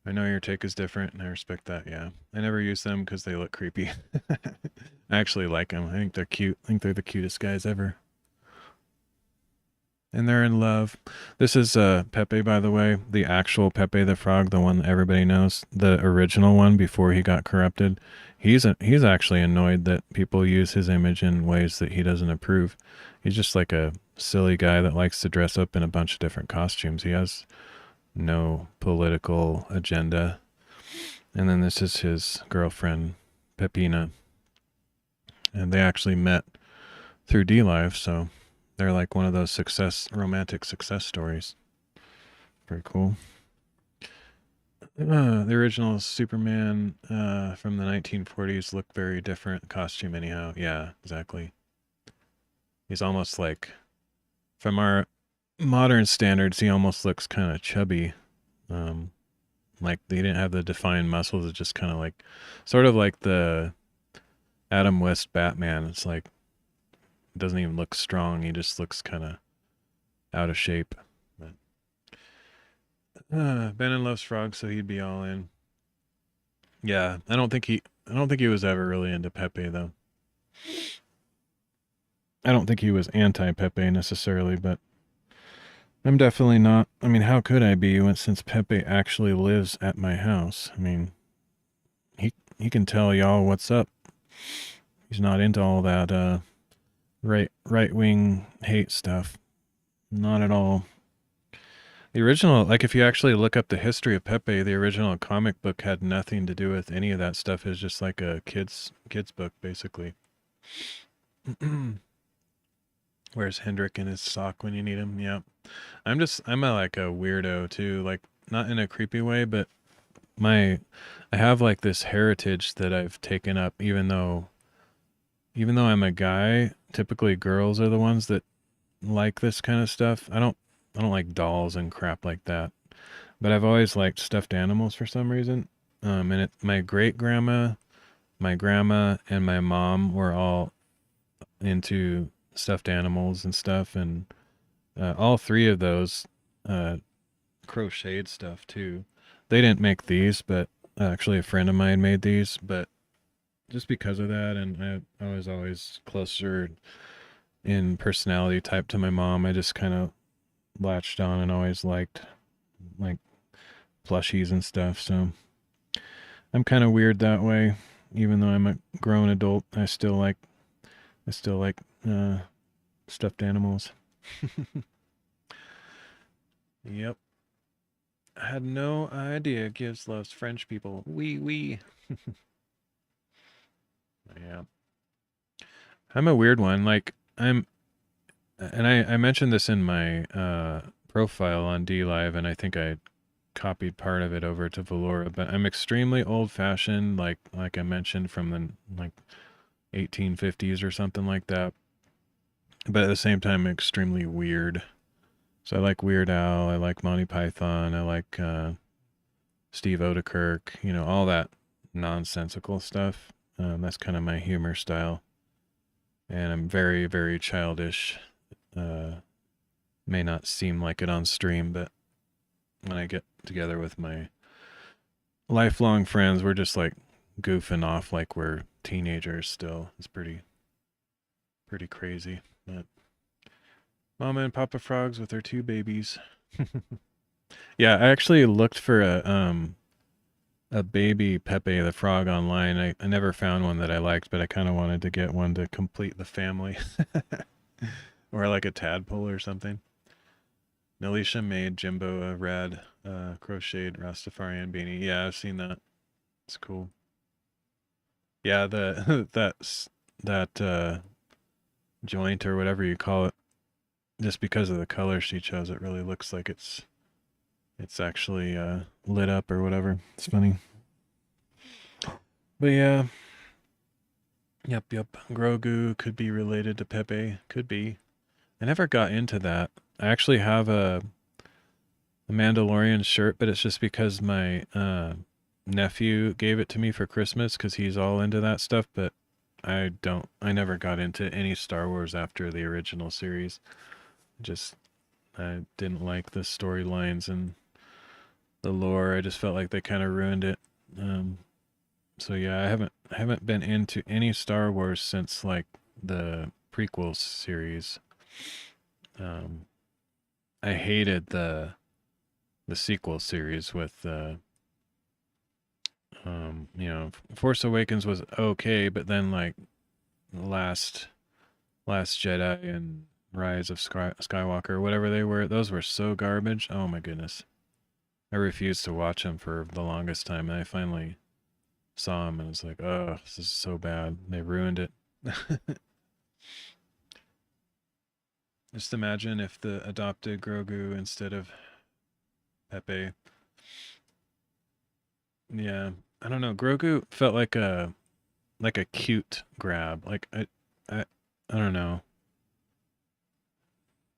I know your take is different, and I respect that. Yeah, I never use them because they look creepy. I actually like them. I think they're cute. I think they're the cutest guys ever. And they're in love. This is Pepe, by the way, the actual Pepe the Frog, the one that everybody knows, the original one before he got corrupted. He's actually annoyed that people use his image in ways that he doesn't approve. He's just like a silly guy that likes to dress up in a bunch of different costumes. He has no political agenda. And then this is his girlfriend, Pepina. And they actually met through DLive, so they're like one of those romantic success stories. Very cool. The original Superman from the 1940s looked very different costume anyhow. Yeah, exactly. He's almost like, from our modern standards, he almost looks kind of chubby. Like they didn't have the defined muscles. It's just kind of like, sort of like the Adam West Batman. It's like, doesn't even look strong. He just looks kind of out of shape. But Ben loves frogs, so he'd be all in. Yeah, I don't think he was ever really into Pepe though. I don't think he was anti-Pepe necessarily, but I'm definitely not. I mean, how could I be since Pepe actually lives at my house? I mean, he can tell y'all what's up. He's not into all that right wing hate stuff. Not at all. The original, like if you actually look up the history of Pepe, the original comic book had nothing to do with any of that stuff. It's just like a kid's book, basically. Where's Hendrik in his sock when you need him? Yep. I'm like a weirdo too, like not in a creepy way, but I have like this heritage that I've taken up, even though I'm a guy. Typically girls are the ones that like this kind of stuff. I don't like dolls and crap like that, but I've always liked stuffed animals for some reason. And my great grandma, my grandma, and my mom were all into stuffed animals and stuff, and all three of those crocheted stuff too. They didn't make these, but actually a friend of mine made these. But just because of that, and I was always closer in personality type to my mom, I just kind of latched on and always liked like plushies and stuff. So I'm kind of weird that way. Even though I'm a grown adult, I still like stuffed animals. Yep. I had no idea Gibbs loves French people. Oui. Yeah. I'm a weird one. Like, I mentioned this in my profile on DLive, and I think I copied part of it over to Valora, but I'm extremely old-fashioned, like I mentioned, from the like 1850s or something like that. But at the same time, extremely weird. So I like Weird Al, I like Monty Python, I like Steve Odekirk, all that nonsensical stuff. That's kind of my humor style. And I'm very, very childish. Uh, may not seem like it on stream, but when I get together with my lifelong friends, we're just like goofing off like we're teenagers still. It's pretty crazy. But Mama and Papa Frogs with their 2 babies. Yeah, I actually looked for a baby Pepe the Frog online. I never found one that I liked, but I kind of wanted to get one to complete the family. Or like a tadpole or something. Melisha made Jimbo a red crocheted Rastafarian beanie. Yeah, I've seen that. It's cool. Yeah, the that joint or whatever you call it, just because of the color she chose, it really looks like it's actually lit up or whatever. It's funny. But yeah, yep. Grogu could be related to Pepe. Could be. I never got into that. I actually have a Mandalorian shirt, but it's just because my nephew gave it to me for Christmas because he's all into that stuff. But I never got into any Star Wars after the original series. Just I didn't like the storylines and the lore. I just felt like they kind of ruined it. So yeah, I haven't been into any Star Wars since like the prequel series. Um, I hated the sequel series with Force Awakens was okay, but then like last Jedi and Rise of Skywalker, whatever they were, those were so garbage. Oh my goodness. I refused to watch them for the longest time, and I finally saw them and was like, oh, this is so bad. They ruined it. Just imagine if the adopted Grogu instead of Pepe. Yeah, I don't know. Grogu felt like a cute grab. Like I I don't know.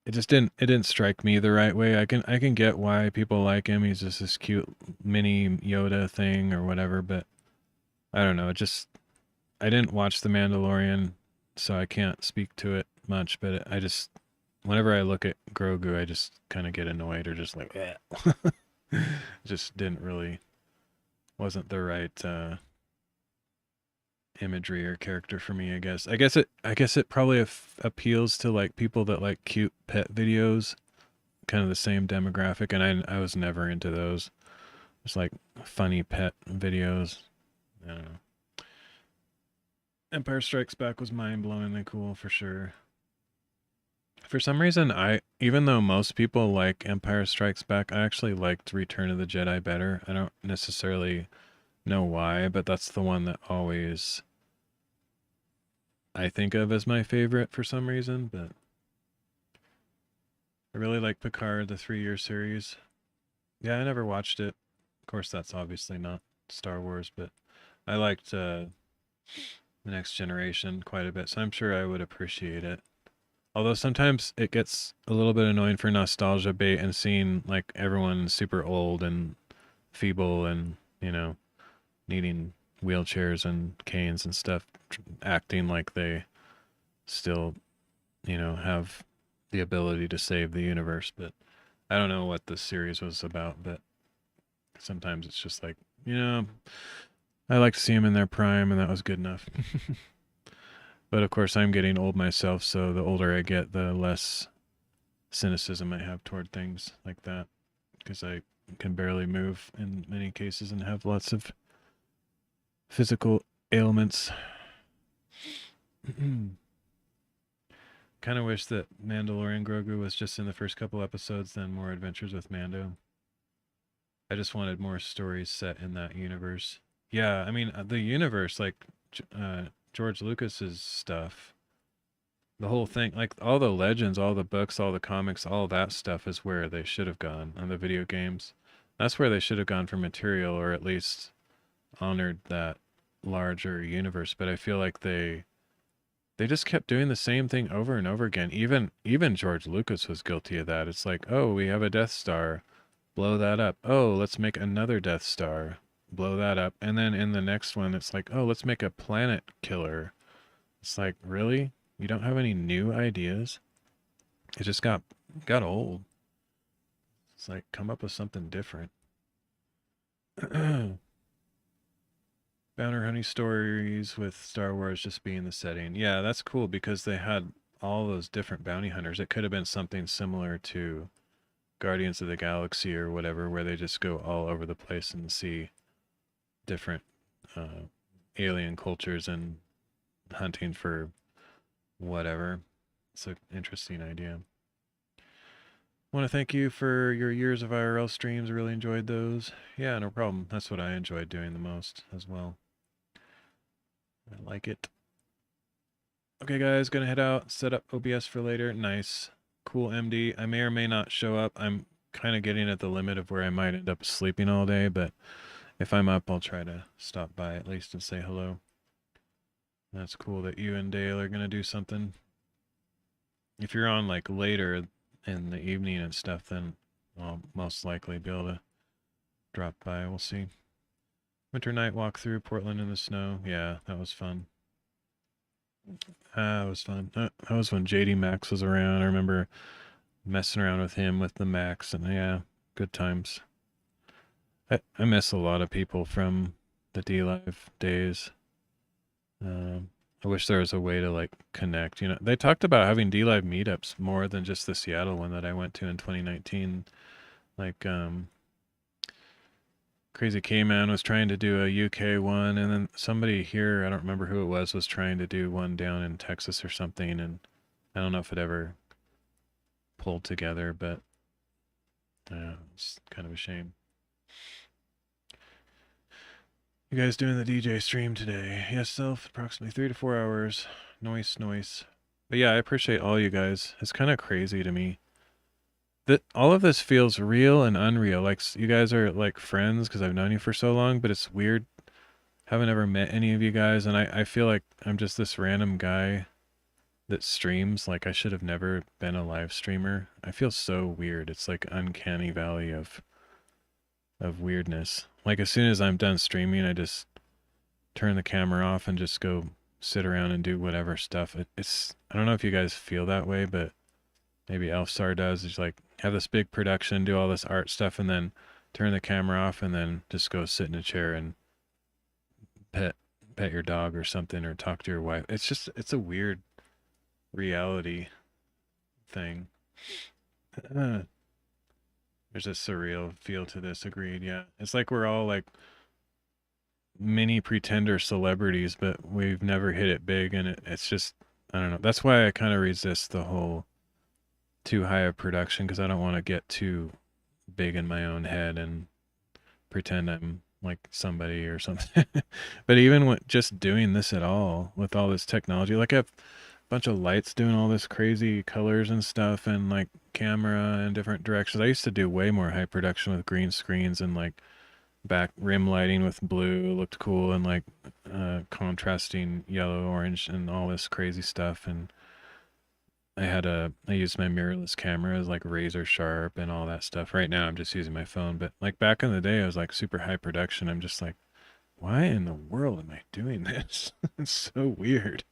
It didn't strike me the right way. I can get why people like him. He's just this cute mini Yoda thing or whatever, but I don't know. I didn't watch The Mandalorian, so I can't speak to it much, but I just whenever I look at Grogu, I just kind of get annoyed or just like just didn't really wasn't the right imagery or character for me, I guess. I guess it probably appeals to like people that like cute pet videos, kind of the same demographic, and I was never into those. Just like funny pet videos. I don't know. Empire Strikes Back was mind-blowingly cool for sure. For some reason, I even though most people like Empire Strikes Back, I actually liked Return of the Jedi better. I don't necessarily know why, but that's the one that always I think of as my favorite for some reason, but I really like Picard, the 3-year series. Yeah, I never watched it. Of course, that's obviously not Star Wars, but I liked The Next Generation quite a bit, so I'm sure I would appreciate it. Although sometimes it gets a little bit annoying for nostalgia bait and seeing like everyone super old and feeble and, needing wheelchairs and canes and stuff, acting like they still, have the ability to save the universe. But I don't know what the series was about, but sometimes it's just like, I like to see them in their prime, and that was good enough. But of course, I'm getting old myself, so the older I get, the less cynicism I have toward things like that, because I can barely move in many cases and have lots of physical ailments. Kind of wish that Mandalorian Grogu was just in the first couple episodes, then more adventures with Mando. I just wanted more stories set in that universe. Yeah, I mean the universe, like George Lucas's stuff, the whole thing, like all the legends, all the books, all the comics, all that stuff is where they should have gone on the video games. That's where they should have gone for material, or at least honored that larger universe. But I feel like they just kept doing the same thing over and over again. Even George Lucas was guilty of that. It's like, oh, we have a Death Star, blow that up. Oh, let's make another Death Star, blow that up. And then in the next one, it's like, oh, let's make a planet killer. It's like, really? You don't have any new ideas? It just got old. It's like, come up with something different. Bounty Honey stories with Star Wars just being the setting. Yeah, that's cool because they had all those different bounty hunters. It could have been something similar to Guardians of the Galaxy or whatever, where they just go all over the place and see different alien cultures and hunting for whatever. It's an interesting idea. Want to thank you for your years of IRL streams. I really enjoyed those. Yeah, no problem. That's what I enjoyed doing the most as well. I like it. Okay, guys, gonna head out, set up OBS for later. Nice. Cool, MD. I may or may not show up. I'm kind of getting at the limit of where I might end up sleeping all day, but if I'm up, I'll try to stop by at least and say hello. That's cool that you and Dale are gonna do something. If you're on like later in the evening and stuff, then I'll most likely be able to drop by. We'll see. Winter night walk through Portland in the snow. Yeah, that was fun. That was fun. That was when JD Max was around. I remember messing around with him with the Max, and yeah, good times. I miss a lot of people from the DLive days. I wish there was a way to like connect. You know, they talked about having DLive meetups more than just the Seattle one that I went to in 2019. Like, Crazy K-Man was trying to do a UK one, and then somebody here, I don't remember who it was trying to do one down in Texas or something, and I don't know if it ever pulled together, but it's kind of a shame. You guys doing the DJ stream today? Yes, self, approximately 3 to 4 hours. Noise. But yeah, I appreciate all you guys. It's kind of crazy to me that all of this feels real and unreal. Like you guys are like friends because I've known you for so long, but it's weird. Haven't ever met any of you guys, and I feel like I'm just this random guy that streams. Like I should have never been a live streamer. I feel so weird. It's like uncanny valley of weirdness. Like as soon as I'm done streaming, I just turn the camera off and just go sit around and do whatever stuff. It's I don't know if you guys feel that way, but maybe Elfstar does. It's like have this big production, do all this art stuff, and then turn the camera off and then just go sit in a chair and pet your dog or something, or talk to your wife. It's a weird reality thing. There's a surreal feel to this. Agreed. Yeah, it's like we're all like mini pretender celebrities, but we've never hit it big, and it's just I don't know. That's why I kind of resist the whole too high of production, because I don't want to get too big in my own head and pretend I'm like somebody or something. But even with just doing this at all, with all this technology, like I have a bunch of lights doing all this crazy colors and stuff, and like camera in different directions. I used to do way more high production with green screens and like back rim lighting with blue. It looked cool, and like contrasting yellow, orange, and all this crazy stuff. And I used my mirrorless camera as like razor sharp and all that stuff. Right now I'm just using my phone, but like back in the day I was like super high production. I'm just like, why in the world am I doing this? It's so weird.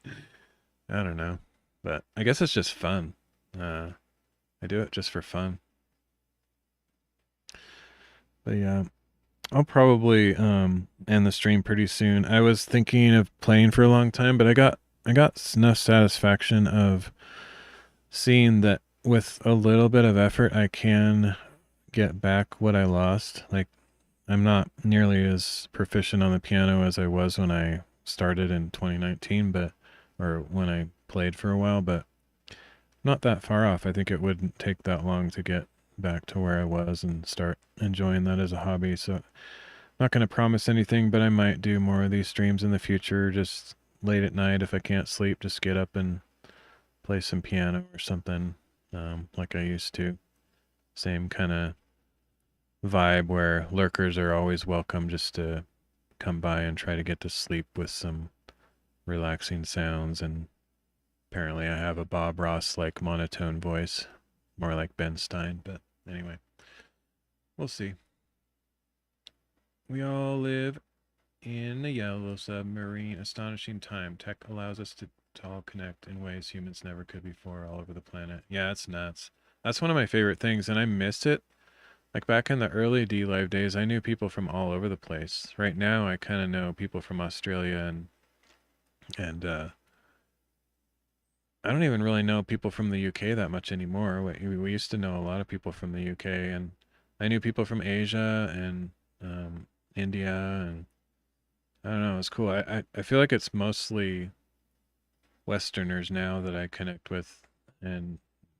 I don't know, but I guess it's just fun. I do it just for fun. But yeah, I'll probably end the stream pretty soon. I was thinking of playing for a long time, but I got enough satisfaction of seeing that with a little bit of effort I can get back what I lost. Like I'm not nearly as proficient on the piano as I was when I started in 2019, or when I played for a while, but not that far off. I think it wouldn't take that long to get back to where I was and start enjoying that as a hobby. So not going to promise anything, but I might do more of these streams in the future, just late at night if I can't sleep, just get up and play some piano or something, like I used to. Same kind of vibe where lurkers are always welcome just to come by and try to get to sleep with some relaxing sounds. And apparently I have a Bob Ross like monotone voice, more like Ben Stein, but anyway, we'll see. We all live in a yellow submarine. Astonishing time. Tech allows us to all connect in ways humans never could before all over the planet. Yeah, it's nuts. That's one of my favorite things, and I missed it. Like back in the early DLive days, I knew people from all over the place. Right now, I kind of know people from Australia and I don't even really know people from the UK that much anymore. We used to know a lot of people from the UK, and I knew people from Asia and India, and I don't know. It's cool. I feel like it's mostly Westerners now that I connect with, and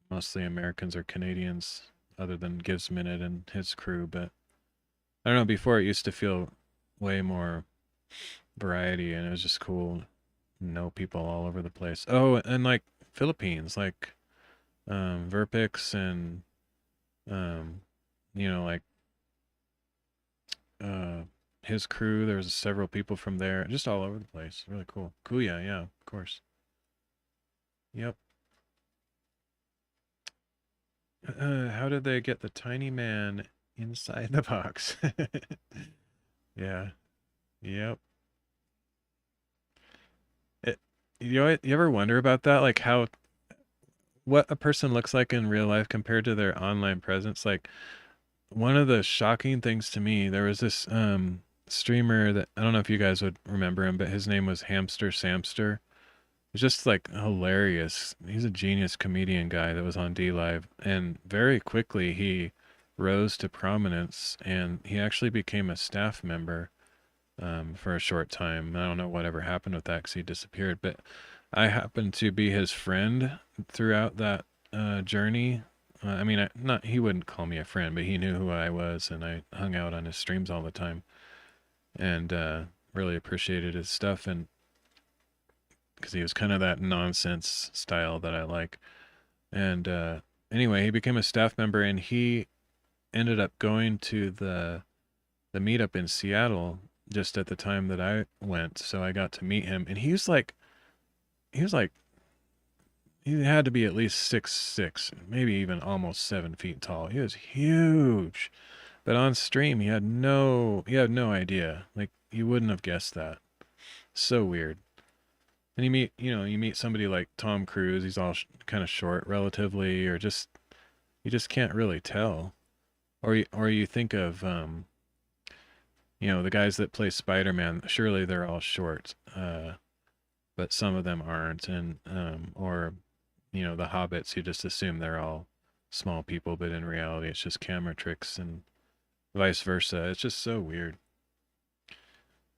mostly Americans or Canadians, other than Gives Minute and his crew. But I don't know. Before it used to feel way more variety, and it was just cool to know people all over the place. Oh, and like Philippines, like Verpix and um, like uh, his crew. There was several people from there, just all over the place. Really cool. Kuya, yeah, of course. Yep. How did they get the tiny man inside the box? Yeah. Yep. It, you ever wonder about that? Like what a person looks like in real life compared to their online presence? Like one of the shocking things to me, there was this streamer that I don't know if you guys would remember him, but his name was Hamster Samster. It's just like hilarious. He's a genius comedian guy that was on DLive, and very quickly he rose to prominence, and he actually became a staff member for a short time. I don't know whatever happened with that because he disappeared, but I happened to be his friend throughout that journey. I mean, not he wouldn't call me a friend, but he knew who I was, and I hung out on his streams all the time, and really appreciated his stuff, and because he was kind of that nonsense style that I like. And anyway, he became a staff member, and he ended up going to the meetup in Seattle just at the time that I went. So I got to meet him, and he was like he had to be at least 6'6", maybe even almost 7 feet tall. He was huge, but on stream he had no idea. Like you wouldn't have guessed that. So weird. And you meet somebody like Tom Cruise. He's all kind of short, relatively, or just you just can't really tell. Or you think of the guys that play Spider-Man. Surely they're all short, but some of them aren't. And or the Hobbits. You just assume they're all small people, but in reality, it's just camera tricks and vice versa. It's just so weird.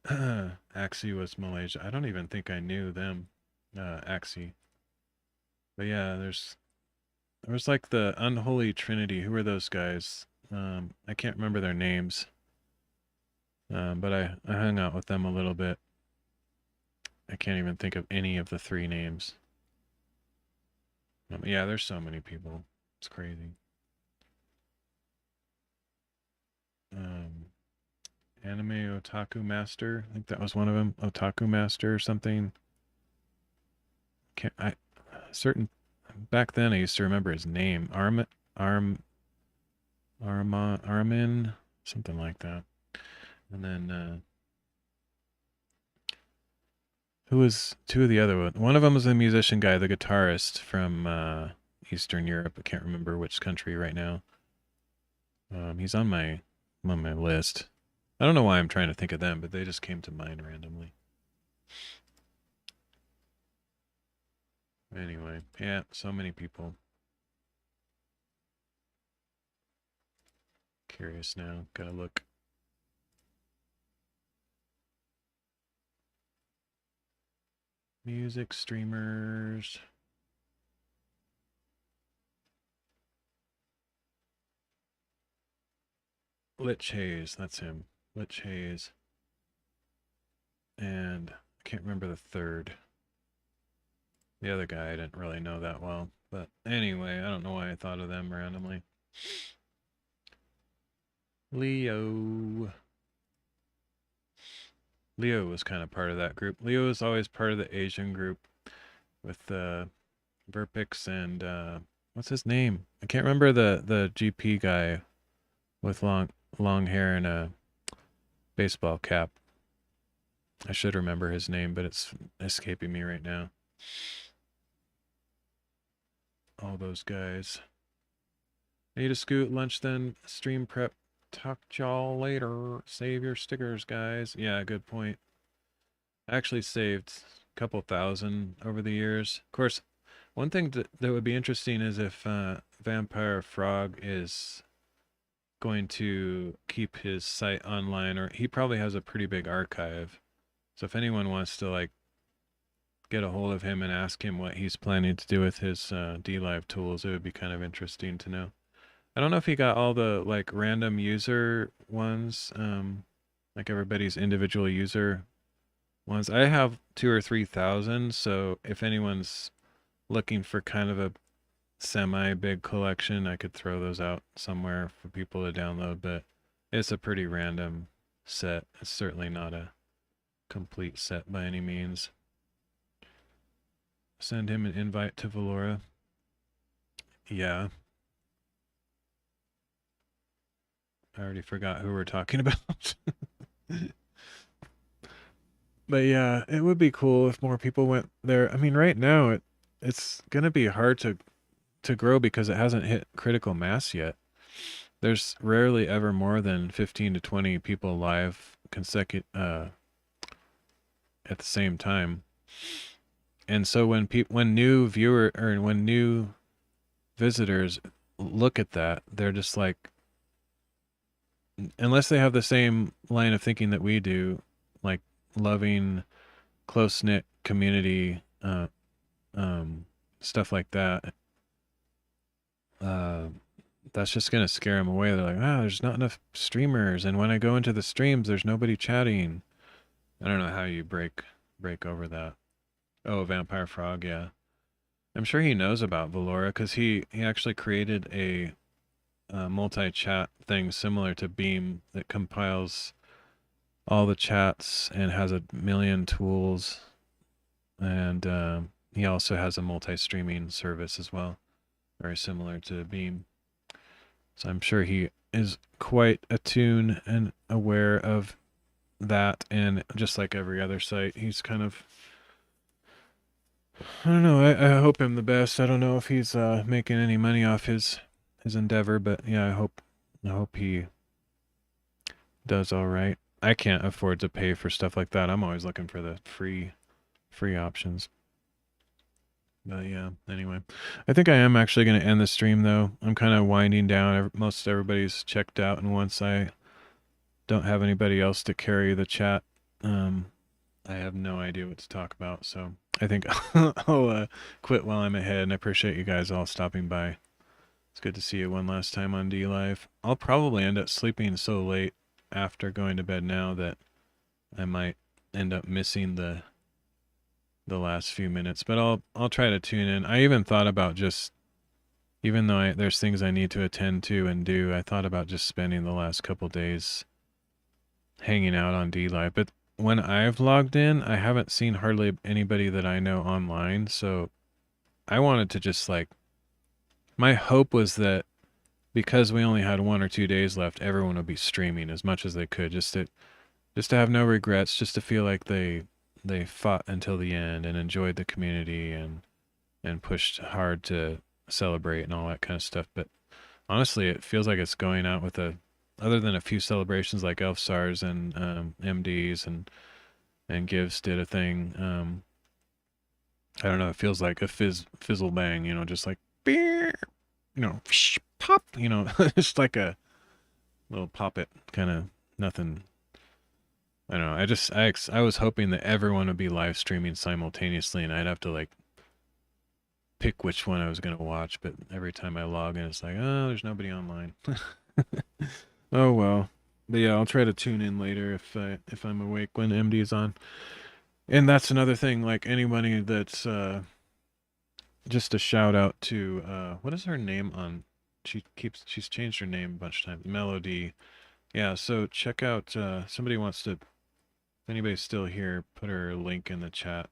Axie was Malaysia. I don't even think I knew them. Axie. But yeah, there was like the Unholy Trinity. Who were those guys? I can't remember their names. But I hung out with them a little bit. I can't even think of any of the three names. Yeah, there's so many people. It's crazy. Um, Anime Otaku Master. I think that was one of them. Otaku Master or something. Can't I certain back then I used to remember his name. Armin, something like that. And then who was two of the other one? One of them was a musician guy, the guitarist from Eastern Europe. I can't remember which country right now. He's on my list. I don't know why I'm trying to think of them, but they just came to mind randomly. Anyway, yeah, so many people. Curious now. Gotta look. Music streamers. Lich Haze, that's him. Lich Haze. And I can't remember the third. The other guy I didn't really know that well. But anyway, I don't know why I thought of them randomly. Leo. Leo was kind of part of that group. Leo was always part of the Asian group with Verpix and what's his name? I can't remember the GP guy with long hair and a baseball cap. I should remember his name, but it's escaping me right now. All those guys. Need a scoot, lunch then, stream prep. Talk to y'all later. Save your stickers, guys. Yeah, good point. I actually saved a couple thousand over the years. Of course, one thing that would be interesting is if Vampire Frog is going to keep his site online, or he probably has a pretty big archive. So if anyone wants to like get a hold of him and ask him what he's planning to do with his DLive tools, it would be kind of interesting to know. I don't know if he got all the like random user ones, like everybody's individual user ones. I have 2,000 or 3,000, so if anyone's looking for kind of a semi-big collection, I could throw those out somewhere for people to download, but it's a pretty random set. It's certainly not a complete set by any means. Send him an invite to PhLoReVeR. Yeah. I already forgot who we're talking about. But yeah, it would be cool if more people went there. I mean, right now it's gonna be hard to grow because it hasn't hit critical mass yet. There's rarely ever more than 15 to 20 people live at the same time. And so when new when new visitors look at that, they're just like, unless they have the same line of thinking that we do, like loving close knit community, stuff like that, that's just gonna scare them away. They're like, ah, there's not enough streamers, and when I go into the streams, there's nobody chatting. I don't know how you break over that. Oh, Vampire Frog, yeah. I'm sure he knows about PhLoReVeR because he actually created a multi-chat thing similar to Beam that compiles all the chats and has a million tools, and he also has a multi-streaming service as well, very similar to Beam. So I'm sure he is quite attuned and aware of that, and just like every other site, he's kind of, I don't know, I hope him the best. I don't know if he's making any money off his endeavor, but yeah, I hope he does all right. I can't afford to pay for stuff like that. I'm always looking for the free options. But yeah, anyway, I think I am actually going to end the stream though. I'm kind of winding down. Most everybody's checked out, and once I don't have anybody else to carry the chat, I have no idea what to talk about. So I think I'll quit while I'm ahead, and I appreciate you guys all stopping by. It's good to see you one last time on DLive. I'll probably end up sleeping so late after going to bed now that I might end up missing the last few minutes, but I'll try to tune in. I even thought about just, even though there's things I need to attend to and do, I thought about just spending the last couple days hanging out on DLive. But when I've logged in, I haven't seen hardly anybody that I know online, so I wanted to just like, my hope was that because we only had 1 or 2 days left, everyone would be streaming as much as they could, just to have no regrets, just to feel like they fought until the end and enjoyed the community and pushed hard to celebrate and all that kind of stuff. But honestly, it feels like it's going out with other than a few celebrations like Elf SARS and MDs and Gives did a thing. I don't know. It feels like a fizzle bang, just like beer, pop, just like a little pop it kind of nothing. I don't know. I was hoping that everyone would be live streaming simultaneously, and I'd have to like pick which one I was gonna watch. But every time I log in, it's like, oh, there's nobody online. Oh well. But yeah, I'll try to tune in later if I'm awake when MD is on. And that's another thing, like anybody that's just a shout out to what is her name on she's changed her name a bunch of times. Melody. Yeah, so check out somebody wants to, if anybody's still here, put her link in the chat.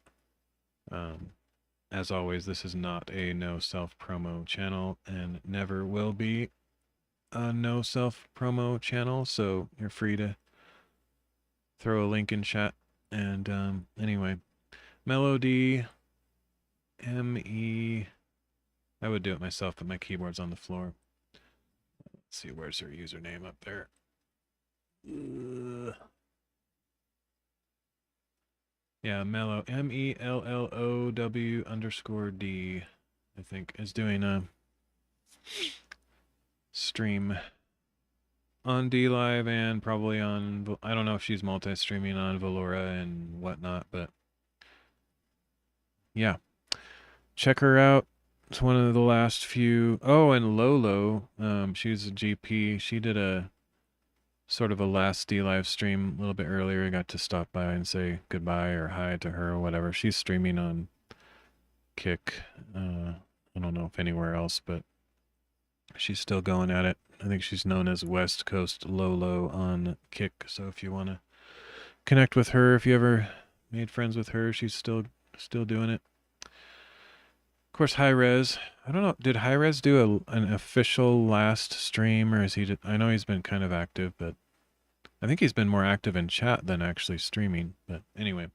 As always, this is not a no self promo channel and never will be a no self promo channel, so you're free to throw a link in chat. And anyway, Melody M-E, I would do it myself, but my keyboard's on the floor. Let's see, where's her username up there? Yeah, Mellow, MELLOW_D, I think, is doing a stream on DLive and probably on, I don't know if she's multi-streaming on PhLoReVeR and whatnot, but yeah. Check her out. It's one of the last few. Oh, and Lolo, she's a GP. She did a sort of a last DLive stream a little bit earlier. I got to stop by and say goodbye or hi to her or whatever. She's streaming on Kick. I don't know if anywhere else, but she's still going at it. I think she's known as West Coast Lolo on Kick. So if you want to connect with her, if you ever made friends with her, she's still doing it. Of course, High Res. I don't know. Did High Res do an official last stream, or is he? I know he's been kind of active, but I think he's been more active in chat than actually streaming. But anyway,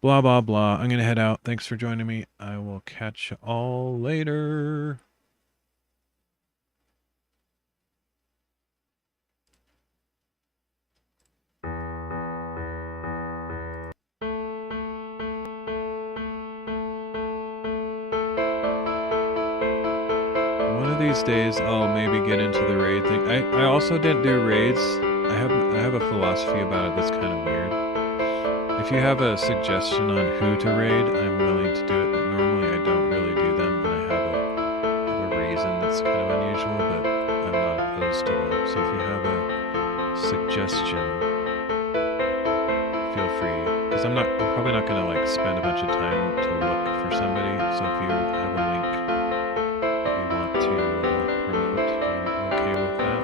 blah blah blah. I'm gonna head out. Thanks for joining me. I will catch you all later. One of these days, I'll maybe get into the raid thing. I also didn't do raids. I have a philosophy about it that's kind of weird. If you have a suggestion on who to raid, I'm willing to do it, but normally I don't really do them, and I have a reason that's kind of unusual, but I'm not opposed to them. So if you have a suggestion, feel free, because I'm probably not gonna like spend a bunch of time to look for somebody. So if you have a link that you want to promote, I'm okay with that.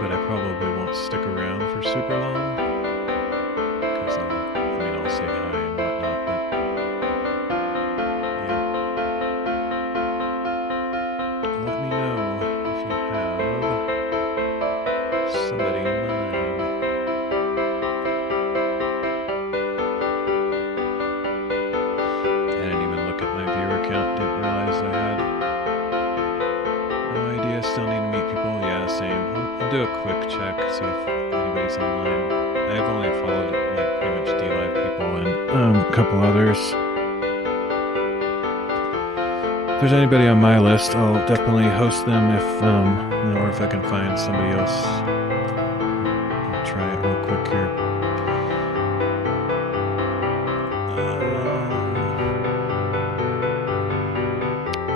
But I probably won't stick around for super long. I'll say hi and whatnot, but yeah. Let me know if you have somebody in mind. I didn't even look at my viewer count, didn't realize I had no idea. Still need to meet people. Yeah, same. I'll do a quick check, see if anybody's online. I've only followed like pretty much DLive people and a couple others. If there's anybody on my list, I'll definitely host them if or if I can find somebody else. I'll try it real quick here.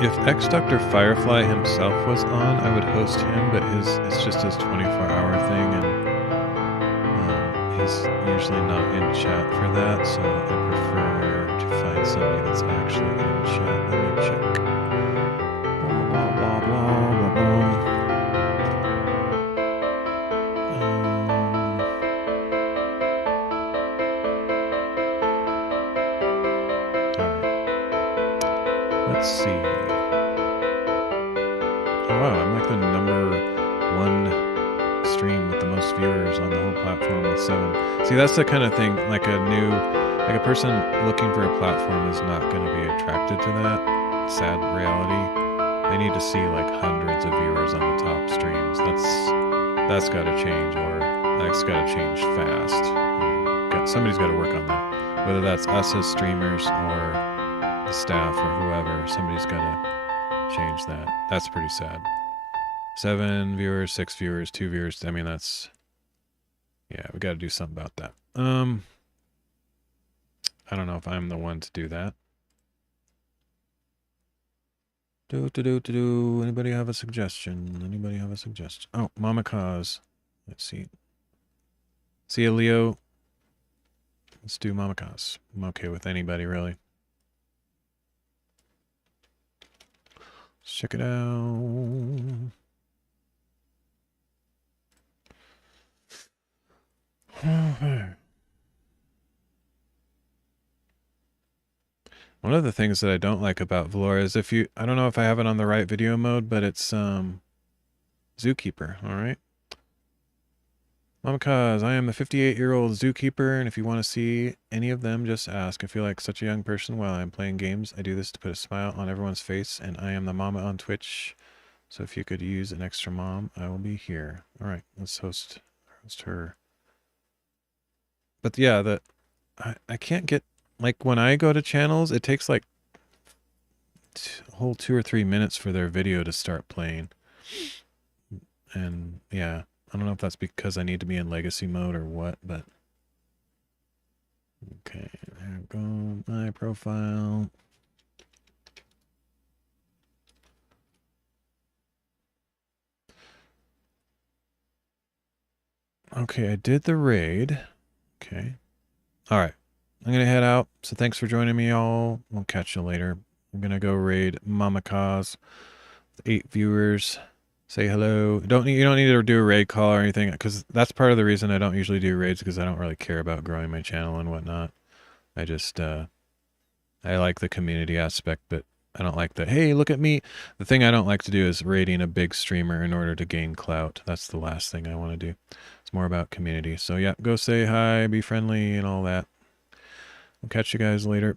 If X-Doctor Firefly himself was on, I would host him, but it's just his 24-hour thing, and he's usually not in chat for that, so I prefer to find somebody that's actually in chat. Let me check. Blah, blah, blah, blah, blah. Alright. Let's see. Oh wow, I'm like the #1 stream with the most viewers on the whole platform with 7. See, that's the kind of thing, like a person looking for a platform is not going to be attracted to that sad reality. They need to see like hundreds of viewers on the top streams. That's got to change, or that's got to change fast. Somebody's got to work on that. Whether that's us as streamers or the staff or whoever, somebody's got to change that. That's pretty sad. 7 viewers, 6 viewers, 2 viewers. I mean, that's, yeah, we got to do something about that. I don't know if I'm the one to do that. Anybody have a suggestion? Anybody have a suggestion? Oh, Mama Cause. Let's see. See ya, Leo. Let's do Mama Cause. I'm okay with anybody, really. Let's check it out. One of the things that I don't like about PhLoReVeR is if you, I don't know if I have it on the right video mode, but it's Zookeeper, all right? Mamacaz, I am a 58-year-old zookeeper, and if you want to see any of them, just ask. I feel like such a young person while I'm playing games. I do this to put a smile on everyone's face, and I am the mama on Twitch. So if you could use an extra mom, I will be here. All right, let's host her. But yeah, I can't get, like when I go to channels, it takes like a whole 2 or 3 minutes for their video to start playing. And yeah, I don't know if that's because I need to be in legacy mode or what, but okay, there we go, my profile. Okay, I did the raid. Okay. All right. I'm going to head out. So thanks for joining me, all. We'll catch you later. I'm going to go raid Mama Cause with 8 viewers. Say hello. You don't need to do a raid call or anything, because that's part of the reason I don't usually do raids, because I don't really care about growing my channel and whatnot. I just, I like the community aspect, but I don't like the, hey, look at me. The thing I don't like to do is raiding a big streamer in order to gain clout. That's the last thing I want to do. It's more about community. So yeah, go say hi, be friendly and all that. I'll catch you guys later.